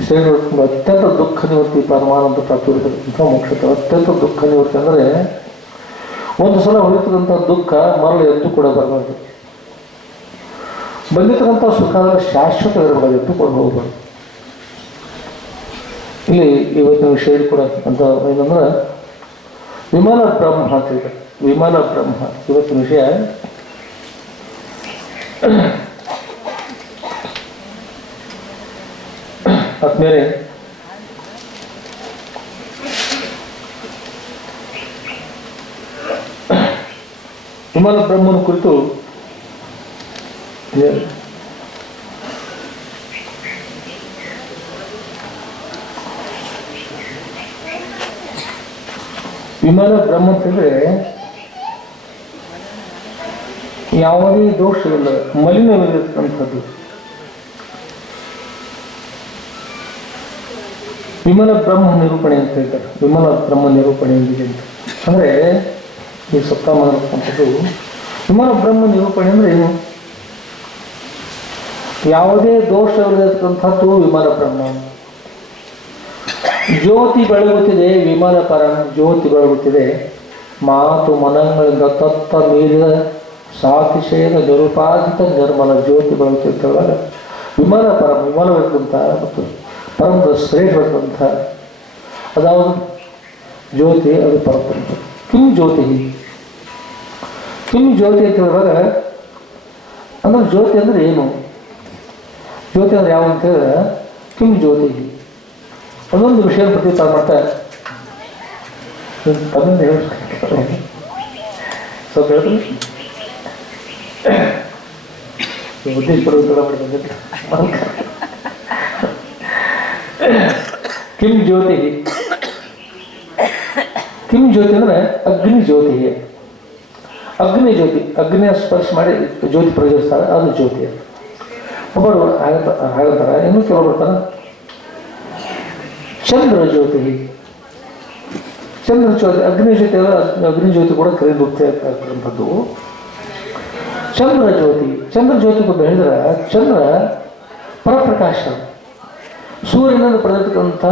ಶ್ರೇಷ್ಠ ಅತ್ಯಂತ ದುಃಖ ನಿವೃತ್ತಿ ಪರಮಾನಂದ ಪ್ರಾಪ್ತಿ ಇರತಕ್ಕಂಥ ಮೋಕ್ಷಕ್ಕೆ ಅತ್ಯಂತ ದುಃಖ ನಿವೃತ್ತಿ ಅಂದರೆ ಒಂದು ಸಲ ಹೊಳಿತಕ್ಕಂಥ ದುಃಖ ಮರಳು ಎದ್ದು ಕೂಡ ಬರಬಾರ್ದು. ಬಂದಿರ್ತಕ್ಕಂಥ ಸುಖ ಅಂದರೆ ಶಾಶ್ವತ ಇರಬಾರ್ದು, ಎದ್ದು ಕೂಡ ಹೋಗಬಾರ್ದು. ಇಲ್ಲಿ ಇವತ್ತಿನ ವಿಷಯ ಕೂಡ ಅಂತ ಏನಂದ್ರೆ ವಿಮಾನ ಬ್ರಹ್ಮ ಅಂತ ಹೇಳ್ತಾರೆ. ವಿಮಾನ ಬ್ರಹ್ಮ ಇವತ್ತಿನ ವಿಷಯ. ಆದ್ಮೇಲೆ ವಿಮಾನ ಬ್ರಹ್ಮನ ಕುರಿತು ವಿಮಾನ ಬ್ರಹ್ಮ ಅಂತಂದ್ರೆ ಯಾವುದೇ ದೋಷವಿಲ್ಲ, ಮಲಿನವಿರತಕ್ಕಂಥದ್ದು. ವಿಮಲ ಬ್ರಹ್ಮ ನಿರೂಪಣೆ ಅಂತ ಹೇಳ್ತಾರೆ. ವಿಮಲ ಬ್ರಹ್ಮ ನಿರೂಪಣೆ ಎಂದಿದೆ ಅಂತ ಅಂದರೆ ಈ ಸಪ್ತಾಹ ಮಾಡತಕ್ಕಂಥದ್ದು ವಿಮಲ ಬ್ರಹ್ಮ ನಿರೂಪಣೆ ಅಂದರೆ ಏನು? ಯಾವುದೇ ದೋಷವಿರತಕ್ಕಂಥದ್ದು ವಿಮಲ ಬ್ರಹ್ಮ. ಜ್ಯೋತಿ ಬೆಳಗುತ್ತಿದೆ, ವಿಮಲ ಪರಂ ಜ್ಯೋತಿ ಬೆಳಗುತ್ತಿದೆ. ಮಾತು ಮನಗಳಿಂದ ತತ್ತ ಮೀರಿದ ಸಾತಿಶಯದ ನಿರುಪಾದಿತ ನಿರ್ಮಲ ಜ್ಯೋತಿ ಬೆಳಗುತ್ತಿರುವಾಗ ವಿಮಲ ಪರಂ ವಿಮಲವಿರತಕ್ಕಂಥ ಮತ್ತು ಪರಮದ ಶ್ರೇಷ್ಠವಂತ ಅದಾವುದು ಜ್ಯೋತಿ, ಅದು ಪರತಂತ್ರ. ಕಿಂ ಜ್ಯೋತಿ, ಕಿಂ ಜ್ಯೋತಿ ಅಂತ ಹೇಳುವಾಗ ಅಂದ್ರೆ ಜ್ಯೋತಿ ಅಂದರೆ ಏನು? ಜ್ಯೋತಿ ಅಂದ್ರೆ ಯಾವ ಅಂತ ಹೇಳಿದ್ರೆ ಕಿಂ ಜ್ಯೋತಿ ಅದೊಂದು ವಿಷಯ ಪ್ರತಿಪಾದನೆ ಮಾಡ್ತಾ ಅದನ್ನು ಹೇಳ್ತಾರೆ. ಸ್ವಲ್ಪ ಹೇಳಿದ್ರು ಉದ್ದೇಶ ಕಿಂ ಜ್ಯೋತಿ. ಕಿಂ ಜ್ಯೋತಿ ಅಂದರೆ ಅಗ್ನಿ ಜ್ಯೋತಿ. ಅಗ್ನಿ ಜ್ಯೋತಿ, ಅಗ್ನಿಯ ಸ್ಪರ್ಶ ಮಾಡಿ ಜ್ಯೋತಿ ಪ್ರಜ್ವಲಿಸ್ತಾರೆ, ಅದು ಜ್ಯೋತಿ. ಒಬ್ಬರು ಹಾಗಂತಾರೆ. ಇನ್ನೂ ಕೆಲವು ಬರ್ತಾರೆ ಚಂದ್ರ ಜ್ಯೋತಿ. ಚಂದ್ರ ಜ್ಯೋತಿ ಅಗ್ನಿ ಜ್ಯೋತಿ ಅಲ್ಲ, ಅಗ್ನಿ ಜ್ಯೋತಿ ಕೂಡ ಕರೆದು ಹೋಗ್ತಾ ಇರ್ತಕ್ಕಂಥದ್ದು ಚಂದ್ರ ಜ್ಯೋತಿ. ಚಂದ್ರ ಜ್ಯೋತಿ ಬಗ್ಗೆ ಹೇಳಿದ್ರೆ ಚಂದ್ರ ಪರಪ್ರಕಾಶ, ಸೂರ್ಯನಿಂದ ಪಡೆದಿರ್ತಕ್ಕಂಥ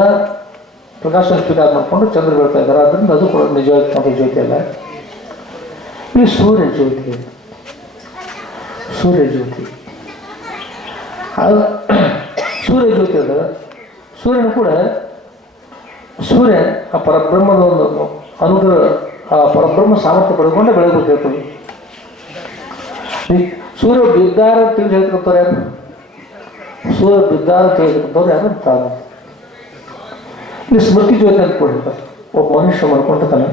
ಪ್ರಕಾಶನ ಸ್ವೀಕಾರ ಮಾಡಿಕೊಂಡು ಚಂದ್ರ ಬೀಳ್ತಾ ಇದ್ದಾರೆ. ಅದರಿಂದ ಅದು ಕೂಡ ನಿಜವಾದ ಜ್ಯೋತಿ ಅಲ್ಲ. ಈ ಸೂರ್ಯ ಜ್ಯೋತಿ, ಸೂರ್ಯ ಜ್ಯೋತಿ ಸೂರ್ಯ ಜ್ಯೋತಿ ಅದ. ಸೂರ್ಯನು ಕೂಡ ಸೂರ್ಯ ಆ ಪರಬ್ರಹ್ಮದ ಒಂದು ಅನುಗ್ರಹ, ಆ ಪರಬ್ರಹ್ಮ ಸಾಮರ್ಥ್ಯ ಪಡ್ಕೊಂಡೆ ಬೆಳಗುತ್ತಿರ್ತದೆ. ಈ ಸೂರ್ಯ ಬಿದ್ದಾರ ತಿಳಿದು ಹೇಳ್ಕೊತಾರೆ ಯಾರು? ಸೂರ್ಯ ಬಿದ್ದಾರ ತಿಳಿದುಕೊಂಡವ್ರು ಯಾರು? ತಾನು. ಇಲ್ಲಿ ಸ್ಮೃತಿ ಜ್ಯೋತಿ ಅಂತ ಕೊಡಿರ್ತಾರೆ. ಒಬ್ಬ ಮನುಷ್ಯ ಮಾಡ್ಕೊಂಡಿರ್ತಾನೆ,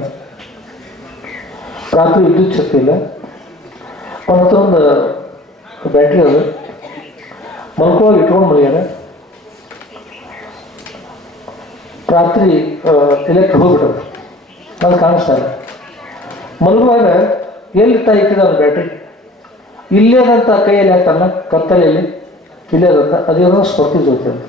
ರಾತ್ರಿ ವಿದ್ಯುತ್ ಶಕ್ತಿ ಇಲ್ಲ, ಒಂದು ಬ್ಯಾಟ್ರಿ ಅದು ಮಲ್ಕೋವಾಗ ಇಟ್ಕೊಂಡು ಮಲಗ್ಯಾರ. ರಾತ್ರಿ ಎಲೆಕ್ಟ್ರಿಕ್ ಹೋಗ್ಬಿಟ್ಟದು, ಅದು ಕಾಣಿಸ್ತಾ ಇಲ್ಲ. ಮಲಗುವಾಗ ಎಲ್ಲಿ ಇಕ್ಕಿದ ಅವ್ನು ಬ್ಯಾಟ್ರಿ ಇಲ್ಲೇದಂತ ಕೈಯಲ್ಲಿ ಹಾಕ್ತಾನ, ಕತ್ತಲೆಯಲ್ಲಿ ಇಲ್ಲೇದಂತ, ಅದೇನೋ ಸ್ಮೃತಿ ಜ್ಯೋತಿ ಅಂತ.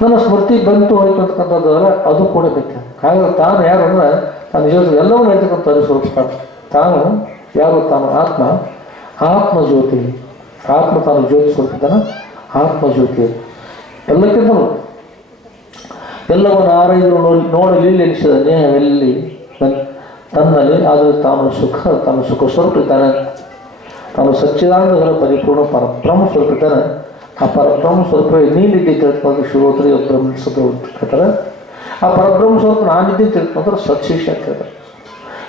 ನನ್ನ ಸ್ಮೃತಿ ಬಂತು ಹೋಯ್ತು ಅಂತಕ್ಕಂಥದ್ದಲ್ಲ, ಅದು ಕೂಡ ಬೇಕು. ಹಾಗಾಗಿ ತಾನು ಯಾರು ಅಂದ್ರೆ ತಾನು ನಿಜವಾದ ಎಲ್ಲವೂ ಹೇಳ್ತಕ್ಕಂಥ ಸ್ವರೂಪ. ತಾನು ಯಾರು? ತಾನು ಆತ್ಮ, ಆತ್ಮ ಜ್ಯೋತಿ. ಆತ್ಮ ತಾನು ಜ್ಯೋತಿ ಸ್ವರೂಪಿದ್ದಾನ, ಆತ್ಮ ಜ್ಯೋತಿ. ಎಲ್ಲಕ್ಕಿಂತಲೂ ಎಲ್ಲವನ್ನು ಆರೈದು ನೋಡಲಿಲ್ಲ ಎನಿಸಿದ ನೇಹವೆಲ್ಲಿ ತನ್ನಲ್ಲಿ, ಆದರೆ ತಾನು ಸುಖ ಸ್ವರೂಪಿದ್ದಾನೆ. ತಾನು ಸಚ್ಚಿದಾನಂದಗಳ ಪರಿಪೂರ್ಣ ಪರಬ್ರಹ್ಮ ಸ್ವರೂಪಿದ್ದಾನೆ. ಆ ಪರಬ್ರಹ್ಮ ಸ್ವರೂಪ ನೀನಿದ್ದೆ ತಿಳ್ಕೊಂಡು ಶಿವೋತ್ರಿ ಬ್ರಹ್ಮ ಹೇಳ್ತಾರೆ. ಆ ಪರಬ್ರಹ್ಮ ಸ್ವರೂಪ ನಾನಿದ್ದೆ ತಿಳ್ಕೊಂಡ್ರೆ ಸತ್ಶಿಷ್ಯ ಅಂತ ಹೇಳ್ತಾರೆ.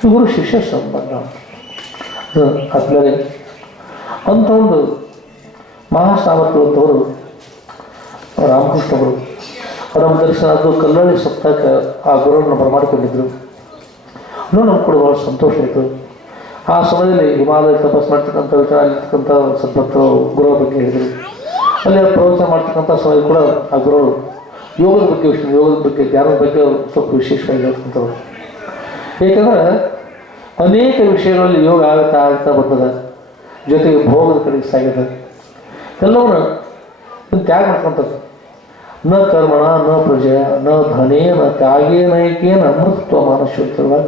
ಇವರು ಶಿಷ್ಯ ಸಂಬಂಧ. ಆದ್ಮೇಲೆ ಅಂಥ ಒಂದು ಮಹಾಸಾಮರ್ಥ್ಯವಂತವರು ರಾಮಕೃಷ್ಣವರು ನಮ್ಮ ದರ್ಶನ ಅದು ಕಲ್ಲಳ್ಳಿ ಸಪ್ತಾಹಕ್ಕೆ ಆ ಗುರುವನ್ನು ಬರಮಾಡಿಕೊಂಡಿದ್ರು. ಇನ್ನೂ ನಮ್ಗೆ ಕೂಡ ಭಾಳ ಸಂತೋಷ ಆಯಿತು. ಆ ಸಮಯದಲ್ಲಿ ಹಿಮಾಲಯ ತಪಸ್ ಮಾಡ್ತಕ್ಕಂಥ ವಿಚಾರ ಆಗಿರ್ತಕ್ಕಂಥ ಸದ್ಭಕ್ತರು ಗುರುಗಳ ಬಗ್ಗೆ ಹೇಳಿದರು. ಅಲ್ಲಿ ಪ್ರವಚನ ಮಾಡ್ತಕ್ಕಂಥ ಸಮಯ ಕೂಡ ಆ ಗುರುಗಳು ಯೋಗದ ಬಗ್ಗೆ ಯೋಗದ ಬಗ್ಗೆ ಧ್ಯಾನದ ಬಗ್ಗೆ ಸ್ವಲ್ಪ ವಿಶೇಷವಾಗಿ ಹೇಳ್ತಕ್ಕಂಥವ್ರು. ಏಕೆಂದರೆ ಅನೇಕ ವಿಷಯಗಳಲ್ಲಿ ಯೋಗ ಆಗ್ತಾ ಬರ್ತದೆ, ಜೊತೆಗೆ ಭೋಗದ ಕಡೆಗೆ ಸಾಗಿದೆ. ಎಲ್ಲವನ್ನು ತ್ಯಾಗ ಮಾಡ್ಕೊಂಥದ್ದು. ನ ಕರ್ಮಣ ನ ಪ್ರಜಯ ನ ಧನೇ ನ ತ್ಯಾಗೇ ನೈಕೇನ ಅಮೃತತ್ವ ಮಾನಶ್ವರುವಾಗ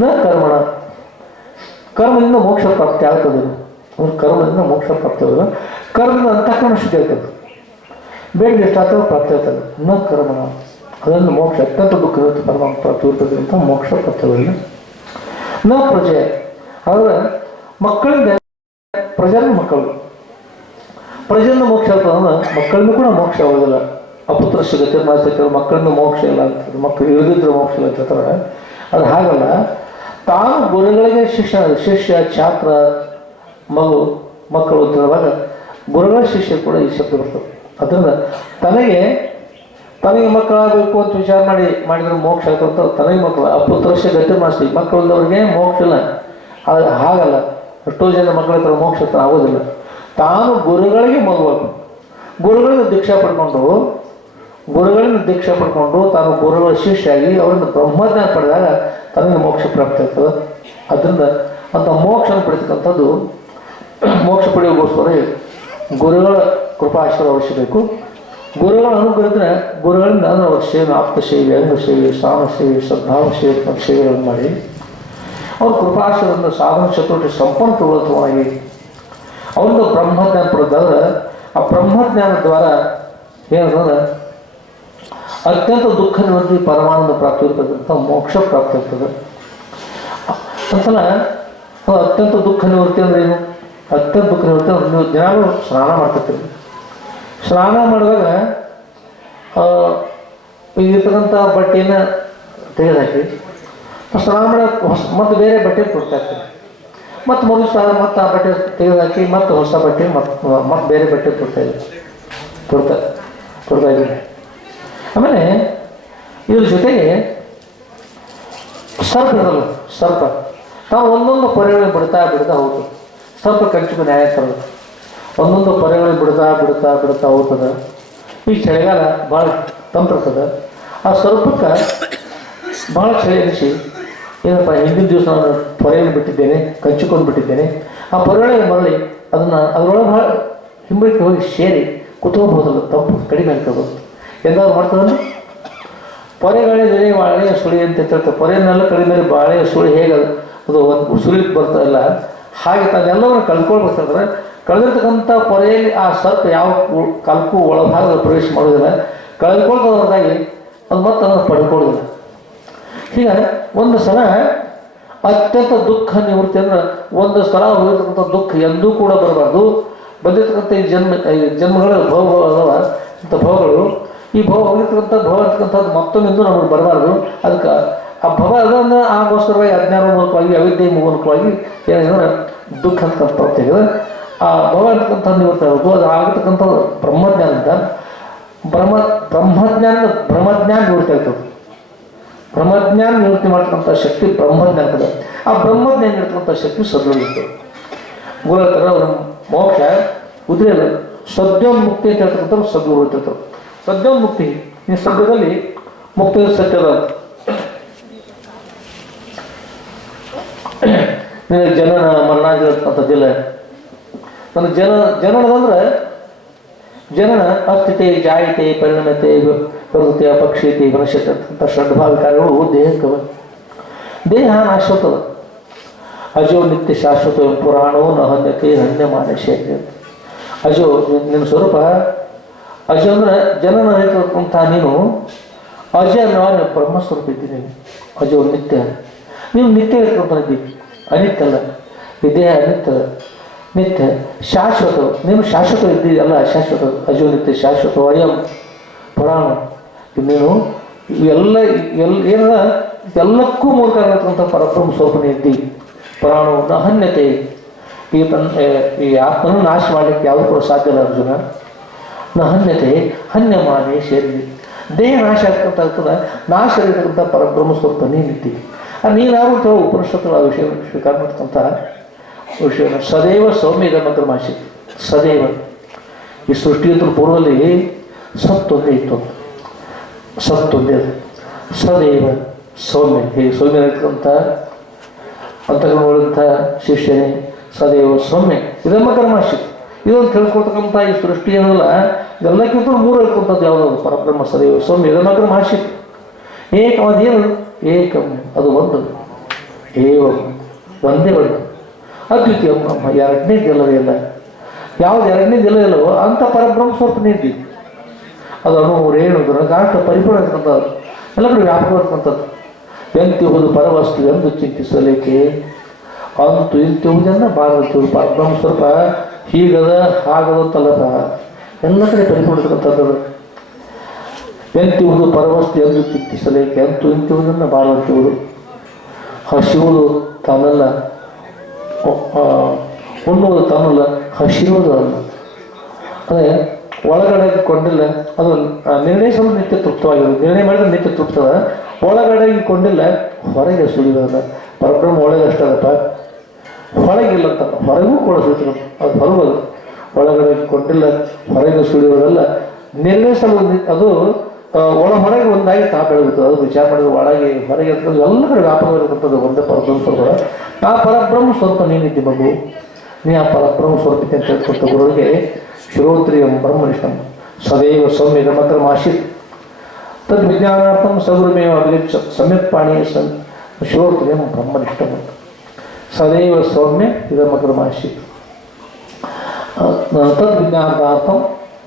ನ ಕರ್ಮಣ, ಕರ್ಮದಿಂದ ಮೋಕ್ಷ ಪ್ರಾಪ್ತಿ ಆಗ್ತದೆ. ಕರ್ಮದಿಂದ ಮೋಕ್ಷ ಪ್ರಾಪ್ತಿ ಆಗೋದು, ಕರ್ಮದಿಂದ ಅಂತಃಕರಣ ಶುದ್ಧಿ ಆಗ್ತದೆ, ಬೇಗ ಎಷ್ಟಾಗ್ತದೆ ಪ್ರಾಪ್ತಿ ಆಗ್ತದೆ. ನ ಕರ್ಮಣ, ಅದನ್ನು ಮೋಕ್ಷ ಅತ್ಯಂತ ದುಃಖ ಇರುತ್ತೆ, ಪರಮಾತ್ಮ ಪ್ರಾಪ್ತಿ ಇರ್ತದೆ ಅಂತ ಮೋಕ್ಷ ಪ್ರಾಪ್ತಿಗಳಿಲ್ಲ. ನ ಪ್ರಜೆ, ಆದರೆ ಮಕ್ಕಳಿಂದ ಪ್ರಜೆನ ಮಕ್ಕಳು, ಪ್ರಜೆಯಿಂದ ಮೋಕ್ಷ ಆಗ್ತದೆ. ಮಕ್ಕಳಿಂದ ಕೂಡ ಮೋಕ್ಷ ಆಗೋದಿಲ್ಲ. ಅಪುತ್ರಶ್ಯ ಗತಿ ಮಾಡ್ತಿರ್ತಾರೆ, ಮಕ್ಕಳಿಂದ ಮೋಕ್ಷ ಇಲ್ಲ ಅಂತ, ಮಕ್ಕಳು ಇಳಿದಿದ್ರೆ ಮೋಕ್ಷ ಇಲ್ಲ ಅಂತ ಹೇಳ್ತಾರೆ. ಅದು ಹಾಗಲ್ಲ. ತಾನು ಗುರುಗಳಿಗೆ ಶಿಷ್ಯ ಛಾತ್ರ ಮಕ್ಕಳು ಅಂತ ಹೇಳುವಾಗ ಗುರುಗಳ ಶಿಷ್ಯ ಕೂಡ ಈ ಶಬ್ದ ಬರ್ತದೆ. ಅದರಿಂದ ತನಗೆ ಮಕ್ಕಳಾಗಬೇಕು ಅಂತ ವಿಚಾರ ಮಾಡಿದ್ರೆ ಮೋಕ್ಷ ಆಗ್ತಂತ ತನಗೆ ಮಕ್ಕಳು. ಅಪುತ್ರಶ್ಯ ಗತಿ ಮಾಡಿಸಿ, ಮಕ್ಕಳಿದ್ದವ್ರಿಗೆ ಮೋಕ್ಷ ಇಲ್ಲ. ಆದರೆ ಹಾಗಲ್ಲ, ಎಷ್ಟೋ ಜನ ಮಕ್ಕಳ ಹತ್ರ ಮೋಕ್ಷ ಆಗೋದಿಲ್ಲ. ತಾನು ಗುರುಗಳಿಗೆ ಮಗಬೇಕು, ಗುರುಗಳಿಂದ ದೀಕ್ಷಾ ಪಡ್ಕೊಂಡು ತಾನು ಗುರುಗಳ ಶಿಷ್ಯ ಆಗಿ ಅವರಿಂದ ಬ್ರಹ್ಮಜ್ಞಾನ ಪಡೆದಾಗ ತನಗೆ ಮೋಕ್ಷ ಪ್ರಾಪ್ತಿ ಆಗ್ತದೆ. ಅದರಿಂದ ಅಂಥ ಮೋಕ್ಷನ ಪಡಿತಕ್ಕಂಥದ್ದು, ಮೋಕ್ಷ ಪಡೆಯೋಗೋಸ್ಕರ ಗುರುಗಳ ಕೃಪಾಶ್ರಯ ಅವಶ್ಯ ಬೇಕು. ಗುರುಗಳ ಅನುಗ್ರಹದಿಂದ ಗುರುಗಳಿಂದ ಅವರ ಸೇವೆ, ಆಪ್ತ ಸೇವೆ, ಅಂಗ ಸೇವೆ, ಸ್ಥಾನ ಸೇವೆ, ಸದ್ಭಾವ ಸೇವೆ ಸೇವೆಗಳನ್ನು ಮಾಡಿ ಅವ್ರ ಕೃಪಾಶ್ರಯದಿಂದ ಸಾಧನ ಚತುರ್ಟಿ ಸಂಪನ್ನವಾಗಿ ಅವರಿಂದ ಬ್ರಹ್ಮಜ್ಞಾನ ಪಡೆದಾದ್ರೆ ಆ ಬ್ರಹ್ಮಜ್ಞಾನ ದ್ವಾರ ಏನಂದ್ರೆ ಅತ್ಯಂತ ದುಃಖ ನಿವೃತ್ತಿ ಪರಮಾನಂದ ಪ್ರಾಪ್ತಿ ಇರ್ತಕ್ಕಂಥ ಮೋಕ್ಷ ಪ್ರಾಪ್ತಿ ಆಗ್ತದೆ. ಒಂದ್ಸಲ ಅತ್ಯಂತ ದುಃಖ ನಿವೃತ್ತಿ ಅಂದ್ರೆ ಏನು? ಅತ್ಯಂತ ದುಃಖ ನಿವೃತ್ತಿ ಅಂದ್ರೆ ನೀವು ದಿನಾಲು ಸ್ನಾನ ಮಾಡ್ತಿರ್ತೀರಿ. ಸ್ನಾನ ಮಾಡುವಾಗ ಇರ್ತಕ್ಕಂಥ ಬಟ್ಟೆಯನ್ನು ತೆಗೆದುಹಾಕಿ ಸ್ನಾನ ಮಾಡೋಕೆ ಮತ್ತು ಬೇರೆ ಬಟ್ಟೆ ಕೊಡ್ತಾ ಇರ್ತೀವಿ. ಮತ್ತು ಮರುಸಾರ ಮತ್ತು ಆ ಬಟ್ಟೆ ತೆಗೆದುಹಾಕಿ ಮತ್ತು ಹೊಸ ಬಟ್ಟೆ ಮತ್ತು ಬೇರೆ ಬಟ್ಟೆ ಕೊಡ್ತಾ ಇದ್ದೀನಿ. ಆಮೇಲೆ ಇದ್ರ ಜೊತೆಗೆ ಸರ್ಪ ಇರಲ್ಲ, ಸರ್ಪ ತಾವು ಒಂದೊಂದು ಪೊರೆಗಳಿಗೆ ಬಿಡ್ತಾ ಹೋಗ್ತದೆ. ಸರ್ಪ ಕಂಚಿಗೆ ನ್ಯಾಯ ತರೋದು, ಒಂದೊಂದು ಪೊರೆಗಳಿಗೆ ಬಿಡ್ತಾ ಹೋಗ್ತದೆ. ಈ ಚಳಿಗಾಲ ಭಾಳ ತಂಪಿರ್ತದೆ. ಆ ಸರ್ಪಕ್ಕೆ ಭಾಳ ಚಳಿ ಅನಿಸಿ ಏನಪ್ಪ ಹಿಂದಿನ ದಿವಸ ನಾನು ಪೊರೆಯನ್ನು ಬಿಟ್ಟಿದ್ದೇನೆ, ಕಂಚಿಕೊಂಡು ಬಿಟ್ಟಿದ್ದೇನೆ, ಆ ಪೊರೆಯೊಳಗೆ ಮರಳಿ ಅದರೊಳಗೆ ಭಾಳ ಹಿಂಬಳಿಕೆ ಹೋಗಿ ಸೇರಿ ಕುತ್ಕೋಬಹುದಲ್ಲ, ತಂಪು ಕಡಿಮೆ ಆಗ್ತದೆ. ಎಂದಾದ್ರು ಮಾಡ್ತದಲ್ಲ, ಪೊರೆಗಳೇ ಬಾಳೆಯ ಸುಳಿ ಅಂತ ಹೇಳ್ತಾರೆ. ಪೊರೆಯನ್ನೆಲ್ಲ ಕಡಿಮೆ ಬಾಳೆಯ ಸುಳಿ ಹೇಗೆ ಅದು ಒಂದು ಸುಳಿಲಿಕ್ಕೆ ಬರ್ತಾಯಿಲ್ಲ, ಹಾಗೆ ತಾನೆಲ್ಲವನ್ನು ಕಳ್ಕೊಳ್ಬೇಕಂದ್ರೆ ಕಳೆದಿರ್ತಕ್ಕಂಥ ಪೊರೆಯಲ್ಲಿ ಆ ಸರ್ಪ ಯಾವ ಕಾಲಕ್ಕೂ ಒಳಭಾಗದಲ್ಲಿ ಪ್ರವೇಶ ಮಾಡೋದಿಲ್ಲ. ಕಳೆದುಕೊಳ್ತಾ ಹೊರತಾಗಿ ಅದು ಮತ್ತೆ ಅದನ್ನು ಪಡ್ಕೊಳ್ಳೋದಿಲ್ಲ. ಹೀಗೆ ಒಂದು ಸಲ ಅತ್ಯಂತ ದುಃಖ ನಿವೃತ್ತಿ ಅಂದ್ರೆ ಒಂದು ಸಲ ಹೋಗಿರ್ತಕ್ಕಂಥ ದುಃಖ ಎಂದೂ ಕೂಡ ಬರಬಾರ್ದು. ಬಂದಿರ್ತಕ್ಕಂಥ ಈ ಜನ್ಮಗಳ ಭವಗಳು ಅದಾವ, ಇಂಥ ಭವಗಳು, ಈ ಭವ ಹೋಗಿರ್ತಕ್ಕಂಥ ಭವ ಅಂತಕ್ಕಂಥದ್ದು ಮತ್ತೊಂದು ನಮಗೆ ಬರಬಾರ್ದು. ಅದಕ್ಕೆ ಆ ಭವ ಅದನ್ನು ಆಗೋಸ್ಕರವಾಗಿ ಅಜ್ಞಾನ ಮೂಲಕವಾಗಿ ಅವಿದ್ಯೆ ಮೂಲಕವಾಗಿ ಏನಂದ್ರೆ ದುಃಖ ಅಂತಕ್ಕಂಥ ಪ್ರಾಪ್ತಿ ಆಗಿದೆ. ಆ ಭವ ಅಂತಕ್ಕಂಥದ್ದು ನಿವೃತ್ತಿ ಆಗಬೇಕು. ಅದು ಆಗತಕ್ಕಂಥ ಬ್ರಹ್ಮಜ್ಞಾನದಿಂದ ಬ್ರಹ್ಮಜ್ಞಾನ ನಿವೃತ್ತಿ ಆಗ್ತದೆ. ಬ್ರಹ್ಮಜ್ಞಾನ ನಿವೃತ್ತಿ ಮಾಡ್ತಕ್ಕಂಥ ಶಕ್ತಿ ಬ್ರಹ್ಮಜ್ಞಾನ ಇದೆ. ಆ ಬ್ರಹ್ಮಜ್ಞಾನ ಇರ್ತಕ್ಕಂಥ ಶಕ್ತಿ ಸದ್ಯೋಗಿರ್ತದೆ. ಗೋಳತರ ಅವ್ರ ಮೋಕ್ಷ ಕುದುರೆಯಲ್ಲ, ಸದ್ಯೋನ್ಮುಕ್ತಿ ಅಂತ ಹೇಳ್ತಕ್ಕಂಥ ಸದ್ಗುರು ಇರ್ತಿರ್ತಾರೆ. ಸದ್ಯೋನ್ಮುಕ್ತಿ ಈ ಸದ್ಯದಲ್ಲಿ ಮುಕ್ತಿ ಸತ್ಯದ ನಿನಗೆ ಜನನ ಮರಣಾಗಿರತಕ್ಕಂಥದ್ದಿಲ್ಲ. ನನ್ನ ಜನನದಂದ್ರೆ ಜನನ ಅಸ್ಥಿತೆ ಜಾಯಿತೆ ಪರಿಣಮತೆ ಪ್ರವೃತ್ತಿ ಅಪಕ್ಷೀತೆ ವಿನಶ್ಯತೆ ಅಂತ ಷಡ್ಭಾವಿ ಕಾರ್ಯಗಳು ದೇಹಕ್ಕೆ. ದೇಹ ನಾಶೋತ್ತದ ಅಜೋ ನಿತ್ಯ ಶಾಶ್ವತ ಪುರಾಣೋ ನ ಹನ್ಯತೆ ಹನ್ಯಮಾನಶ. ಅಜೋ ನಿನ್ನ ಸ್ವರೂಪ ಅಜೋ ಅಂದ್ರೆ ಜನನ ರಹಿತಕ್ಕಂಥ ನೀನು ಅಜ ನಾನು ಬ್ರಹ್ಮಸ್ವರೂಪ ಇದ್ದೀನಿ. ಅಜೋ ನಿತ್ಯ, ನೀವು ನಿತ್ಯ ಇಟ್ಕೊಂಡ್ಬಂದಿದ್ದೀವಿ, ಅನಿತ್ಯ ಅಲ್ಲ. ಈ ದೇಹ ಅನಿತ್ಯ ನಿತ್ಯ ಶಾಶ್ವತ, ನೀನು ಶಾಶ್ವತ ಇದ್ದೀವಿ ಅಲ್ಲ, ಶಾಶ್ವತ. ಅಜೋ ನಿತ್ಯ ಶಾಶ್ವತ ಅಯಂ ಪುರಾಣ. ನೀನು ಇವೆಲ್ಲ ಏನ ಎಲ್ಲಕ್ಕೂ ಮೂಲಕ ಆಗಿರ್ತಕ್ಕಂಥ ಪರಬ್ರಹ್ಮ ಸ್ವರೂಪನೇ ಇದ್ದೀವಿ. ಪುರಾಣ ನ ಹನ್ಯತೆ. ಈ ಆತ್ಮನ ನಾಶ ಮಾಡಲಿಕ್ಕೆ ಯಾವುದು ಕೂಡ ಸಾಧ್ಯ ಇಲ್ಲ ಅರ್ಜುನ. ನ ಹನ್ಯತೆ ಹನ್ಯಮಾನೆ ಸೇರಿ ದೇಹ ನಾಶ ಆಗ್ತಕ್ಕಂಥ ನಾಶ ಆಗಿರ್ತಕ್ಕಂಥ ಪರಬ್ರಹ್ಮ ಸ್ವರೂಪ ನೀನಿದ್ದೀವಿ. ನೀನಾಗುತ್ತೋ ಉಪನಿಷತ್ತುಗಳ ವಿಷಯ ಸ್ವೀಕಾರ ಮಾಡ್ತಕ್ಕಂಥ ವಿಷಯ ಸದೈವ ಸೌಮ್ಯ ಇದರ ಮಾಸಿ. ಸದೈವ ಈ ಸೃಷ್ಟಿಯಂತ್ರ ಪೂರ್ವದಲ್ಲಿ ಸತ್ತೊಂದೇ ಇತ್ತು, ಸತ್ತೊಂದೇ ಸದೈವ ಸೌಮ್ಯ. ಹೇ ಸೌಮ್ಯ ಇರ್ತಕ್ಕಂಥ ಅಂತಃಕರಣಗಳಂಥ ಶಿಷ್ಯನೇ ಸದೈವ ಸೌಮ್ಯ ಇದಮ್ಮ ಕರ್ಮಾಶಿ. ಇದೊಂದು ತಿಳಿಸ್ಕೊಳ್ತಕ್ಕಂಥ ಈ ಸೃಷ್ಟಿ ಏನಲ್ಲ, ಇದೆಲ್ಲಕ್ಕಿಂತ ಮೂರು ಇರ್ತಕ್ಕಂಥದ್ದು ಯಾವುದಾದ್ರು ಪರಬ್ರಹ್ಮ ಸದೈವ ಸೌಮ್ಯ ಇದಮ್ಮ ಕರ್ಮಾಶಿ. ಏಕಮದೇನು ಏಕಂ, ಅದು ಒಂದು. ಏವಂ ಒಂದೇ ಒಂದು. ಅದ್ವಿತೀಯ ಬ್ರಹ್ಮ, ಎರಡನೇದು ಎಲ್ಲವೇ ಇಲ್ಲ. ಯಾವ್ದು ಎರಡನೇದು ಇಲ್ಲವೋ ಅಂಥ ಪರಬ್ರಹ್ಮ ಸ್ವರೂಪ ನಿಂತಿದ್ವಿ. ಅದು ಅಣು ರೇಣು ಗಾಂಟ ಪರಿಪೂರ್ಣ ಇರ್ತಕ್ಕಂಥದ್ದು, ಎಲ್ಲ ಕಡೆ ವ್ಯಾಪಕ ಇರ್ತಕ್ಕಂಥದ್ದು. ಎಂತಿಹುದು ಪರವಸ್ತು ಎಂದು ಚಿಂತಿಸಲಿಕ್ಕೆ ಅಂತೂ ಇಂತಿಹುದನ್ನು ಬಾರದು. ಪರಬ್ರಹ್ಮ ಸ್ವರೂಪ ಹೀಗದ ಹಾಗದ ತಲಪ ಎಲ್ಲ ಕಡೆ ಪರಿಪೂರ್ಣ ಇರ್ತಕ್ಕಂಥದ್ದು. ಎಂತಿಹುದು ಪರವಸ್ತು ಎಂದು ಚಿಂತಿಸಲಿಕ್ಕೆ ಅಂತೂ ಇಂತಿಹುದನ್ನು ಬಾರದು. ಹಸಿಯುವುದು ತಾನಲ್ಲ, ಉಣ್ಣುವುದು ತಾನಲ್ಲ, ಹಸಿರುವುದು ಅಲ್ಲ. ಅದೇ ಒಳಗಡೆ ಕೊಂಡಿಲ್ಲ, ಅದು ನಿರ್ಣಯ ಸ್ವಲ್ಪ ನಿತ್ಯ ತೃಪ್ತವಾಗಿರೋದು. ನಿರ್ಣಯ ಮಾಡಿದ್ರೆ ನಿತ್ಯ ತೃಪ್ತದ. ಒಳಗಡೆ ಕೊಂಡಿಲ್ಲ, ಹೊರಗೆ ಸುಳಿಯೋದ. ಪರಬ್ರಹ್ಮ ಒಳಗೆ ಅಷ್ಟದಪ್ಪ, ಹೊರಗಿಲ್ಲ ಅಂತ. ಹೊರಗೂ ಕೂಡ ಸುಳಿತು, ಅದು ಹೊರಗೋದು. ಒಳಗಡೆ ಕೊಂಡಿಲ್ಲ, ಹೊರಗೆ ಸುಳಿಯೋದಲ್ಲ. ನಿರ್ಣಯ ಸಲ ಅದು ಹೊರಗೆ ಒಂದಾಗಿ ತಾ ಬೆಳಗುತ್ತದೆ. ಅದು ವಿಚಾರ ಮಾಡಿದ್ರೆ ಒಳಗೆ ಹೊರಗೆ ಅಂತಂದ್ರೆ ಎಲ್ಲ ಕಡೆ ವ್ಯಾಪಾರ ಇರತಕ್ಕಂಥದ್ದು ಒಂದೇ ಪರಬ್ರಹ್ಮ ಸ್ವರೂಪ. ಆ ಪರಬ್ರಹ್ಮ ಸ್ವರೂಪ ನೀನಿದ್ದಿ ಮಗು, ನೀ ಆ ಪರಬ್ರಹ್ಮ ಸ್ವರೂಪಕ್ಕೆ ಅಂತ ಹೇಳ್ಕೊಟ್ಟ ಗುರುವಿಗೆ ಶ್ರೋತ್ರಿಯಂ ಬ್ರಹ್ಮನಿಷ್ಠಂ ಸದೈವ ಸೌಮ್ಯ ಮಾತ್ರ ಆಶಿತ್ ತದ್ ವಿಜ್ಞಾನಾರ್ಥಂ ಸಗುರುಮೇವ ಅಭಿಲಿಪ್ಸ ಸಮ್ಯಕ್ ಪಾಣೀಯ ಶ್ರೋತ್ರಿಯಂ ಬ್ರಹ್ಮನಿಷ್ಠಂ ಸದೈವ ಸೌಮ್ಯ ಇದಮಗ್ರಮಾಶಿತ್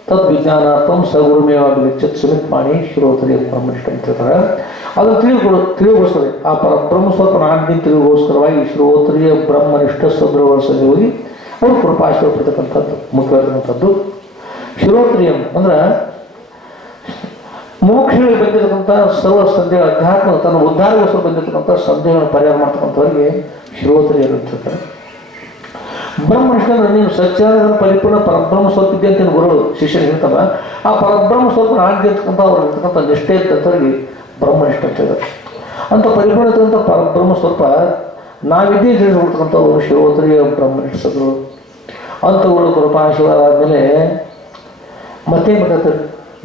ತದ್ವಿಜ್ಞಾನಾರ್ಥಂ ಸಗುರುಮೇವ ಅಭಿಲಿಪ್ಸತ್ ಸಮ್ಯಕ್ ಪಾಣಿ ಶ್ರೋತ್ರಿಯಂ ಬ್ರಹ್ಮನಿಷ್ಠಂ ಅಂತ ಹೇಳ್ತಾರೆ. ಅದನ್ನು ತಿಳಿಗೋಸ್ಕರ ಆ ಪರಬ್ರಹ್ಮ ಸ್ವರೂಪ ನಾಡಿನ ತಿಳಿಗೋಸ್ಕರವಾಗಿ ಶ್ರೋತ್ರಿಯ ಬ್ರಹ್ಮನಿಷ್ಠ ಸದೃಢ ಹೋಗಿ ಅವರು ಕೃಪಾಶ್ರಯ ಪಡ್ತಕ್ಕಂಥದ್ದು ಮುಖ್ಯವಾಗಿರ್ತಕ್ಕಂಥದ್ದು. ಶ್ರೋತ್ರಿಯಂ ಅಂದ್ರೆ ಮೋಕ್ಷಗಳಿಗೆ ಬಂದಿರತಕ್ಕಂಥ ಸರ್ವ ಸಂದೇಹ ಅಧ್ಯಾತ್ಮ ತನ್ನ ಉದ್ಧಾರಗೋಸ್ಕರ ಬಂದಿರತಕ್ಕಂಥ ಸಂದೇಹಗಳನ್ನು ಪರಿಹಾರ ಮಾಡ್ತಕ್ಕಂಥವ್ರಿಗೆ ಶ್ರೋತ್ರಿಯರು ಅಂತಿರ್ತಾರೆ. ಬ್ರಹ್ಮನಿಷ್ಠ ನೀನು ಸಚ್ಚಾನಂದ ಪರಿಪೂರ್ಣ ಪರಬ್ರಹ್ಮ ಸ್ವರೂಪ ಇದೆ ಅಂತ ಗುರುಗಳು ಶಿಷ್ಯನಿಗೆ ಹೇಳ್ತಾರ. ಆ ಪರಬ್ರಹ್ಮ ಸ್ವರೂಪ ನಾಡಿರ್ತಕ್ಕಂಥ ಅವ್ರು ಇರ್ತಕ್ಕಂಥ ನಿಷ್ಠೆ ಇರ್ತಂಥವ್ರಿಗೆ ಬ್ರಹ್ಮನಿಷ್ಠ ಅಂತ ಹೇಳಿದ್ರು. ಅಂತ ಪರಿಪೂರ್ಣ ಇರ್ತಕ್ಕಂಥ ಪರಬ್ರಹ್ಮ ಸ್ವರೂಪ ನಾವಿದ್ದೇ ತಿಳಿಸ್ಕೊಡ್ತಕ್ಕಂಥವ್ರು ಶ್ರೋತ್ರಿಯ ಬ್ರಹ್ಮನಿಷ್ಠರು. ಅಂಥಗಳು ಕೃಪಾಶೀರ್ವಾದ ಆದಮೇಲೆ ಮತ್ತೆ ಬರ್ತದೆ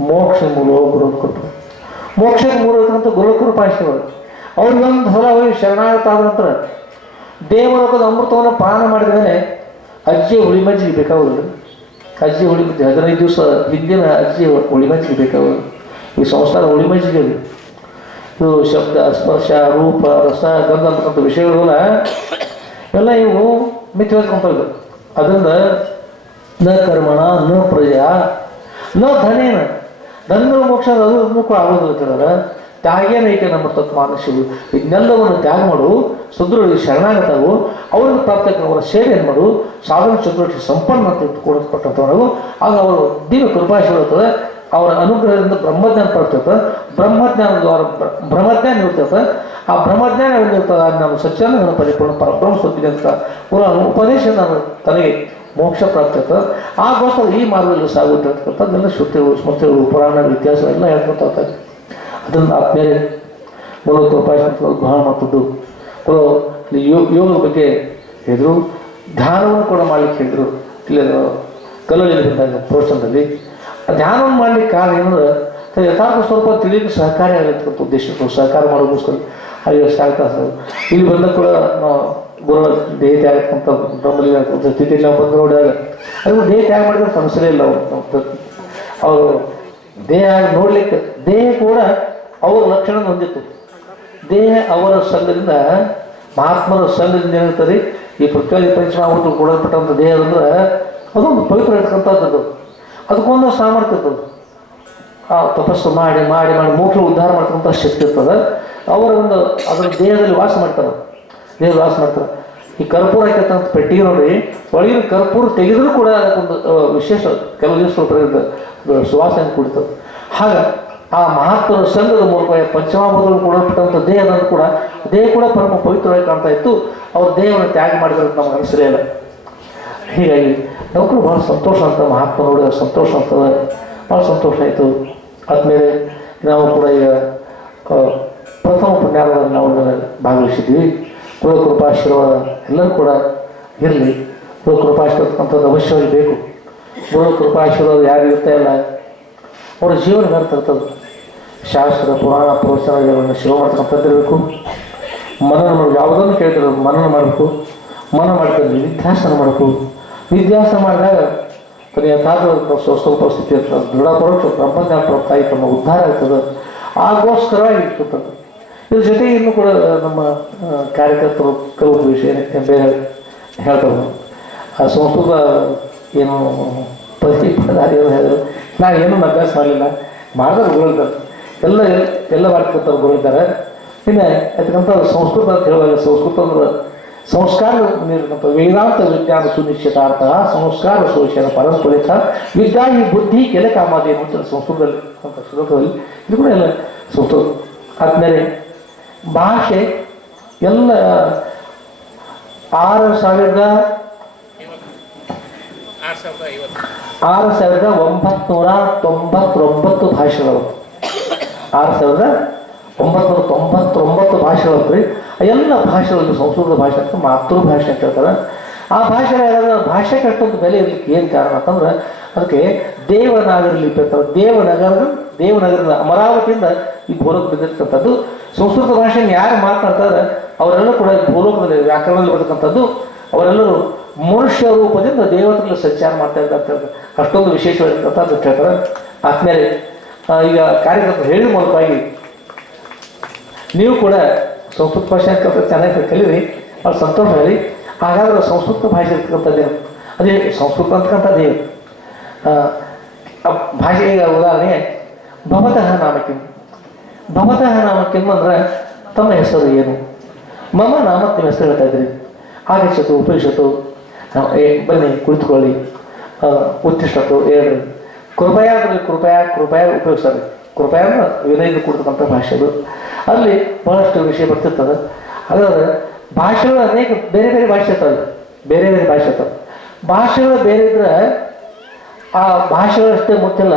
ಮೋಕ್ಷ ಮೂಲ ಗುರು ಕೃಪ. ಮೋಕ್ಷಕ್ಕೆ ಮೂಲ ಇರ್ತಕ್ಕಂಥ ಗುರು ಕೃಪಾಶೀರ್ವಾದ. ಅವ್ರಿಗೊಂದು ಹೊಲ ಹೋಗಿ ಶರಣಾಗತ ಆದ ನಂತರ ದೇವಲೋಕದ ಅಮೃತವನ್ನು ಪಾನ ಮಾಡಿದ ಮೇಲೆ ಅಜ್ಜಿ ಹುಳಿ ಮಜ್ಜಿಗೆ ಬೇಕಾಗೋದು. ಅಜ್ಜಿ ಹುಳಿ ಮಜ್ಜಿಗೆ 15 ದಿವಸ ಹಿಂದಿನ ಅಜ್ಜಿ ಹುಳಿ ಮಜ್ಜಿಗೆ ಬೇಕಾಗೋದು. ಈ ಸಂಸಾರ ಹುಳಿ ಮಜ್ಜಿಗೆ ಇದು ಶಬ್ದ ಸ್ಪರ್ಶ ರೂಪ ರಸ ಗಂಧ ಅಂತಕ್ಕಂಥ ವಿಷಯಗಳೆಲ್ಲ ಎಲ್ಲ ಇವು ಮಿಥ್ಯ ಹೊತ್ಕೊಂಡ್ರು. ಅದರಿಂದ ನ ಕರ್ಮಣ ನ ಪ್ರಜಾ ನ ಧನೇನ ಧರ್ಮ ಮೋಕ್ಷ ಅದನ್ನು ಕೂಡ ಆಗೋದಿಲ್ಲ. ತ್ಯಾಗೇನೈತೆ ನಮ್ಮ ತತ್ವಮಾನಸಿವು. ಇದನ್ನೆಲ್ಲವನ್ನು ತ್ಯಾಗ ಮಾಡು, ಸುದೃಢ ಶರಣಾಗತವು, ಅವರಿಗೆ ಪ್ರಾಪ್ತ ಅವರ ಸೇವೆಯನ್ನು ಮಾಡು, ಸಾಧನ ಚತುರ್ಥ ಸಂಪನ್ನ ಅಂತ ಕೊಡಲ್ಪಟ್ಟಂಥವು. ಆಗ ಅವರು ದಿವ್ಯ ಕೃಪಾಶೀಲ ಇರ್ತದೆ. ಅವರ ಅನುಗ್ರಹದಿಂದ ಬ್ರಹ್ಮಜ್ಞಾನ ಪಡ್ತಿರ್ತದೆ. ಬ್ರಹ್ಮಜ್ಞಾನದ ಅವರ ಬ್ರಹ್ಮಜ್ಞಾನ ಇರ್ತದೆ. ಆ ಬ್ರಹ್ಮಜ್ಞಾನ ಏನಿರ್ತದೆ ಅದು ನಾನು ಸತ್ಯಾನಂದ ಪರಿಪೂರ್ಣ ಪರಬ್ರಹ್ಮ ಸ್ವತ್ತಿದೆ ಅಂತ ಉಪದೇಶ ನಾನು ತನಗೆ ಮೋಕ್ಷ ಪ್ರಾಪ್ತಿ ಇರ್ತದೆ. ಆಗೋಸ್ಕರ ಈ ಮಾರ್ಗದಲ್ಲಿ ಸಾಗುತ್ತಿರ್ತಕ್ಕಂಥದ್ದೆಲ್ಲ ಶ್ರುತಿಗಳು, ಸ್ಮೃತಿಗಳು, ಪುರಾಣ, ಇತಿಹಾಸ ಎಲ್ಲ ಹೇಳ್ಕೊತ ಹೋಗ್ತಾರೆ. ಅದನ್ನು ಆದ್ಮೇಲೆ ಮೂಲಕ ಉಪಾಸನೆ ಬಹಳ ಮತ್ತದ್ದು ಯೋಗದ ಬಗ್ಗೆ ಹೇಳಿದ್ರು. ಧ್ಯಾನವನ್ನು ಕೂಡ ಮಾಡ್ಲಿಕ್ಕೆ ಹೇಳಿದರು. ಇಲ್ಲಿ ಕಲ್ಲಲ್ಲಿ ಬಂದಾಗ ಪ್ರವಚನದಲ್ಲಿ ಧ್ಯಾನವನ್ನು ಮಾಡ್ಲಿಕ್ಕೆ ಕಾರಣ ಏನಂದ್ರೆ ಯಥಾರ್ಥ ಸ್ವಲ್ಪ ತಿಳಿಯಕ್ಕೆ ಸಹಕಾರಿ ಆಗಿರ್ತಕ್ಕಂಥ ಉದ್ದೇಶಕ್ಕೂ ಸಹಕಾರ ಮಾಡೋಕ್ಕೋಸ್ಕರ ಹಾಗೆ ಸಾಗ್ತಾ ಇಲ್ಲಿ ಬಂದ ಕೂಡ ನಾವು ಗುರುಗಳ ದೇಹ ತ್ಯಾಗ ಅಂತ ಬ್ರಹ್ಮಲಿ ಸ್ಥಿತಿಯಲ್ಲಿ ನಾವು ಬಂದು ನೋಡಿದಾಗ ಅದು ದೇಹ ತ್ಯಾಗ ಮಾಡಿದ್ರೆ ಸಮಸ್ಯೆ ಇಲ್ಲ. ಅವರು ದೇಹ ನೋಡ್ಲಿಕ್ಕೆ ದೇಹ ಕೂಡ ಅವರ ಲಕ್ಷಣ ಹೊಂದಿತ್ತು. ದೇಹ ಅವರ ಸಂಘದಿಂದ ಮಹಾತ್ಮರ ಸಂಘದಿಂದ ಏನಿರ್ತದೆ ಈ ಪೃಥ್ವಿ ಪಂಚಮಹಾಭೂತ ಕೊಡಲ್ಪಟ್ಟಂಥ ದೇಹ ಅಂದ್ರೆ ಅದೊಂದು ಪವಿತ್ರ ಇರ್ತಕ್ಕಂಥದ್ದು. ಅದಕ್ಕೊಂದು ಸಾಮರ್ಥ್ಯ ಇರ್ತದೆ. ಆ ತಪಸ್ಸು ಮಾಡಿ ಮಾಡಿ ಮಾಡಿ ಮೋಕ್ಷ ಉದ್ಧಾರ ಮಾಡ್ತಕ್ಕಂಥ ಶಕ್ತಿ ಇರ್ತದೆ. ಅವರ ಒಂದು ಅದರ ದೇಹದಲ್ಲಿ ವಾಸ ಮಾಡ್ತಾರೆ. ದೇಹದಲ್ಲಿ ವಾಸ ಮಾಡ್ತಾರೆ. ಈ ಕರ್ಪೂರ ಹಾಕಿರ್ತಕ್ಕಂಥ ಪೆಟ್ಟಿಗೆ ನೋಡಿ, ಒಳಗಿನ ಕರ್ಪೂರ ತೆಗೆದರೂ ಕೂಡ ಅದಕ್ಕೊಂದು ವಿಶೇಷ ಕೆಲವು ದಿವಸ ಸುವಾಸನೆ ಕುಡಿತದೆ. ಹಾಗೆ ಆ ಮಹಾತ್ಮರ ಸಂಘದ ಮೂಲಕ ಪಂಚಮಹಾಭೂತಗಳು ಕೊಡಲ್ಪಟ್ಟಂಥ ದೇಹದಂತೂ ಕೂಡ ದೇಹ ಕೂಡ ಪರಮ ಪವಿತ್ರವಾಗಿ ಕಾಣ್ತಾ ಇತ್ತು. ಅವ್ರ ದೇಹವನ್ನು ತ್ಯಾಗ ಮಾಡಿದ್ರೆ ನಮ್ಗೆ ಅನಿಸಲೇ ಇಲ್ಲ. ಹೀಗಾಗಿ ನೌಕರು ಭಾಳ ಸಂತೋಷ ಅಂತ ಮಹಾತ್ಮ ನೋಡಿದ ಸಂತೋಷ ಅಂತದ ಭಾಳ ಸಂತೋಷ ಆಯಿತು. ಆದಮೇಲೆ ನಾವು ಕೂಡ ಈಗ ಪ್ರಥಮ ಪುಣ್ಯಾಲದಲ್ಲಿ ನಾವು ಭಾಗವಹಿಸಿದ್ವಿ. ಗುರುಕೃಪಾಶೀರ್ವಾದ ಎಲ್ಲರೂ ಕೂಡ ಇರಲಿ. ಗುರುಕೃಪಾಶೀರ್ವಾದ ಅಂಥದ್ದು ಅವಶ್ಯವಾಗಿ ಬೇಕು. ಗುರುಕೃಪಾಶೀರ್ವಾದ ಯಾರು ಇರ್ತಾ ಇಲ್ಲ ಅವರ ಜೀವನ ವ್ಯರ್ಥ ಇರ್ತದೆ. ಶಾಸ್ತ್ರ ಪುರಾಣ ಪ್ರವಚನಗಳನ್ನು ಶಿವ ಮಾಡ್ತಕ್ಕಂಥದ್ದಿರಬೇಕು. ಮನನ ಮಾಡಬೇಕು. ಯಾವುದನ್ನು ಕೇಳಿದ್ರೆ ಮನನ ಮಾಡಬೇಕು. ಮನ ಮಾಡ್ಕೊಂಡು ನಿಧ್ಯಾಸನ ಮಾಡಬೇಕು. ನಿಧ್ಯಾಸನ ಮಾಡಿದಾಗ ತನ್ನ ಯಥಾರ್ಥ ಸ್ವಲ್ಪ ಸ್ಥಿತಿ ಇರ್ತದೆ. ದೃಢ ಪರೋಕ್ಷ ಬ್ರಹ್ಮಜ್ಞಾನ ಪ್ರಾಪ್ತ ಆಗಿ ತಮ್ಮ ಉದ್ಧಾರ ಆಗ್ತದೆ. ಆಗೋಸ್ಕರವಾಗಿ ಇರ್ತದೆ. ಇದ್ರ ಜೊತೆಗೆ ಇನ್ನೂ ಕೂಡ ನಮ್ಮ ಕಾರ್ಯಕರ್ತರು ಕೆಲವು ವಿಷಯ ಬೇರೆ ಹೇಳ್ತಾರೆ. ಆ ಸಂಸ್ಕೃತ ಏನು ಪದಾರಿ ಏನು ಹೇಳಿದ್ರು, ನಾವೇನೂ ಅಭ್ಯಾಸ ಮಾಡಲಿಲ್ಲ. ಮಾಡಿದ್ರೆ ಗುರುಳಿದ್ದಾರೆ ಎಲ್ಲ ಮಾಡ್ತಿರ್ತಾರೆ ಗುರುಳಿದ್ದಾರೆ. ಇನ್ನು ಅದಕ್ಕಂಥ ಸಂಸ್ಕೃತ ಅಂತ ಹೇಳುವಾಗ ಸಂಸ್ಕೃತ ಅಂದ್ರೆ ಸಂಸ್ಕಾರ ನೀಡಿದಂಥ ವೇದಾಂತ ವಿಜ್ಞಾನ ಸುನಿಶ್ಚಿತಾರ್ಥ ಸಂಸ್ಕಾರ ಸೋಷನ ಪರಂಪರಿತ ವಿದ್ಯಾ ಈ ಬುದ್ಧಿ ಕೆಲ ಕಾಮಾದಿ ಅಂತ ಸಂಸ್ಕೃತದಲ್ಲಿ ಅಂತ ಶ್ಲೋಕದಲ್ಲಿ ಇದು ಕೂಡ ಎಲ್ಲ ಸಂಸ್ಕೃತ. ಆದಮೇಲೆ ಭಾಷೆ ಎಲ್ಲ 6,999 ಭಾಷೆಗಳು. 6,999 ಭಾಷೆಗಳು ರೀ. ಎಲ್ಲ ಭಾಷೆಗಳಲ್ಲಿ ಸಂಸ್ಕೃತ ಭಾಷೆ ಅಂತ ಮಾತೃಭಾಷೆ ಅಂತ ಹೇಳ್ತಾರೆ. ಆ ಭಾಷೆ ಭಾಷೆಗೆ ಅಷ್ಟೊಂದು ಬೆಲೆ ಇರಲಿಕ್ಕೆ ಏನು ಕಾರಣ ಅಂತಂದ್ರೆ ಅದಕ್ಕೆ ದೇವನಾಗರಿ ಲಿಪಿ ಅಂತಾರೆ. ದೇವನಗರದ ಅಮರಾವತಿಯಿಂದ ಈ ಭೂಲೋಕ ಬಿದ್ದಿರ್ತಕ್ಕಂಥದ್ದು. ಸಂಸ್ಕೃತ ಭಾಷೆಯನ್ನು ಯಾರು ಮಾತನಾಡ್ತಾರೆ ಅವರೆಲ್ಲ ಕೂಡ ಭೂಲೋಕದಲ್ಲಿ ವ್ಯಾಕರಣದಲ್ಲಿ ಬರ್ತಕ್ಕಂಥದ್ದು. ಅವರೆಲ್ಲರೂ ಮನುಷ್ಯ ರೂಪದಿಂದ ದೇವತೆಗಳಲ್ಲಿ ಸಂಚಾರ ಮಾಡ್ತಾ ಇದ್ದಾರೆ ಅಂತ ಹೇಳ್ತಾರೆ. ಅಷ್ಟೊಂದು ವಿಶೇಷವಾಗಿರ್ತಕ್ಕಂಥ ಅಂತ ಹೇಳ್ತಾರೆ. ಆದ್ಮೇಲೆ ಈಗ ಕಾರ್ಯಕರ್ತರು ಹೇಳಿದ ಮೂಲಕವಾಗಿ ನೀವು ಕೂಡ ಸಂಸ್ಕೃತ ಭಾಷೆ ಚೆನ್ನಾಗಿ ಕಲೀರಿ, ಅವ್ರು ಸಂತೋಷ ಆಗಲಿ. ಹಾಗಾದ್ರೆ ಸಂಸ್ಕೃತ ಭಾಷೆ ಇರ್ತಕ್ಕಂಥದ್ದೇನು ಅದೇ ಸಂಸ್ಕೃತ ಅಂತಕ್ಕಂಥದ್ದೇನು ಭಾಷೆ. ಈಗ ಉದಾಹರಣೆ ಭವತಃ ನಾಮಕಿಂ. ಭವತಃ ನಾಮಕಿಂ ಅಂದ್ರೆ ತಮ್ಮ ಹೆಸರು ಏನು? ಮಮ ನಾಮ ನಿಮ್ಮ ಹೆಸರು ಹೇಳ್ತಾ ಇದ್ರಿ. ಆಗಚ್ಚತು ಉಪನಿಷತ್ತು ಬನ್ನಿ ಕುಳಿತುಕೊಳ್ಳಿ, ಉತ್ತಿಷ್ಟತ್ತು ಹೇಳ್ರಿ. ಕೃಪಯ ಅದರಲ್ಲಿ ಕೃಪಯ ಉಪಯೋಗಿಸ್ತಾರೆ. ಕೃಪಯ ಅಂದ್ರೆ ವಿನಯದ ಕೊಡ್ತಕ್ಕಂಥ ಭಾಷೆ ಅದು. ಅಲ್ಲಿ ಬಹಳಷ್ಟು ವಿಷಯ ಬರ್ತಿರ್ತದೆ. ಹಾಗಾದ್ರೆ ಭಾಷೆಗಳು ಅನೇಕ ಬೇರೆ ಬೇರೆ ಭಾಷೆ ಇರ್ತವೆ. ಬೇರೆ ಬೇರೆ ಭಾಷೆ ಇರ್ತವೆ. ಭಾಷೆಗಳು ಬೇರೆ ಇದ್ರೆ ಆ ಭಾಷೆಗಳಷ್ಟೇ ಮುಖ್ಯಲ್ಲ.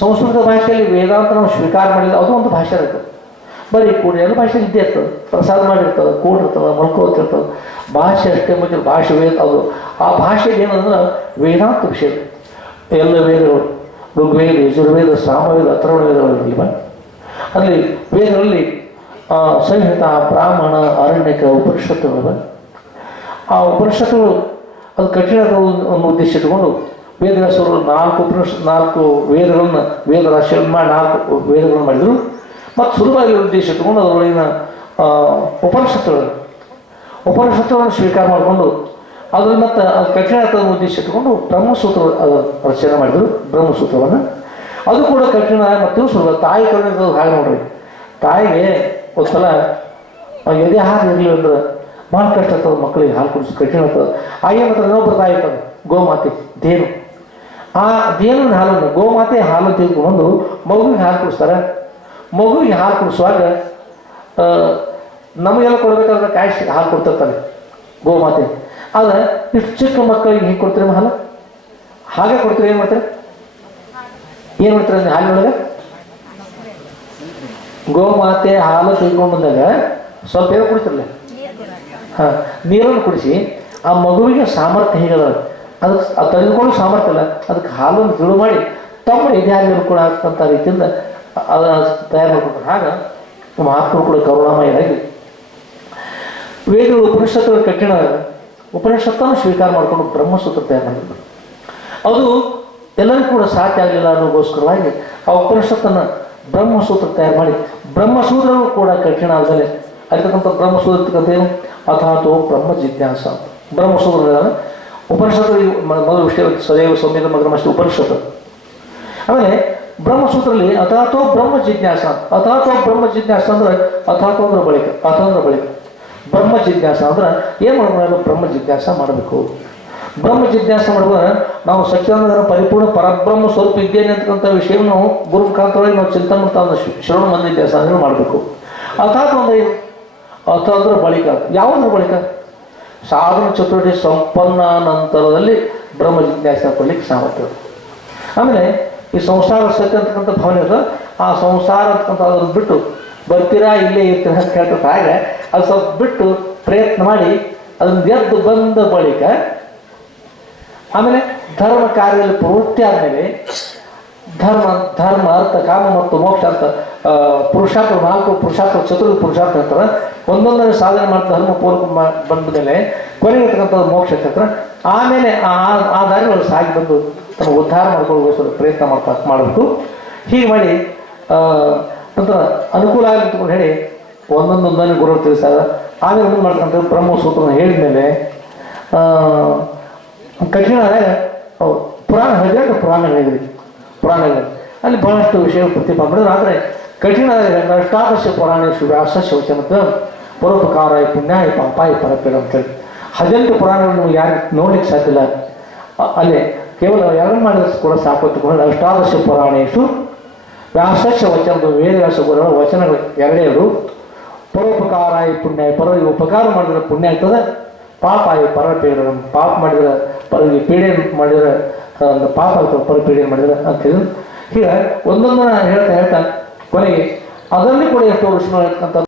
ಸಂಸ್ಕೃತ ಭಾಷೆಯಲ್ಲಿ ವೇದಾಂತ ನಾವು ಸ್ವೀಕಾರ ಮಾಡಿಲ್ಲ, ಅದು ಒಂದು ಭಾಷೆ ಇರ್ತದೆ. ಬರೀ ಕೂಡಿ ಎಲ್ಲ ಭಾಷೆ ಇದ್ದೇ ಇರ್ತದೆ. ಪ್ರಸಾದ ಮಾಡಿರ್ತದೆ, ಕೂಡಿರ್ತದೆ, ಮಲ್ಕೋತಿರ್ತದೆ. ಭಾಷೆ ಅಷ್ಟೇ ಮುಖ್ಯ. ಭಾಷೆ ವೇದ ಅದು ಆ ಭಾಷೆಗೆ ಏನಂದ್ರೆ ವೇದಾಂತ ವಿಷಯ. ಎಲ್ಲ ವೇದಗಳು ಋಗ್ವೇದ, ಯಜುರ್ವೇದ, ಸಾಮವೇದ, ಅಥರ್ವಣ ವೇದಗಳಿರಲಿಲ್ಲ. ಅಲ್ಲಿ ವೇದಗಳಲ್ಲಿ ಸಂಹಿತ, ಬ್ರಾಹ್ಮಣ, ಅರಣ್ಯಕ, ಉಪನಿಷತ್ತುಗಳು. ಆ ಉಪನಿಷತ್ತುಗಳು ಅದು ಕಠಿಣ ಒಂದು ಉದ್ದೇಶ ಇಟ್ಟುಕೊಂಡು ವೇದವ್ಯಾಸರು 4 ವೇದಗಳನ್ನ ವೇದ ರಾಶಿಗಳನ್ನು ಮಾಡಿ 4 ವೇದಗಳನ್ನು ಮಾಡಿದರು. ಮತ್ತು ಸುಲಭವಾಗಿ ಉದ್ದೇಶ ಇಟ್ಟುಕೊಂಡು ಅದರೊಳಗಿನ ಉಪನಿಷತ್ತುಗಳನ್ನು ಸ್ವೀಕಾರ ಮಾಡಿಕೊಂಡು ಅದ್ರಲ್ಲಿ ಮತ್ತು ಅದು ಕಠಿಣ ಉದ್ದೇಶ ಇಟ್ಟುಕೊಂಡು ಬ್ರಹ್ಮಸೂತ್ರ ರಚನೆ ಮಾಡಿದರು. ಬ್ರಹ್ಮಸೂತ್ರವನ್ನು ಅದು ಕೂಡ ಕಠಿಣ ಮತ್ತು ಸುಲಭ. ತಾಯಿ ಕರುಣೆ ಹಾಗೆ ನೋಡ್ರಿ, ತಾಯಿಗೆ ಒಂದ್ಸಲ ಎದೆ ಹಾಲು ಇರಲಿ ಅಂದ್ರೆ ಭಾಳ ಕಷ್ಟ ಆಗ್ತದೆ ಮಕ್ಕಳಿಗೆ ಹಾಲು ಕುಡಿಸಿ ಕಠಿಣ ಆಗ್ತದೆ. ಏನು ಹತ್ರ ಇನ್ನೊಬ್ಬರು ತಾಯಿ ಇರ್ತದೆ ಗೋಮಾತೆ ದೇನು, ಆ ದೇನಿನ ಹಾಲನ್ನು ಗೋಮಾತೆ ಹಾಲು ತೆಗೆದುಕೊಂಡು ಮಗುವಿಗೆ ಹಾಲು ಕುಡಿಸ್ತಾರೆ. ಮಗುವಿಗೆ ಹಾಲು ಕುಡಿಸುವಾಗ ನಮಗೆಲ್ಲ ಕೊಡ್ಬೇಕಾದ್ರೆ ಕಾಯಿಸಿ ಹಾಲು ಕೊಡ್ತಿರ್ತಾರೆ ಗೋಮಾತೆ. ಆದರೆ ಇಷ್ಟು ಚಿಕ್ಕ ಮಕ್ಕಳಿಗೆ ಹೇಗೆ ಕೊಡ್ತೀರಿ ಹಾಲು? ಹಾಗೆ ಕೊಡ್ತೀರಿ. ಏನು ಮಾಡ್ತಾರೆ ಹಾಲಿನೊಳಗೆ? ಗೋಮಾತೆ ಹಾಲು ತೆಗೆದುಕೊಂಡು ಬಂದಾಗ ಸ್ವಲ್ಪ ಏನೋ ಕುಡಿತಿರಲ್ಲ, ಹಾಂ, ನೀರನ್ನು ಕುಡಿಸಿ ಆ ಮಗುವಿಗೆ ಸಾಮರ್ಥ್ಯ ಹೇಗದ ಅದಕ್ಕೆ ಅದು ತೆಗೆದುಕೊಳ್ಳೋ ಸಾಮರ್ಥ್ಯ ಇಲ್ಲ, ಅದಕ್ಕೆ ಹಾಲನ್ನು ತಿಳು ಮಾಡಿ ತಮ್ಮ ಎದೆ ಹಾಲಿನ ಕೂಡ ಆಗ್ತಂಥ ರೀತಿಯಿಂದ ಅದು ತಯಾರು ಮಾಡ್ಕೊತಾರೆ. ಆಗ ಮಹಾತ್ಮರು ಕೂಡ ಕರುಣಾಮಯರಾಗಿ ವೇದಗಳು ಉಪನಿಷತ್ತುಗಳ ಕಠಿಣ ಉಪನಿಷತ್ತನ್ನು ಸ್ವೀಕಾರ ಮಾಡಿಕೊಂಡು ಬ್ರಹ್ಮಸೂತ್ರ ತಯಾರು ಮಾಡಿದ್ರು. ಅದು ಎಲ್ಲರಿಗೂ ಕೂಡ ಸಾಧ್ಯ ಆಗಲಿಲ್ಲ ಅನ್ನೋಗೋಸ್ಕರವಾಗಿ ಆ ಉಪನಿಷತ್ತನ್ನು ಬ್ರಹ್ಮಸೂತ್ರ ತಯಾರು ಮಾಡಿ, ಬ್ರಹ್ಮಸೂತ್ರವೂ ಕೂಡ ಕಠಿಣ ಆದಮೇಲೆ ಅಲ್ಲಿರ್ತಕ್ಕಂಥ ಬ್ರಹ್ಮಸೂತ್ರ ಏನು ಅಥಾತೋ ಬ್ರಹ್ಮ ಜಿಜ್ಞಾಸ. ಬ್ರಹ್ಮಸೂತ್ರ ಉಪನಿಷತ್ತು ಮೊದಲು ವಿಷಯ ಸದೈವ ಸೌಮ್ಯದ ಮಗರಮಷ್ಟೇ ಉಪನಿಷತ್ತು. ಆಮೇಲೆ ಬ್ರಹ್ಮಸೂತ್ರದಲ್ಲಿ ಅಥಾತೋ ಬ್ರಹ್ಮ ಜಿಜ್ಞಾಸ. ಅಥಾತೋ ಬ್ರಹ್ಮ ಜಿಜ್ಞಾಸ ಅಂದ್ರೆ ಅಥಾತೋ ಅಂದ್ರೆ ಬಳಿಕ, ಅಥ ಅಂದ್ರೆ ಬಳಿಕ. ಬ್ರಹ್ಮ ಜಿಜ್ಞಾಸ ಅಂದ್ರೆ ಏನು ಮಾಡಬೇಕು? ಬ್ರಹ್ಮ ಜಿಜ್ಞಾಸ ಮಾಡಬೇಕು. ಬ್ರಹ್ಮ ಜಿಜ್ಞಾಸ ಮಾಡುವಾಗ ನಾವು ಸತ್ಯಾನಂದರ ಪರಿಪೂರ್ಣ ಪರಬ್ರಹ್ಮ ಸ್ವರೂಪ ಇದ್ದೇನೆ ಅಂತಕ್ಕಂಥ ವಿಷಯವನ್ನು ನಾವು ಗುರು ಮುಖಾಂತರವಾಗಿ ನಾವು ಚಿಂತನೆ ಮಾಡ್ತಾ ಶ್ರವಣ ಮಂದಿದ್ಯಾಸ ಅಂದರೆ ಮಾಡಬೇಕು. ಅಥಾತ್ ಅಂದ್ರೆ ಏನು? ಅಥ ಅಂದ್ರೆ ಬಳಿಕ. ಯಾವುದ್ರ ಬಳಿಕ? ಸಾಧನ ಚತುರ್ಥ ಸಂಪನ್ನ ನಂತರದಲ್ಲಿ ಬ್ರಹ್ಮ ಜಿಜ್ಞಾಸ ಕೊಡ್ಲಿಕ್ಕೆ ಸಾಮರ್ಥ್ಯ. ಆಮೇಲೆ ಈ ಸಂಸಾರ ಸತ್ಯ ಅಂತಕ್ಕಂಥ ಭಾವನೆ ಇರ್ತದೆ, ಆ ಸಂಸಾರ ಅಂತಕ್ಕಂಥ ಅದನ್ನು ಬಿಟ್ಟು ಬರ್ತೀರಾ ಇಲ್ಲೇ ಇರ್ತೀರಾ ಅಂತ ಹೇಳ್ತಾರೆ. ಹಾಗೆ ಅದು ಸ್ವಲ್ಪ ಬಿಟ್ಟು ಪ್ರಯತ್ನ ಮಾಡಿ ಅದನ್ನು ಎದ್ದು ಬಂದ ಬಳಿಕ ಆಮೇಲೆ ಧರ್ಮ ಕಾರ್ಯದಲ್ಲಿ ಪ್ರವೃತ್ತಿ ಆದಮೇಲೆ ಧರ್ಮ ಅರ್ಥ ಕಾಮ ಮತ್ತು ಮೋಕ್ಷ ಅಂತ ಪುರುಷಾರ್ಥ 4 ಪುರುಷಾರ್ಥ ಚತುರ್ಥ ಪುರುಷಾರ್ಥ ಇರ್ತಾರೆ. ಒಂದೊಂದನೇ ಸಾಧನೆ ಮಾಡ್ತಾ ಧರ್ಮ ಪೂರ್ವಕ ಬಂದ ಮೇಲೆ ಕೊನೆಗೆ ಇರ್ತಕ್ಕಂಥದ್ದು ಮೋಕ್ಷ ಇರ್ತಾರೆ. ಆಮೇಲೆ ಆ ದಾರಿಗಳು ಸಾಗಿ ಬಂದು ತಮ್ಮ ಉದ್ಧಾರ ಮಾಡ್ಕೊಳ್ಳೋಗೋಸ್ಕರ ಪ್ರಯತ್ನ ಮಾಡಬೇಕು. ಹೀಗೆ ಮಾಡಿ ನಂತರ ಅನುಕೂಲ ಆಗಲಿ ಅಂತಕೊಂಡು ಹೇಳಿ ಒಂದೊಂದೊಂದನೇ ಗುರು ತಿಳಿಸಾಗ ಆಮೇಲೆ ಮುಂದೆ ಮಾಡ್ತಕ್ಕಂಥ ಬ್ರಹ್ಮಸೂತ್ರನ ಹೇಳಿದ ಮೇಲೆ ಕಠಿಣ ಪುರಾಣ ಹೇಳಿದ್ರೆ ಪುರಾಣಗಳು ಅಲ್ಲಿ ಬಹಳಷ್ಟು ವಿಷಯ ಪ್ರತಿಪಾದನೆ ಮಾಡಿದ್ರು. ಆದರೆ ಕಠಿಣ ಅಷ್ಟಾದಶ ಪುರಾಣೇಶು ವ್ಯಾಸ ಶೌಚನದ ಪರೋಪಕಾರಾಯ ಪುಣ್ಯಾಯ ಪಾಪಾಯ ಪರಪೇಡ ಅಂತೇಳಿ 18 ಪುರಾಣಗಳು ನಮ್ಗೆ ಯಾರು ನೋಡ್ಲಿಕ್ಕೆ ಸಾಧ್ಯ ಇಲ್ಲ. ಅಲ್ಲೇ ಕೇವಲ ಎರಡು ಮಾಡಿದ್ರೆ ಕೂಡ ಸಾಕು. ಅಷ್ಟಾದಶ ಪುರಾಣೇಶು ವ್ಯಾಸಶ ವಚನದ ವೇದವ್ಯಾಸ ಗುರುಗಳ ವಚನಗಳು ಎರಡೇರು. ಪರೋಪಕಾರಾಯ ಪುಣ್ಯಾಯ ಪರರಿಗೆ ಉಪಕಾರ ಮಾಡಿದ್ರೆ ಪುಣ್ಯ ಆಗ್ತದೆ, ಪಾಪಾಯ ಪರಪೀಡ ಪಾಪ ಮಾಡಿದ್ರೆ ಪರರಿಗೆ ಪೀಡೆ ಮಾಡಿದ್ರೆ ಪಾಪ ಆಗ್ತದೆ, ಪರಪೀಡೆ ಮಾಡಿದ್ರೆ ಅಂತ ಹೇಳಿ ಹೀಗೆ ಒಂದೊಂದನ್ನ ಹೇಳ್ತಾ ಕೊನೆಗೆ ಅದರಲ್ಲಿ ಕೂಡ ಎಷ್ಟೋ ಋಷಿಗಳು ಹೇಳ್ತಕ್ಕಂಥ